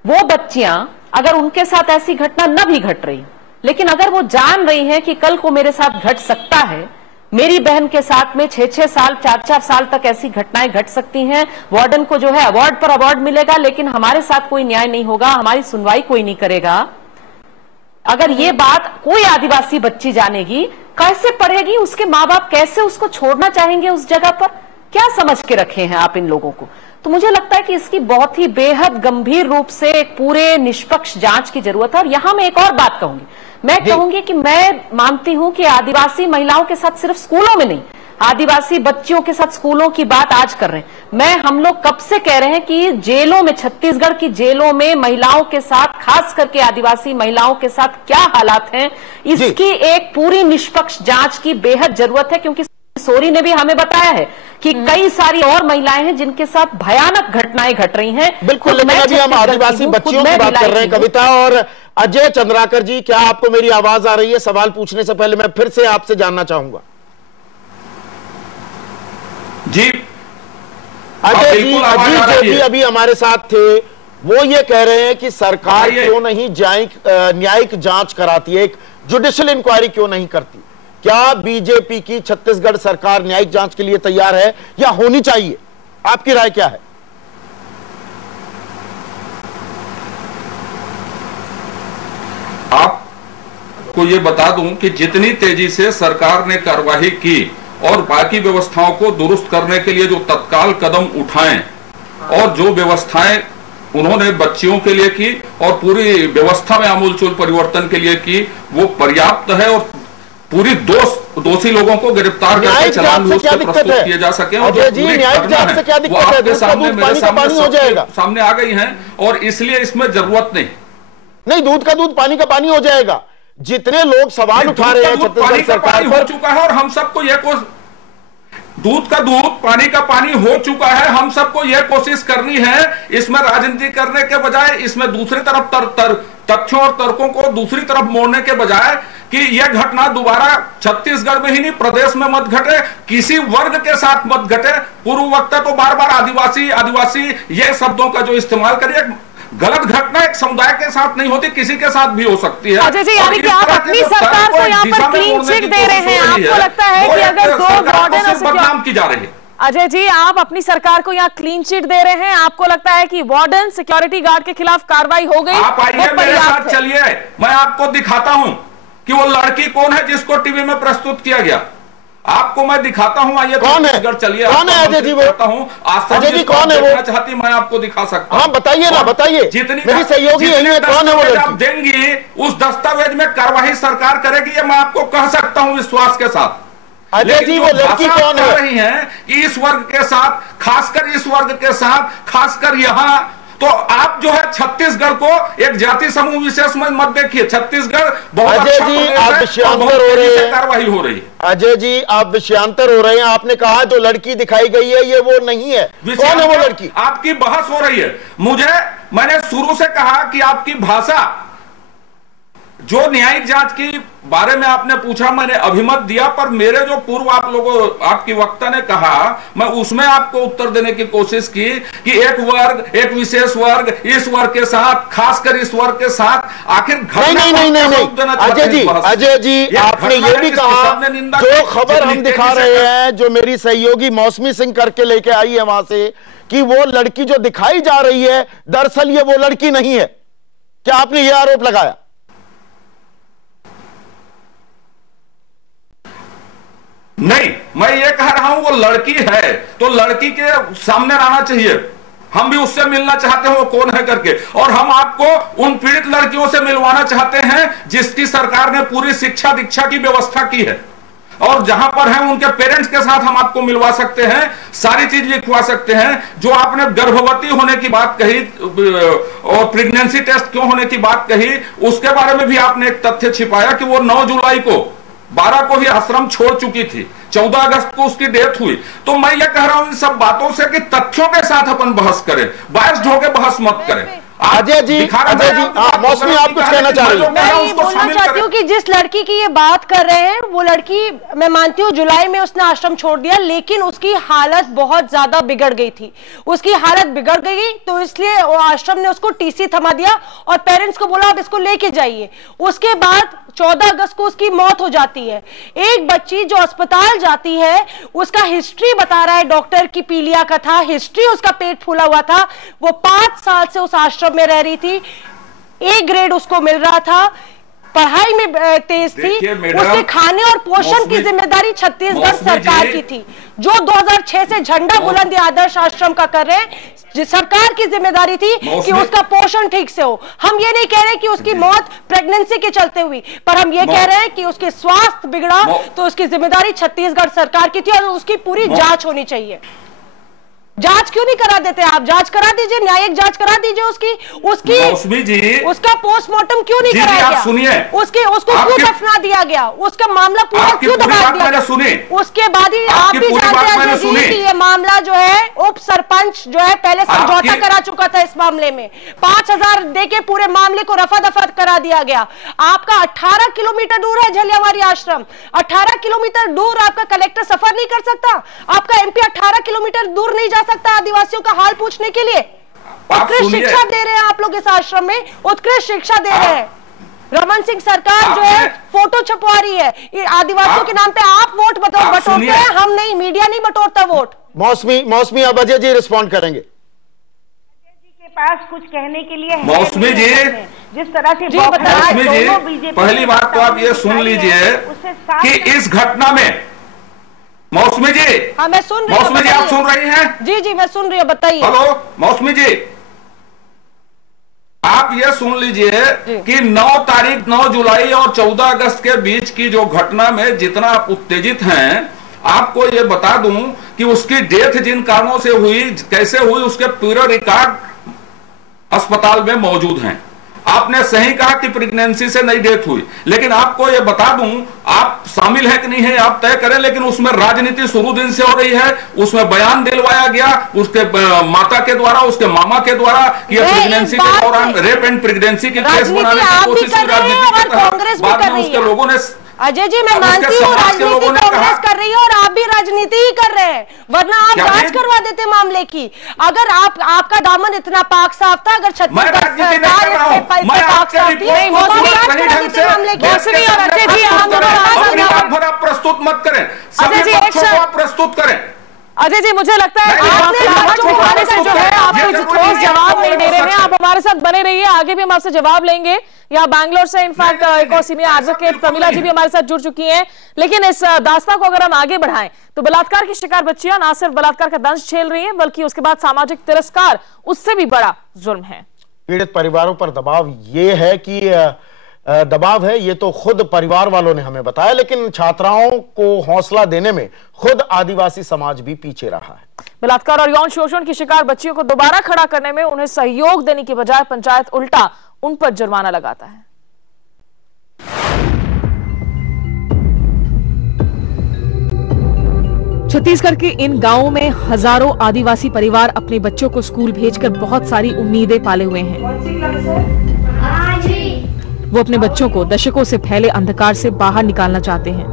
वो बच्चियां अगर उनके साथ ऐसी घटना न भी घट रही, लेकिन अगर वो जान रही हैं कि कल को मेरे साथ घट सकता है, मेरी बहन के साथ में 6-6 साल 4-4 साल तक ऐसी घटनाएं घट सकती हैं, वार्डन को जो है अवार्ड पर अवार्ड मिलेगा, लेकिन हमारे साथ कोई न्याय नहीं होगा, हमारी सुनवाई कोई नहीं करेगा। अगर ये बात कोई आदिवासी बच्ची जानेगी, कैसे पढ़ेगी, उसके माँ बाप कैसे उसको छोड़ना चाहेंगे उस जगह पर? क्या समझ के रखे हैं आप इन लोगों को? तो मुझे लगता है कि इसकी बहुत ही बेहद गंभीर रूप से एक पूरे निष्पक्ष जांच की जरूरत है। और यहां मैं एक और बात कहूंगी, मैं कहूंगी कि मैं मानती हूं कि आदिवासी महिलाओं के साथ सिर्फ स्कूलों में नहीं, आदिवासी बच्चियों के साथ स्कूलों की बात आज कर रहे हैं। हम लोग कब से कह रहे हैं कि जेलों में, छत्तीसगढ़ की जेलों में महिलाओं के साथ, खास करके आदिवासी महिलाओं के साथ क्या हालात हैं, इसकी एक पूरी निष्पक्ष जांच की बेहद जरूरत है। क्योंकि सोरी ने भी हमें बताया है कि कई सारी और महिलाएं हैं जिनके साथ भयानक घटनाएं घट रही हैं। बिल्कुल, लेकिन अभी हम आदिवासी बच्चियों की बात कर रहे हैं। कविता और अजय चंद्राकर जी, क्या आपको मेरी आवाज आ रही है? सवाल पूछने से पहले मैं फिर से आपसे जानना चाहूंगा। जी अजय जी, जो भी अभी हमारे साथ थे, वो ये कह रहे हैं कि सरकार क्यों नहीं न्यायिक जांच कराती है, एक जुडिशियल इंक्वायरी क्यों नहीं करती? क्या बीजेपी की छत्तीसगढ़ सरकार न्यायिक जांच के लिए तैयार है या होनी चाहिए? आपकी राय क्या है? आपको ये बता दूं कि जितनी तेजी से सरकार ने कार्यवाही की और बाकी व्यवस्थाओं को दुरुस्त करने के लिए जो तत्काल कदम उठाएं और जो व्यवस्थाएं उन्होंने बच्चियों के लिए की और पूरी व्यवस्था में आमूलचूल परिवर्तन के लिए की, वो पर्याप्त है और पूरी दोषी लोगों को गिरफ्तार करके चालान प्रस्तुत किए जा सके। और जो वो आपके सामने, मेरे सामने आ गई हैं और इसलिए इसमें जरूरत नहीं। दूध का दूध पानी का पानी हो जाएगा। जितने लोग सवाल उठा रहे हैं छत्तीसगढ़ सरकार हो चुका है और हम सबको यह दूध का दूध पानी का पानी हो चुका है। हम सबको यह कोशिश करनी है, इसमें राजनीति करने के बजाय, इसमें दूसरी तरफ तथ्यों और तर्कों को दूसरी तरफ मोड़ने के बजाय कि यह घटना दोबारा छत्तीसगढ़ में ही नहीं प्रदेश में मत घटे, किसी वर्ग के साथ मत घटे। पूर्व वक्ता तो बार बार आदिवासी आदिवासी ये शब्दों का जो इस्तेमाल करिए, गलत घटना एक समुदाय के साथ नहीं होती, किसी के साथ भी हो सकती है। अजय जी, यानी कि आप अपनी सरकार को यहाँ पर क्लीन चिट दे रहे हैं। आपको लगता है कि अगर दो वार्डन बदनाम की जा रही है? अजय जी, आप अपनी सरकार को यहाँ क्लीन चिट दे रहे हैं, आपको लगता है कि वार्डन सिक्योरिटी गार्ड के खिलाफ कार्रवाई हो गई? आप आइए मेरे साथ चलिए, मैं आपको दिखाता हूं कि वो लड़की कौन है जिसको टीवी में प्रस्तुत किया गया। आपको मैं दिखाता हूं, आइए कौन है? चलिए, कौन है अजय जी? वो अजय जी कौन है? वो चाहती मैं आपको दिखा सकता हूं। हाँ बताइए ना, बताइए, जितनी मेरी सहयोगी यही है। कौन है वो लड़की? आप देंगी उस दस्तावेज में कार्रवाई सरकार करेगी, ये मैं आपको कह सकता हूं विश्वास के साथ। अजय जी, वो लड़की कौन है? रही है कि इस वर्ग के साथ, खासकर इस वर्ग के साथ, खासकर यहाँ, तो आप जो है छत्तीसगढ़ को एक जाति समूह विशेष में मत देखिए। छत्तीसगढ़ बहुत अजय जी, आप विषयांतर हो रहे हैं, कार्रवाई हो रही है। अजय जी, आप विषयांतर हो रहे हैं। आपने कहा जो लड़की दिखाई गई है ये वो नहीं है। कौन है वो लड़की? आपकी बहस हो रही है। मैंने शुरू से कहा कि आपकी भाषा, जो न्यायिक जांच की बारे में आपने पूछा, मैंने अभिमत दिया, पर मेरे जो पूर्व आप लोगों, आपकी वक्ता ने कहा, मैं उसमें आपको उत्तर देने की कोशिश की कि एक वर्ग, एक विशेष वर्ग, इस वर्ग के साथ, खासकर इस वर्ग के साथ, आखिर नहीं। अजय जी, आपने ये भी कहा, जो खबर हम दिखा रहे हैं, जो मेरी सहयोगी मौसमी सिंह करके लेके आई है वहां से, कि वो लड़की जो दिखाई जा रही है, दरअसल ये वो लड़की नहीं है। क्या आपने ये आरोप लगाया? नहीं, मैं ये कह रहा हूं वो लड़की है, तो लड़की के सामने आना चाहिए। हम भी उससे मिलना चाहते हैं वो कौन है करके, और हम आपको उन पीड़ित लड़कियों से मिलवाना चाहते हैं जिसकी सरकार ने पूरी शिक्षा दीक्षा की व्यवस्था की है, और जहां पर है उनके पेरेंट्स के साथ हम आपको मिलवा सकते हैं, सारी चीज लिखवा सकते हैं। जो आपने गर्भवती होने की बात कही और प्रेगनेंसी टेस्ट क्यों होने की बात कही, उसके बारे में भी आपने एक तथ्य छिपाया कि वो 9 जुलाई को 12 को ही आश्रम छोड़ चुकी थी, 14 अगस्त को उसकी डेथ हुई। तो मैं ये कह रहा हूं इन सब बातों से कि तथ्यों के साथ अपन बहस करें, बायस्ड होकर बहस मत करें। अजय जी, मौसमी आप कुछ कहना चाह रही हैं? मैं ये बोलना चाहती हूँ कि जिस लड़की की ये बात कर रहे हैं, वो लड़की, मैं मानती हूँ जुलाई में उसने आश्रम छोड़ दिया, लेकिन उसकी हालत बहुत ज्यादा बिगड़ गई थी। उसकी हालत बिगड़ गई तो इसलिए आश्रम ने उसको टीसी थमा दिया और पेरेंट्स को बोला आप इसको लेके जाइए। उसके बाद 14 अगस्त को उसकी मौत हो जाती है। एक बच्ची जो अस्पताल जाती है, उसका हिस्ट्री बता रहा है डॉक्टर की, पीलिया का था हिस्ट्री, उसका पेट फूला हुआ था, वो 5 साल से उस आश्रम में रह रही थी, ए ग्रेड उसको मिल रहा था, पढ़ाई में तेज थी, उसके खाने और पोषण की जिम्मेदारी छत्तीसगढ़ सरकार की थी, जो 2006 से झंडा बुलंदी आदर्श आश्रम का कर रहे हैं। सरकार की जिम्मेदारी थी कि उसका पोषण ठीक से हो। हम ये नहीं कह रहे कि उसकी मौत प्रेगनेंसी के चलते हुई, पर हम ये कह रहे हैं कि उसके स्वास्थ्य बिगड़ा तो उसकी जिम्मेदारी छत्तीसगढ़ सरकार की थी और उसकी पूरी जांच होनी चाहिए। जांच क्यों नहीं करा देते आप? जांच करा दीजिए, न्यायिक जांच करा दीजिए उसकी जी, उसका पोस्टमार्टम क्यों नहीं कराया गया? सुनिए, उसको क्यों दफना दिया गया? उसका मामला पूरा क्यों दबा दिया? उसके बाद ही आप भी जानते हैं कि ये मामला जो है उप सरपंच जो है पहले समझौता करा चुका था इस मामले में, 5000 देके पूरे मामले को रफा दफा करा दिया गया। आपका 18 किलोमीटर दूर है झलियावाड़ी आश्रम, 18 किलोमीटर दूर आपका कलेक्टर सफर नहीं कर सकता? आपका एमपी 18 किलोमीटर दूर नहीं जा सकता आदिवासियों का हाल पूछने के लिए? उत्कृष्ट शिक्षा दे रहे हैं आप लोग इस आश्रम में, उत्कृष्ट शिक्षा दे रहे हैं। रमन सिंह सरकार जो है फोटो छपवा रही है आदिवासियों के नाम पे। आप वोट बटोरते हैं, हम नहीं, मीडिया नहीं बटोरता वोट। मौसमी अब अजय जी रिस्पॉन्ड करेंगे। के पास कुछ कहने के लिए मौसमी जी, जिस तरह से मौसमी जी, पहली बात तो आप ये सुन लीजिए कि इस घटना में, मौसमी जी, हाँ मैं सुन रही हूँ। मौसमी जी आप सुन रही हैं? जी जी मैं सुन रही हूँ, बताइए। हेलो मौसमी जी, आप ये सुन लीजिए कि 9 जुलाई और 14 अगस्त के बीच की जो घटना में जितना आप उत्तेजित हैं, आपको ये बता दूं कि उसकी डेथ जिन कारणों से हुई, कैसे हुई, उसके पूरे रिकॉर्ड अस्पताल में मौजूद हैं। आपने सही कहा कि प्रेगनेंसी से नहीं डेथ हुई, लेकिन आपको यह बता दूं, आप शामिल है कि नहीं है आप तय करें, लेकिन उसमें राजनीति शुरू दिन से हो रही है। उसमें बयान दिलवाया गया उसके माता के द्वारा, उसके मामा के द्वारा कि प्रेगनेंसी के दौरान रेप एंड प्रेगनेंसी की केस बनाने की कोशिश की राजनीति के तहत। बाद में उसके लोगों ने अजय जी मैं मानती हूँ राजनीति कांग्रेस कर रही है और आप भी राजनीति ही कर रहे हैं, वरना आप जांच करवा देते मामले की। अगर आपका दामन इतना पाक साफ था, अगर छत्तीसगढ़ प्रस्तुत मत करें, सभी पक्षों को आप प्रस्तुत करें। अजय जी मुझे लगता है से जो है आप ठोस जवाब नहीं दे रहे हैं। आप हमारे साथ बने रहिए, आगे भी हम आपसे जवाब लेंगे। यहाँ बैंगलोर से इनफैक्ट एक और सीनियर एडवोकेट प्रमिला जी भी हमारे साथ जुड़ चुकी हैं। लेकिन इस दास्तां को अगर हम आगे बढ़ाएं तो बलात्कार की शिकार बच्चियां ना सिर्फ बलात्कार का दंश झेल रही हैं, बल्कि उसके बाद सामाजिक तिरस्कार उससे भी बड़ा जुर्म है। पीड़ित परिवारों पर दबाव ये है कि दबाव है, ये तो खुद परिवार वालों ने हमें बताया, लेकिन छात्राओं को हौसला देने में खुद आदिवासी समाज भी पीछे रहा है। बलात्कार और यौन शोषण की शिकार बच्चियों को दोबारा खड़ा करने में उन्हें सहयोग देने की बजाय पंचायत उल्टा उन पर जुर्माना लगाता है। छत्तीसगढ़ के इन गांवों में हजारों आदिवासी परिवार अपने बच्चों को स्कूल भेजकर बहुत सारी उम्मीदें पाले हुए हैं। वो अपने बच्चों को दशकों से फैले अंधकार से बाहर निकालना चाहते हैं।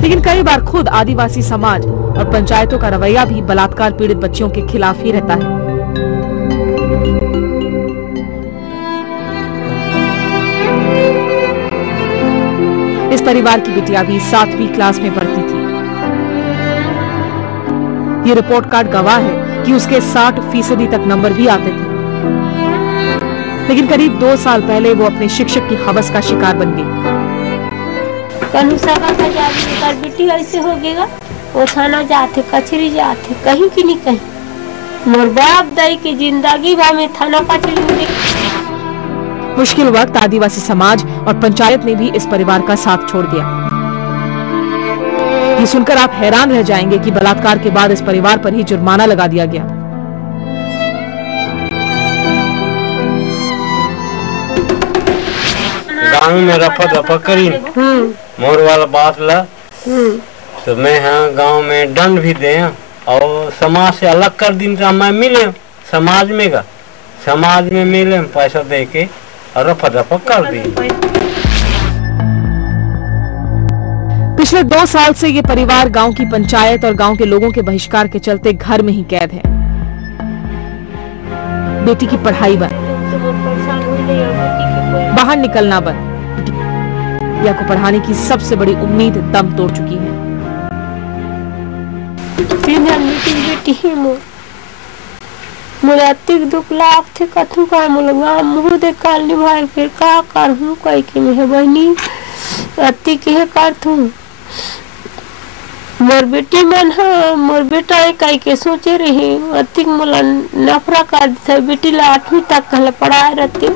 लेकिन कई बार खुद आदिवासी समाज और पंचायतों का रवैया भी बलात्कार पीड़ित बच्चियों के खिलाफ ही रहता है। इस परिवार की बिटिया भी 7वीं क्लास में पढ़ती थी। ये रिपोर्ट कार्ड गवाह है कि उसके 60% तक नंबर भी आते थे, लेकिन करीब 2 साल पहले वो अपने शिक्षक की हवस का शिकार बन गई। बेटी ऐसे हो गएगा, वो थाना जाते, कचहरी जाते, कहीं की नहीं कहीं। मोर बाप दाई की जिंदगी भर में थाना कचहरी। मुश्किल वक्त आदिवासी समाज और पंचायत ने भी इस परिवार का साथ छोड़ दिया। ये सुनकर आप हैरान रह जाएंगे कि बलात्कार के बाद इस परिवार पर ही जुर्माना लगा दिया गया। गाँव में रफा दफा करी मोर वाला बात ला तो मैं हाँ गांव में दंड भी दे और समाज से अलग कर दिन का मैं मिले समाज में मिले पैसा दे के और रफा दफा कर दी। पिछले 2 साल से ये परिवार गांव की पंचायत और गांव के लोगों के बहिष्कार के चलते घर में ही कैद है। बेटी की पढ़ाई बंद, बाहर निकलना बंद, बिटिया को पढ़ाने की सबसे बड़ी उम्मीद दम तोड़ चुकी है। मोला अतिक दुख लाभ थे कथू का मुलगा मुँह दे काल निभाए फिर का कर हूँ कई के में बहनी अति के कर थू मोर बेटी मन हाँ मोर बेटा कई के सोचे रही अतिक मोला नफरा कर दी बेटी ला 8वीं तक कल पढ़ाए रहती।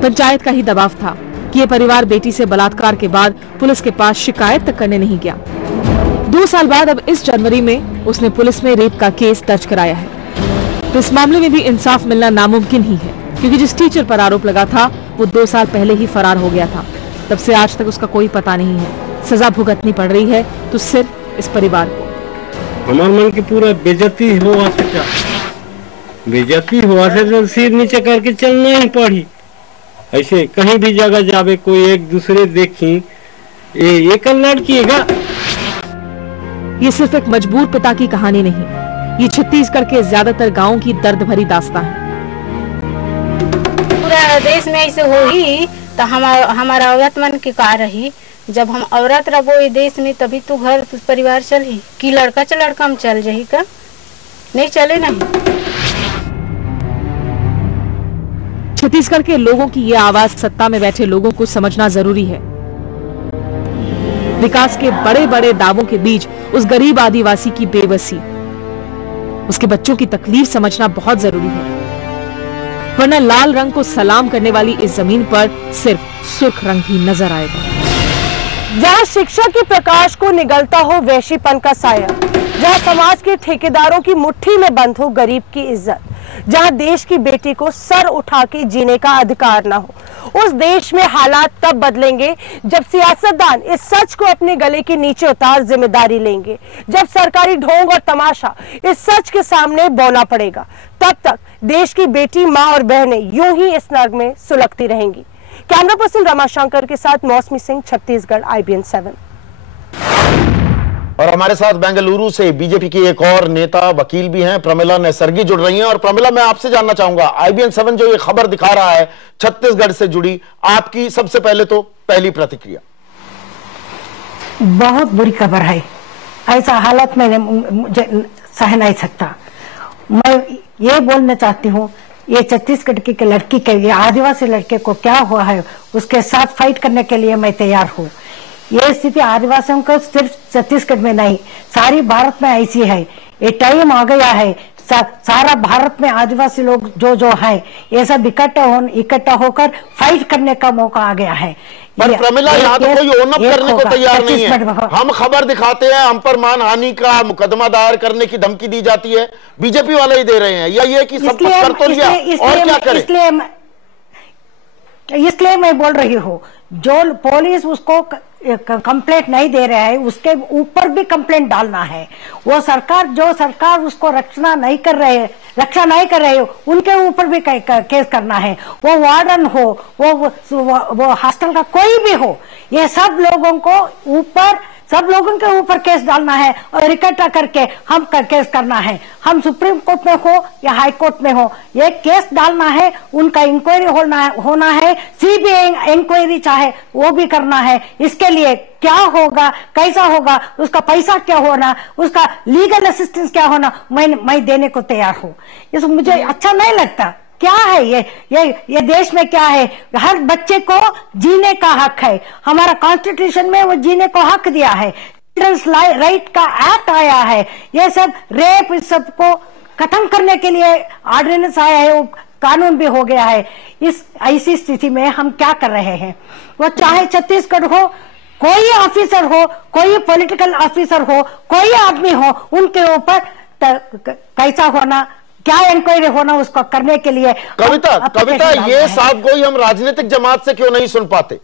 पंचायत का ही दबाव था कि ये परिवार बेटी से बलात्कार के बाद पुलिस के पास शिकायत तक करने नहीं गया। 2 साल बाद अब इस जनवरी में उसने पुलिस में रेप का केस दर्ज कराया है। तो इस मामले में भी इंसाफ मिलना नामुमकिन ही है, क्योंकि जिस टीचर पर आरोप लगा था वो 2 साल पहले ही फरार हो गया था। तब से आज तक उसका कोई पता नहीं है। सजा भुगतनी पड़ रही है तो सिर्फ इस परिवार को। हमारे मन की पूरा बेइज्जती हुआ से तो सिर नीचे करके चलना ही पड़ी। ऐसे कहीं भी जगह जावे कोई एक दूसरे देखी ये कल लड़कीगा। ये सिर्फ एक मजबूर पिता की कहानी नहीं, ये छत्तीसगढ़ के ज्यादातर गांवों की दर्द भरी दास्तां है। पूरा देश में ऐसे हो ही तो हमारा औरत मन की कार रही। जब हम औरत रहो ये देश में तभी तो घर परिवार चली कि लड़का हम चल जाही का नहीं चले नहीं। छत्तीसगढ़ के लोगों की ये आवाज सत्ता में बैठे लोगों को समझना जरूरी है। विकास के बड़े बड़े दावों के बीच उस गरीब आदिवासी की बेबसी, उसके बच्चों की तकलीफ समझना बहुत जरूरी है, वरना लाल रंग को सलाम करने वाली इस जमीन पर सिर्फ सुर्ख रंग ही नजर आएगा। जहाँ शिक्षा के प्रकाश को निगलता हो वैश्यपन का साया, जहाँ समाज के ठेकेदारों की मुट्ठी में बंद हो गरीब की इज्जत, जहाँ देश की बेटी को सर उठा के जीने का अधिकार ना हो, उस देश में हालात तब बदलेंगे जब सियासतदान इस सच को अपने गले के नीचे उतार जिम्मेदारी लेंगे, जब सरकारी ढोंग और तमाशा इस सच के सामने बौना पड़ेगा। तब तक देश की बेटी, माँ और बहनें यूं ही इस नर्क में सुलगती रहेंगी। कैमरा पर्सन रमाशंकर के साथ मौसमी सिंह, छत्तीसगढ़, IBN 7। और हमारे साथ बेंगलुरु से बीजेपी की एक और नेता, वकील भी हैं, प्रमिला नेसर्गी जुड़ रही हैं। और प्रमिला, मैं आपसे जानना चाहूंगा, IBN 7 जो ये खबर दिखा रहा है छत्तीसगढ़ से जुड़ी, आपकी सबसे पहले तो पहली प्रतिक्रिया? बहुत बुरी खबर है, ऐसा हालत मैंने सह नहीं सकता। मैं ये बोलना चाहती हूँ, ये छत्तीसगढ़ की लड़की के, ये आदिवासी लड़के को क्या हुआ है, उसके साथ फाइट करने के लिए मैं तैयार हूँ। ये स्थिति आदिवासियों को सिर्फ छत्तीसगढ़ में नहीं, सारी भारत में ऐसी है। ये टाइम आ गया है, सारा भारत में आदिवासी लोग जो है ये सब इकट्ठा होकर फाइट करने का मौका आ गया है। पर प्रमिला, यहाँ तो कोई ओन अप करने को तैयार नहीं है। हम खबर दिखाते हैं, हम पर मानहानि का मुकदमा दायर करने की धमकी दी जाती है, बीजेपी वाले ही दे रहे हैं, या ये कि सब कुछ कर तो लिया और क्या करें? इसलिए मैं बोल रही हूँ, जो पुलिस उसको कंप्लेंट नहीं दे रहा है, उसके ऊपर भी कंप्लेंट डालना है। वो सरकार उसको रक्षा नहीं कर रहे हो, उनके ऊपर भी केस करना है। वो वार्डन हो, वो हॉस्टल का कोई भी हो, ये सब लोगों के ऊपर केस डालना है और इकट्ठा करके हम केस करना है। हम सुप्रीम कोर्ट में हो या हाई कोर्ट में हो, ये केस डालना है, उनका इंक्वायरी होना है, CBI इंक्वायरी चाहे वो भी करना है। इसके लिए क्या होगा, कैसा होगा, उसका पैसा क्या होना, उसका लीगल असिस्टेंस क्या होना, मैं देने को तैयार हूँ। ये मुझे अच्छा नहीं लगता। क्या है ये देश में क्या है? हर बच्चे को जीने का हक है, हमारा कॉन्स्टिट्यूशन में वो जीने को हक दिया है, चिल्ड्रंस राइट का एक्ट आया है। ये सब रेप, इस सब को खत्म करने के लिए ऑर्डिनेंस आया है, वो कानून भी हो गया है। इस ऐसी स्थिति में हम क्या कर रहे हैं? वो चाहे छत्तीसगढ़ हो, कोई ऑफिसर हो, कोई पॉलिटिकल ऑफिसर हो, कोई आदमी हो, उनके ऊपर कैसा होना, क्या इंक्वायरी होना, उसको करने के लिए कविता ये साफ गोई हम राजनीतिक जमात से क्यों नहीं सुन पाते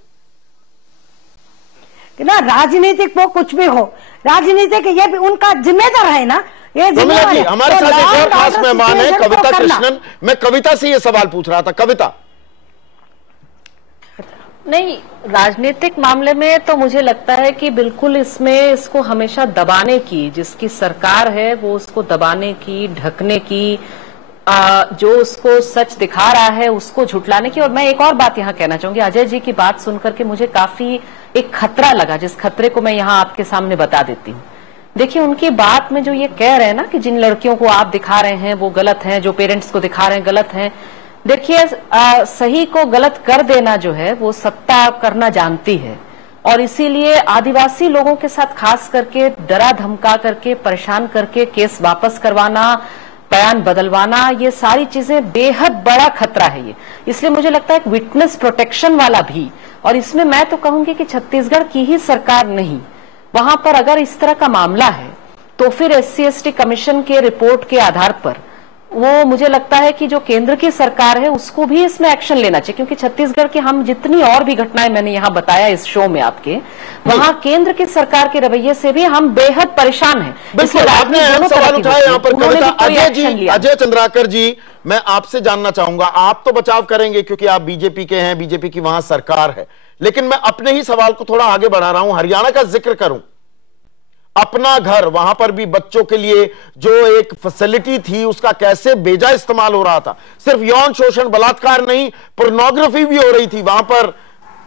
ना? राजनीतिक वो कुछ भी हो, राजनीतिक ये भी उनका जिम्मेदार है ना। ये जिम्मेदार है। हमारे साथ एक और खास मेहमान है, कविता कृष्णन। मैं कविता से ये सवाल पूछ रहा था। कविता, नहीं, राजनीतिक मामले में तो मुझे लगता है कि बिल्कुल इसको हमेशा दबाने की, जिसकी सरकार है वो उसको दबाने की, ढकने की, जो उसको सच दिखा रहा है उसको झुटलाने की। और मैं एक और बात यहाँ कहना चाहूंगी, अजय जी की बात सुनकर के मुझे काफी एक खतरा लगा, जिस खतरे को मैं यहाँ आपके सामने बता देती हूँ। देखिए, उनकी बात में जो ये कह रहे हैं ना कि जिन लड़कियों को आप दिखा रहे हैं वो गलत हैं, जो पेरेंट्स को दिखा रहे हैं गलत हैं। देखिए, सही को गलत कर देना जो है वो सत्ता करना जानती है, और इसीलिए आदिवासी लोगों के साथ खास करके डरा धमका करके, परेशान करके केस वापस करवाना, बयान बदलवाना, ये सारी चीजें बेहद बड़ा खतरा है ये। इसलिए मुझे लगता है एक विटनेस प्रोटेक्शन वाला भी, और इसमें मैं तो कहूंगी कि छत्तीसगढ़ की ही सरकार नहीं, वहां पर अगर इस तरह का मामला है तो फिर SC/ST कमीशन के रिपोर्ट के आधार पर वो मुझे लगता है कि जो केंद्र की सरकार है उसको भी इसमें एक्शन लेना चाहिए। क्योंकि छत्तीसगढ़ की हम जितनी और भी घटनाएं मैंने यहाँ बताया इस शो में आपके, वहाँ केंद्र की सरकार के रवैये से भी हम बेहद परेशान हैं। आपने अहम सवाल उठाया यहाँ पर कविता। अजय चंद्राकर जी, मैं आपसे जानना चाहूंगा, आप तो बचाव करेंगे क्योंकि आप बीजेपी के हैं, बीजेपी की वहां सरकार है, लेकिन मैं अपने ही सवाल को थोड़ा आगे बढ़ा रहा हूं, हरियाणा का जिक्र करूं। अपना घर, वहां पर भी बच्चों के लिए जो एक फैसिलिटी थी उसका कैसे बेजा इस्तेमाल हो रहा था। सिर्फ यौन शोषण, बलात्कार नहीं, पोर्नोग्राफी भी हो रही थी, वहां पर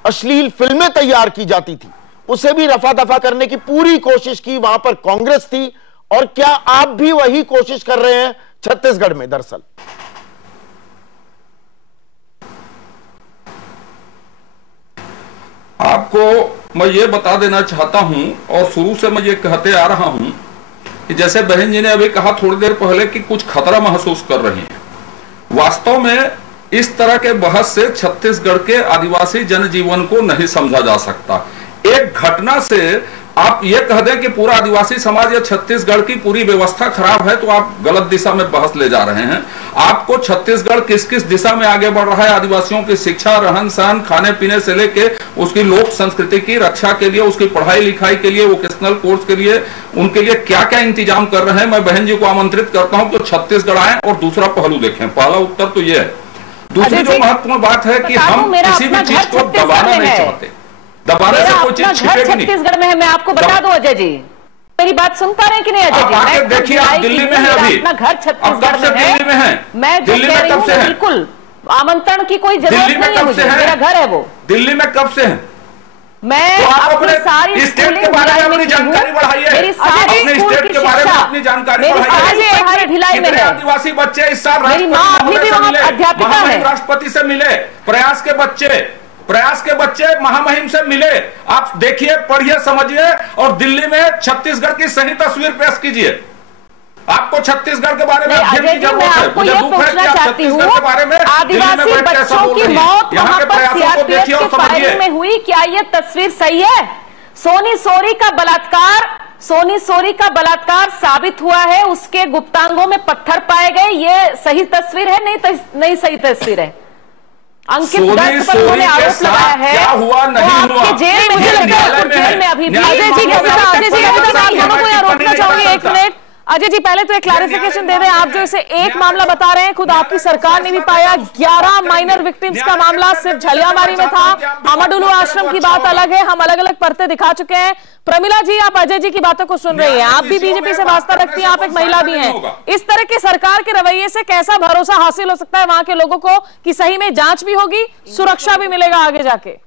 अश्लील फिल्में तैयार की जाती थी, उसे भी रफा दफा करने की पूरी कोशिश की, वहां पर कांग्रेस थी। और क्या आप भी वही कोशिश कर रहे हैं छत्तीसगढ़ में? दरअसल आपको मैं ये बता देना चाहता हूं, और शुरू से मैं ये कहते आ रहा हूं कि जैसे बहन जी ने अभी कहा थोड़ी देर पहले कि कुछ खतरा महसूस कर रही हैं, वास्तव में इस तरह के बहस से छत्तीसगढ़ के आदिवासी जनजीवन को नहीं समझा जा सकता। एक घटना से आप ये कह दें कि पूरा आदिवासी समाज या छत्तीसगढ़ की पूरी व्यवस्था खराब है तो आप गलत दिशा में बहस ले जा रहे हैं। आपको छत्तीसगढ़ किस किस दिशा में आगे बढ़ रहा है, आदिवासियों की शिक्षा, रहन सहन, खाने पीने से लेके उसकी लोक संस्कृति की रक्षा के लिए, उसकी पढ़ाई लिखाई के लिए, वोकेशनल कोर्स के लिए, उनके लिए क्या क्या इंतजाम कर रहे हैं। मैं बहन जी को आमंत्रित करता हूं कि छत्तीसगढ़ आए और दूसरा पहलू देखें। पहला उत्तर तो यह है। दूसरी जो महत्वपूर्ण बात है कि हम किसी भी चीज को दबाना नहीं चाहते, दबाने से कोई चीज छिपेगी नहीं। छत्तीसगढ़ में है, मैं आपको बता दूं अजय जी, मेरी बात सुन पा रहे हैं कि नहीं अजय जी? आके देखिए, आप दिल्ली में हैं अभी, अपना घर छत्तीसगढ़ में है, दिल्ली में है, मैं दिल्ली में कब से है? बिल्कुल आमंत्रण की कोई जरूरत नहीं है मुझे, मेरा घर है वो। दिल्ली में कब से है? मैं तो आप अपनी सारी स्टेट के बारे में अपनी जानकारी बढ़ाइए, मेरी सारी अपने स्कूल स्टेट की के बारे में शिक्षा, अपनी जानकारी मेरी बढ़ाइए। सारी भिलाई में कितने है। आदिवासी बच्चे इस साल मेरी माँ अभी भी वहाँ अध्यापिका है, महामहिम राष्ट्रपति से मिले, प्रयास के बच्चे महामहिम से मिले। आप देखिए, पढ़िए, समझिए और दिल्ली में छत्तीसगढ़ की सही तस्वीर पेश कीजिए। आपको छत्तीसगढ़ के बारे में अध्ययन की जरूरत है। मुझे दुख है कि आप छत्तीसगढ़ के बारे में आदिवासी बच्चों की मौत वहां पर सीआरपीएफ के फायरिंग में हुई, क्या ये तस्वीर सही है? सोनी सोरी का बलात्कार साबित हुआ है, उसके गुप्तांगों में पत्थर पाए गए, ये सही तस्वीर है? नहीं सही तस्वीर है। अंकित दत्त पर उन्होंने आरोप लगाया है, क्या हुआ नहीं हुआ, जेल में, मुझे लगता है जेल में अभी भी। अजय जी दोनों को यहाँ रोकना चाहूंगी 1 मिनट। अजय जी पहले तो एक क्लैरिफिकेशन दे दें, आप जो इसे एक मामला बता रहे हैं, खुद आपकी सरकार ने भी पाया 11 माइनर विक्टिम्स का मामला सिर्फ झलियामारी में था। अमाडुलू आश्रम की बात अलग है, हम अलग अलग परतें दिखा चुके हैं। प्रमिला जी, आप अजय जी की बातों को सुन रही हैं, आप भी बीजेपी से वास्ता रखती हैं, आप एक महिला भी हैं। इस तरह के सरकार के रवैये से कैसा भरोसा हासिल हो सकता है वहां के लोगों को कि सही में जांच भी होगी, सुरक्षा भी मिलेगा आगे जाके?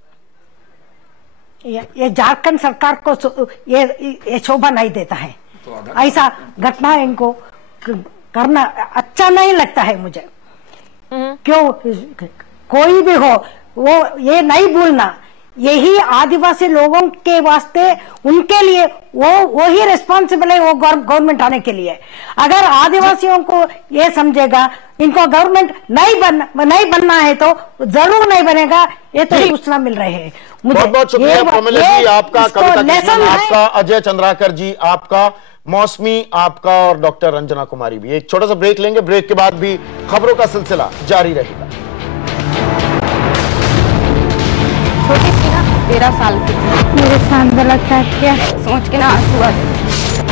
ये झारखंड सरकार को ये शोभा नहीं देता है, ऐसा घटना इनको करना अच्छा नहीं लगता है मुझे। क्यों, कोई भी हो वो ये नहीं भूलना, यही आदिवासी लोगों के वास्ते, उनके लिए वो ही रिस्पॉन्सिबल है, वो गवर्नमेंट आने के लिए। अगर आदिवासियों को ये समझेगा इनको गवर्नमेंट नहीं बनना है तो जरूर नहीं बनेगा, ये तो सूचना मिल रही है मुझे। बहुत बहुत शुक्रिया प्रमिला जी आपका, कविता कृष्णन आपका, अजय चंद्राकर जी आपका, मौसमी आपका और डॉक्टर रंजना कुमारी भी। एक छोटा सा ब्रेक लेंगे, ब्रेक के बाद भी खबरों का सिलसिला जारी रहेगा। छोटी थी ना, 13 साल की, मेरे साथ बलात्कार किया, सोच के ना आंसू आ गए।